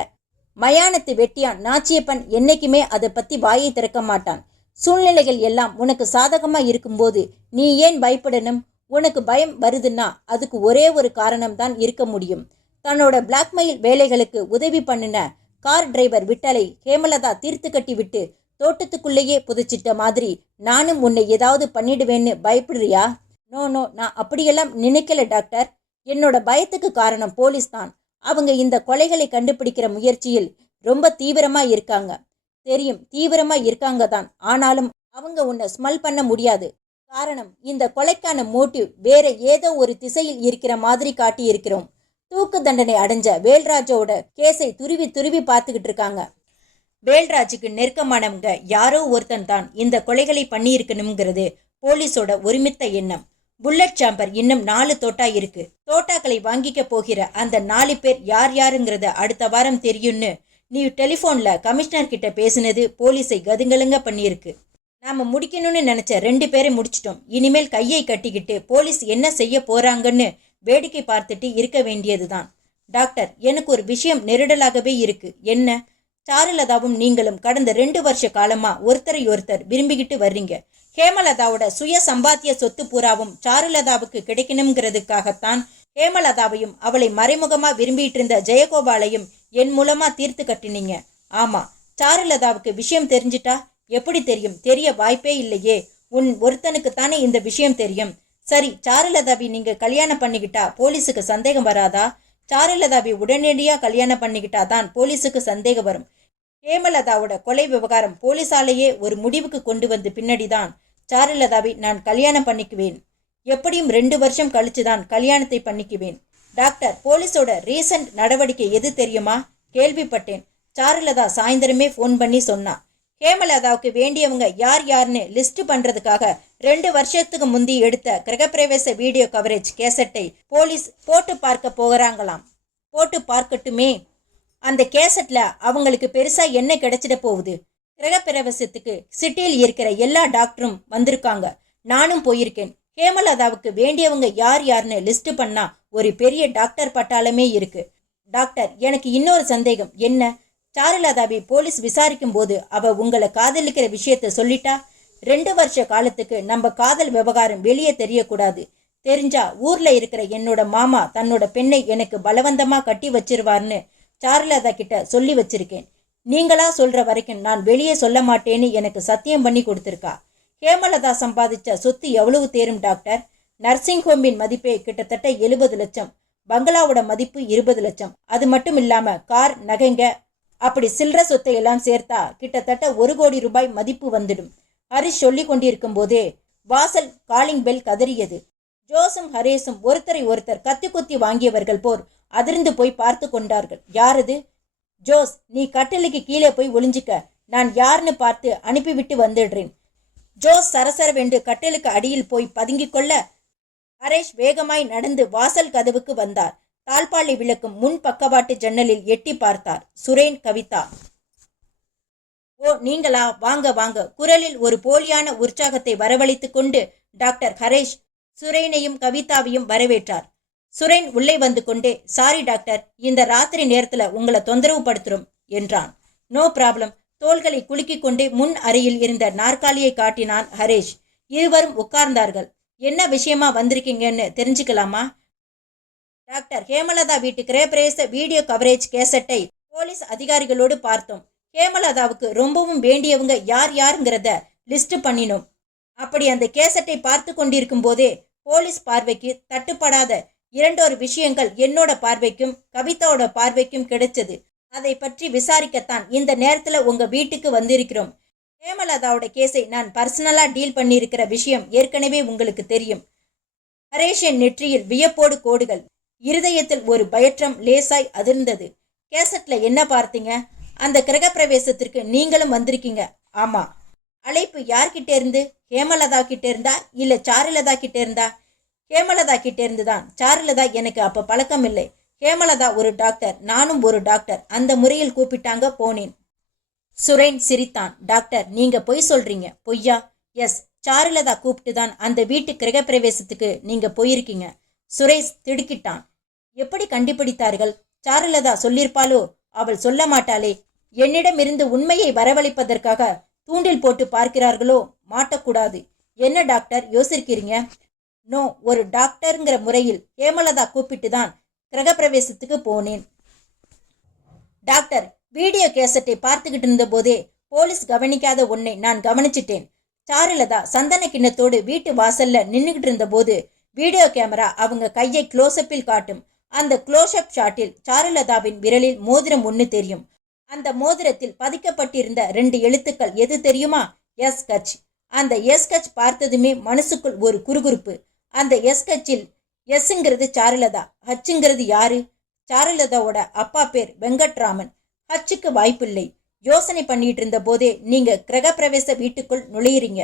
மயானத்து வெட்டியான் நாச்சியப்பன் என்னைக்குமே அதை பத்தி வாயை திறக்க மாட்டான். சூழ்நிலைகள் எல்லாம் உனக்கு சாதகமா இருக்கும்போது நீ ஏன் பயப்படணும்? உனக்கு பயம் வருதுன்னா அதுக்கு ஒரே ஒரு காரணம்தான் இருக்க முடியும். தன்னோட பிளாக்மெயில் வேலைகளுக்கு உதவி பண்ணின கார் டிரைவர் விட்டலை ஹேமலதா தீர்த்து கட்டி விட்டு தோட்டத்துக்குள்ளேயே புதைச்சிட்ட மாதிரி நானும் உன்னை ஏதாவது பண்ணிடுவேன்னு பயப்படுறியா? நோ, நான் அப்படியெல்லாம் நினைக்கல டாக்டர். என்னோட பயத்துக்கு காரணம் போலீஸ் தான். அவங்க இந்த கொலைகளை கண்டுபிடிக்கிற முயற்சியில் ரொம்ப தீவிரமா இருக்காங்க. தெரியும், தீவிரமா இருக்காங்க தான். ஆனாலும் அவங்க உன்னை ஸ்மெல் பண்ண முடியாது. காரணம், இந்த கொலைக்கான மோட்டிவ் வேற ஏதோ ஒரு திசையில் இருக்கிற மாதிரி காட்டி இருக்கிறோம். தூக்கு தண்டனை அடைஞ்ச வேல்ராஜோட கேஸை துருவி துருவி பார்த்துக்கிட்டு இருக்காங்க. வேல்ராஜுக்கு நெருக்கமானவங்க யாரோ ஒருத்தன் தான் இந்த கொலைகளை பண்ணியிருக்கணுங்கிறது போலீஸோட ஒருமித்த எண்ணம். புல்லட் சாம்பர் இன்னும் 4 தோட்டா இருக்கு. தோட்டாக்களை வாங்கிக்க போகிற அந்த 4 பேர் யார் யாருங்கிறத அடுத்த வாரம் தெரியும்னு நீ டெலிஃபோன்ல கமிஷனர் கிட்ட பேசினது போலீஸை கதுங்கலுங்க பண்ணியிருக்கு. நாம முடிக்கணும்னு நினைச்ச 2 பேரை முடிச்சிட்டோம். இனிமேல் கையை கட்டிக்கிட்டு போலீஸ் என்ன செய்ய போறாங்கன்னு வேடிக்கை பார்த்துட்டு இருக்க வேண்டியதுதான். டாக்டர், எனக்கு ஒரு விஷயம் நெருடலாகவே இருக்கு. என்ன? சாருலதாவும் நீங்களும் கடந்த 2 வருஷ காலமா ஒருத்தரை ஒருத்தர் விரும்பிக்கிட்டு வர்றீங்க. ஹேமலதாவோட சுய சம்பாத்திய சொத்து பூராவும் சாருலதாவுக்கு கிடைக்கணுங்கிறதுக்காகத்தான் ஹேமலதாவையும் அவளை மறைமுகமா விரும்பிட்டு இருந்த ஜெயகோபாலையும் என் மூலமா தீர்த்து கட்டினீங்க. ஆமா, சாருலதாவுக்கு விஷயம் தெரிஞ்சிட்டா? எப்படி தெரியும்? தெரிய வாய்ப்பே இல்லையே. உன் ஒருத்தனுக்கு தானே இந்த விஷயம் தெரியும். சரி, சாருலதாவை நீங்க கல்யாணம் பண்ணிக்கிட்டா போலீஸுக்கு சந்தேகம் வராதா? சாருலதாவை உடனடியா கல்யாணம் பண்ணிக்கிட்டா தான் போலீஸுக்கு சந்தேகம் வரும். ஹேமலதாவோட கொலை விவகாரம் போலீஸாலேயே ஒரு முடிவுக்கு கொண்டு வந்து பின்னாடிதான் சாருலதாவை நான் கல்யாணம் பண்ணிக்குவேன். எப்படியும் 2 வருஷம் கழிச்சுதான் கல்யாணத்தை பண்ணிக்குவேன். டாக்டர், போலீஸோட ரீசன்ட் நடவடிக்கை எது தெரியுமா? கேள்விப்பட்டேன். சாருலதா சாயந்தரமே ஃபோன் பண்ணி சொன்னா. ஹேமலதாவுக்கு வேண்டியவங்க யார் யாருன்னு லிஸ்ட் பண்றதுக்காக 2 வருஷத்துக்கு முந்தி எடுத்த கிரகப்பிரவேச வீடியோ கவரேஜ் கேசட்டை போலீஸ் போட்டு பார்க்க போகிறாங்களாம். போட்டு பார்க்கட்டுமே. அந்த கேசட்ல அவங்களுக்கு பெருசா என்ன கிடைச்சிட போகுது? கிரகப்பிரவேசத்துக்கு சிட்டியில் இருக்கிற எல்லா டாக்டரும் வந்திருக்காங்க. நானும் போயிருக்கேன். ஹேமலதாவுக்கு வேண்டியவங்க யார் யாருன்னு லிஸ்ட் பண்ணா ஒரு பெரிய டாக்டர் பட்டாளமே இருக்கு. டாக்டர், எனக்கு இன்னொரு சந்தேகம். என்ன? சாருலதாவை போலீஸ் விசாரிக்கும் போது அவ உங்களை காதலிக்கிற விஷயத்த சொல்லிட்டா? 2 வருஷ காலத்துக்கு நம்ம காதல் விவகாரம் வெளியே தெரியக்கூடாது. தெரிஞ்சா ஊர்ல இருக்கிற என்னோட மாமா தன்னோட பெண்ணை எனக்கு பலவந்தமா கட்டி வச்சிருவார்னு சாருலதா கிட்ட சொல்லி வச்சிருக்கேன். நீங்களா சொல்ற வரைக்கும் நான் வெளியே சொல்ல மாட்டேன்னு எனக்கு சத்தியம் பண்ணி கொடுத்துருக்கா. ஹேமலதா சம்பாதிச்ச சொத்து எவ்வளவு தேரும் டாக்டர்? நர்சிங் ஹோமின் மதிப்பே கிட்டத்தட்ட 70 லட்சம். பங்களாவோட மதிப்பு 20 லட்சம். அது மட்டும் இல்லாம கார், நகைங்க, அப்படி சில்லற சொத்தை எல்லாம் சேர்த்தா கிட்டத்தட்ட 1 கோடி ரூபாய் மதிப்பு வந்துடும். ஹரிஷ் சொல்லி கொண்டிருக்கும் போதே வாசல் காலிங் பெல் கதறியது. ஜோஸும் ஹரேஷும் ஒருத்தரை ஒருத்தர் கத்தி குத்தி வாங்கியவர்கள் போர் அதிர்ந்து போய் பார்த்து கொண்டார்கள். யாரது? ஜோஸ், நீ கட்டிலுக்கு கீழே போய் ஒளிஞ்சிக்க, நான் யாருன்னு பார்த்து அனுப்பிவிட்டு வந்துடுறேன். ஜோஸ் சரசரவென்று கட்டிலுக்கு அடியில் போய் பதுங்கிக் கொள்ள ஹரேஷ் வேகமாய் நடந்து வாசல் கதவுக்கு வந்தார். தாழ்பாலை விளக்கும் முன் பக்கவாட்டு ஜன்னலில் எட்டி பார்த்தார். சுரேன், கவிதா. ஓ, நீங்களா? வாங்க வாங்க. குரலில் ஒரு போலியான உற்சாகத்தை வரவழைத்து கொண்டு டாக்டர் ஹரேஷ் சுரேனையும் கவிதாவையும் வரவேற்றார். சுரேன் உள்ளே வந்து கொண்டே, சாரி டாக்டர், இந்த ராத்திரி நேரத்துல உங்களை தொந்தரவு படுத்துறோம் என்றான். No problem. தோள்களை குலுக்கிக் கொண்டே முன் அறையில் இருந்த நாற்காலியை காட்டினான் ஹரேஷ். இருவரும் உட்கார்ந்தார்கள். என்ன விஷயமா வந்திருக்கீங்கன்னு தெரிஞ்சுக்கலாமா? டாக்டர், ஹேமலதா வீட்டு கிரேபிரேச வீடியோ கவரேஜ் கேசட்டை போலீஸ் அதிகாரிகளோடு பார்த்தோம். ஹேமலதாவுக்கு ரொம்பவும் வேண்டியவங்க யார் யாருங்கிறத லிஸ்ட் பண்ணினோம். அப்படி அந்த கேசட்டை பார்த்து கொண்டிருக்கும் போதே போலீஸ் பார்வைக்கு தட்டுப்படாத 2 விஷயங்கள் என்னோட பார்வைக்கும் கவிதாவோட பார்வைக்கும் கிடைச்சது. அதை பற்றி விசாரிக்கத்தான் இந்த நேரத்துல உங்க வீட்டுக்கு வந்திருக்கிறோம். ஹேமலதாவோட கேஸை நான் பர்சனலா டீல் பண்ணியிருக்கிற விஷயம் ஏற்கனவே உங்களுக்கு தெரியும். ஹரேஷின் நெற்றியில் வியப்போடு கோடுகள், இருதயத்தில் ஒரு பயற்றம் லேசாய் அதிர்ந்தது. கேசட்ல என்ன பார்த்தீங்க? அந்த கிரகப்பிரவேசத்திற்கு நீங்களும் வந்திருக்கீங்க. ஆமா. அழைப்பு யார்கிட்ட இருந்து? ஹேமலதா கிட்ட இருந்தா இல்ல சாருலதா கிட்ட இருந்தா? ஹேமலதா கிட்ட இருந்துதான். சாருலதா எனக்கு அப்ப பழக்கம் இல்லை. ஹேமலதா ஒரு டாக்டர், நானும் ஒரு டாக்டர். அந்த முறையில் கூப்பிட்டாங்க, போனேன். சுரேன் சிரித்தான். டாக்டர், நீங்க பொய் சொல்றீங்க. பொய்யா? எஸ், சாருலதா கூப்பிட்டு தான் அந்த வீட்டு கிரகப்பிரவேசத்துக்கு நீங்க போயிருக்கீங்க. சுரேஷ் திடுக்கிட்டான். எப்படி கண்டுபிடித்தார்கள்? சாருலதா சொல்லியிருப்பாளோ? அவள் சொல்ல மாட்டாளே. என்னிடமிருந்து உண்மையை வரவழைப்பதற்காக தூண்டில் போட்டு பார்க்கிறார்களோ? மாட்டக்கூடாது. என்ன டாக்டர் யோசிக்கிறீங்க? நோ, ஒரு டாக்டருங்கிற முறையில் ஹேமலதா கூப்பிட்டு தான் கிரகப்பிரவேசத்துக்கு போனேன். டாக்டர், வீடியோ கேசட்டை பார்த்துக்கிட்டு இருந்த போதே போலீஸ் கவனிக்காத ஒன்னை நான் கவனிச்சிட்டேன். சாருலதா சந்தன கிண்ணத்தோடு வீட்டு வாசல்ல நின்றுகிட்டு இருந்த போது வீடியோ கேமரா அவங்க கையை க்ளோஸ்அப்பில் காட்டும். அந்த க்ளோஸ்அப் ஷாட்டில் சாருலதாவின் விரலில் மோதிரம் ஒன்று தெரியும். அந்த மோதிரத்தில் பதிக்கப்பட்டிருந்த 2 எழுத்துக்கள் எது தெரியுமா? எஸ் கச். அந்த எஸ் கச் பார்த்ததுமே மனசுக்குள் ஒரு குறுகுறுப்பு. அந்த எஸ் கச்சில் எஸ்ங்கிறது சாருலதா, ஹச்சுங்கிறது யாரு? சாருலதாவோட அப்பா பேர் வெங்கட்ராமன். ஹச்சுக்கு வாய்ப்பில்லை. யோசனை பண்ணிட்டு இருந்த போதே நீங்க கிரகப்பிரவேச வீட்டுக்குள் நுழையிறீங்க.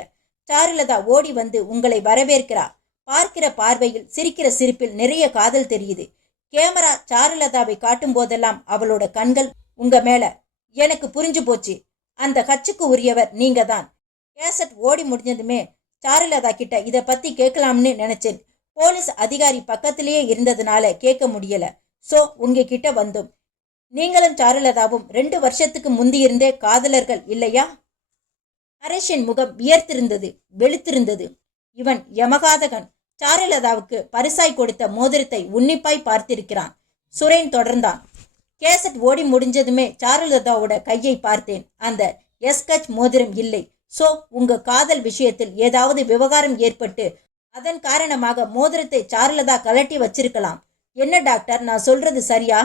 சாருலதா ஓடி வந்து உங்களை வரவேற்கிறா. பார்க்கிற பார்வையில், சிரிக்கிற சிரிப்பில் நிறைய காதல் தெரியுது. கேமரா சாருலதாவை காட்டும் போதெல்லாம் அவளோட கண்கள் உங்க மேல. எனக்கு புரிஞ்சு போச்சு. அந்த ஹச்சுக்கு உரியவர் நீங்க தான். கேசட் ஓடி முடிஞ்சதுமே சாருலதா கிட்ட இதை பத்தி கேட்கலாம்னு நினைச்சேன். போலீஸ் அதிகாரி பக்கத்திலேயே இருந்ததுனால கேட்க முடியல. சோ உங்ககிட்ட வந்தோம். நீங்களும் சாருலதாவும் 2 வருஷத்துக்கு முந்தியிருந்தே காதலர்கள் இல்லையா? ஹரேஷின் முகம் வியர்த்திருந்தது, வெளுத்திருந்தது. இவன் யமகாதகன். சாருலதாவுக்கு பரிசாய் கொடுத்த மோதிரத்தை உன்னிப்பாய் பார்த்திருக்கிறான். சுரேன் தொடர்ந்தான். கேசட் ஓடி முடிஞ்சதுமே சாருலதாவோட கையை பார்த்தேன். அந்த எஸ்கச் மோதிரம் இல்லை. சோ உங்க காதல் விஷயத்தில் ஏதாவது விவகாரம் ஏற்பட்டு அதன் காரணமாக மோதிரத்தை சாருலதா கலட்டி வச்சிருக்கலாம். என்ன டாக்டர், நான் சொல்றது சரியா?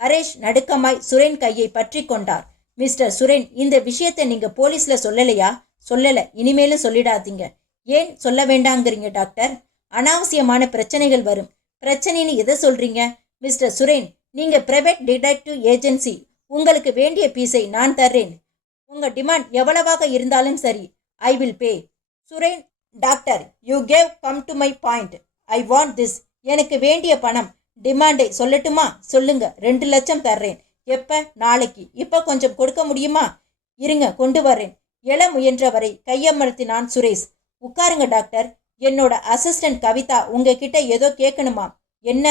ஹரேஷ் நடுக்கமாய் சுரேன் கையை பற்றி கொண்டார். மிஸ்டர் சுரேன், இந்த விஷயத்தை நீங்க போலீஸ்ல சொல்லலையா? சொல்லல. இனிமேலும் சொல்லிடாதீங்க. ஏன் சொல்ல வேண்டாங்கிறீங்க டாக்டர்? அனாவசியமான பிரச்சனைகள் வரும். பிரச்சனைன்னு எதை சொல்றீங்க? மிஸ்டர் சுரேன், நீங்க பிரைவேட் டிடெக்டிவ் ஏஜென்சி. உங்களுக்கு வேண்டிய பீஸை நான் தர்றேன். உங்க டிமாண்ட் எவ்வளவாக இருந்தாலும் சரி, I will pay. Suren, doctor, you gave come to my point. I want this. எனக்கு வேண்டிய பணம். டிமாண்டை சொல்லட்டுமா? சொல்லுங்க. 2 லட்சம் தர்றேன். எப்ப? நாளைக்கு. இப்ப கொஞ்சம் கொடுக்க முடியுமா? இருங்க, கொண்டு வரேன். எழ முயன்றவரை கையமர்த்தினான் சுரேஷ். உட்காருங்க டாக்டர். என்னோட அசிஸ்டன்ட் கவிதா உங்ககிட்ட ஏதோ கேட்கணுமா? என்ன?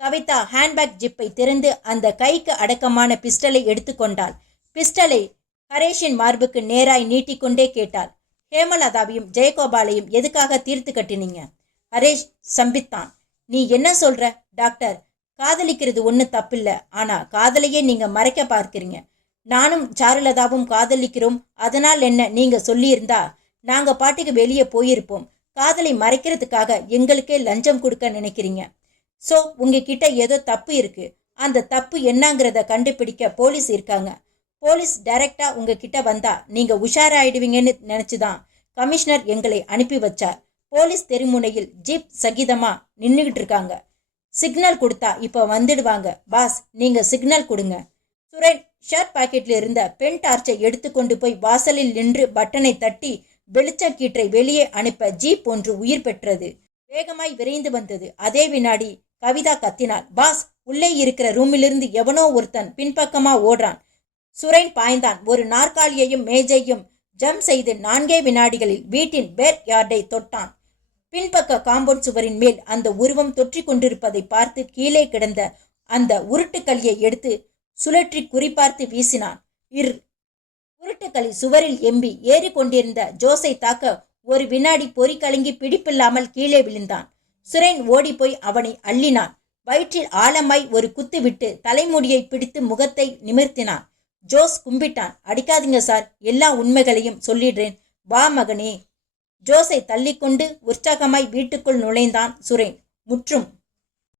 கவிதா ஹேண்ட்பேக் ஜிப்பை திறந்து அந்த கைக்கு அடக்கமான பிஸ்டலை எடுத்துக்கொண்டாள். பிஸ்டலை ஹரேஷின் மார்புக்கு நேராய் நீட்டிக்கொண்டே கேட்டாள். ஹேமலதாவையும் ஜெயகோபாலையும் எதுக்காக தீர்த்து கட்டினீங்க? ஹரேஷ் சம்பித்தான். நீ என்ன சொல்ற? டாக்டர், காதலிக்கிறது ஒன்றும் தப்பில்ல. ஆனா காதலையே நீங்க மறைக்க பார்க்கிறீங்க. நானும் சாருலதாவும் காதலிக்கிறோம். அதனால் என்ன நீங்க சொல்லியிருந்தா நாங்க பாட்டுக்கு வெளியே போயிருப்போம். காதலை மறைக்கிறதுக்காக எங்களுக்கே லஞ்சம் கொடுக்க நினைக்கிறீங்க. ஸோ உங்ககிட்ட ஏதோ தப்பு இருக்கு. அந்த தப்பு என்னங்கிறத கண்டுபிடிக்க போலீஸ் இருக்காங்க. போலீஸ் டைரக்டா உங்ககிட்ட வந்தா நீங்க உஷாராயிடுவீங்கன்னு நினைச்சுதான் கமிஷனர் எங்களை அனுப்பி வச்சார். போலீஸ் தெருமுனையில் ஜீப் சகிதமா நின்றுகிட்டு இருக்காங்க. சிக்னல் கொடுத்தா இப்போ வந்துடுவாங்க. பாஸ், நீங்க சிக்னல் கொடுங்க. சுரேன் ஷர்ட் பாக்கெட்ல இருந்த பென் டார்ச்சை எடுத்துக்கொண்டு போய் வாசலில் நின்று பட்டனை தட்டி வெளிச்சக்கீற்றை வெளியே அனுப்ப ஜீப் ஒன்று உயிர் பெற்றது. வேகமாய் விரைந்து வந்தது. அதே வினாடி கவிதா கத்தினாள், பாஸ், உள்ளே இருக்கிற ரூமிலிருந்து எவனோ ஒருத்தன் பின்பக்கமா ஓடுறான். சுரேன் பாய்ந்தான். ஒரு நாற்காலியையும் மேஜையும் ஜம்ப் செய்து 4 வினாடிகளில் வீட்டின் பேக் யார்டை தொட்டான். பின்பக்க காம்பவுண்ட் சுவரின் மேல் அந்த உருவம் தொற்றிக் கொண்டிருப்பதை பார்த்து கீழே கிடந்த அந்த உருட்டுக்களியை எடுத்து சுழற்றி குறிப்பார்த்து வீசினான். உருட்டுக்களி சுவரில் எம்பி ஏறிக்கொண்டிருந்த ஜோஸை தாக்க ஒரு வினாடி பொறி கலங்கி பிடிப்பில்லாமல் கீழே விழுந்தான். சுரேன் ஓடிப்போய் அவனை அள்ளினான். வயிற்றில் ஆழமாய் ஒரு குத்து விட்டு தலைமுடியை பிடித்து முகத்தை நிமிர்த்தினான். ஜோஸ் கும்பிட்டான். அடிக்காதீங்க சார், எல்லா உண்மைகளையும் சொல்லிடுறேன், வா மகனே. ஜோஸை தள்ளிக்கொண்டு உற்சாகமாய் வீட்டுக்குள் நுழைந்தான் சுரேன். முற்றும்.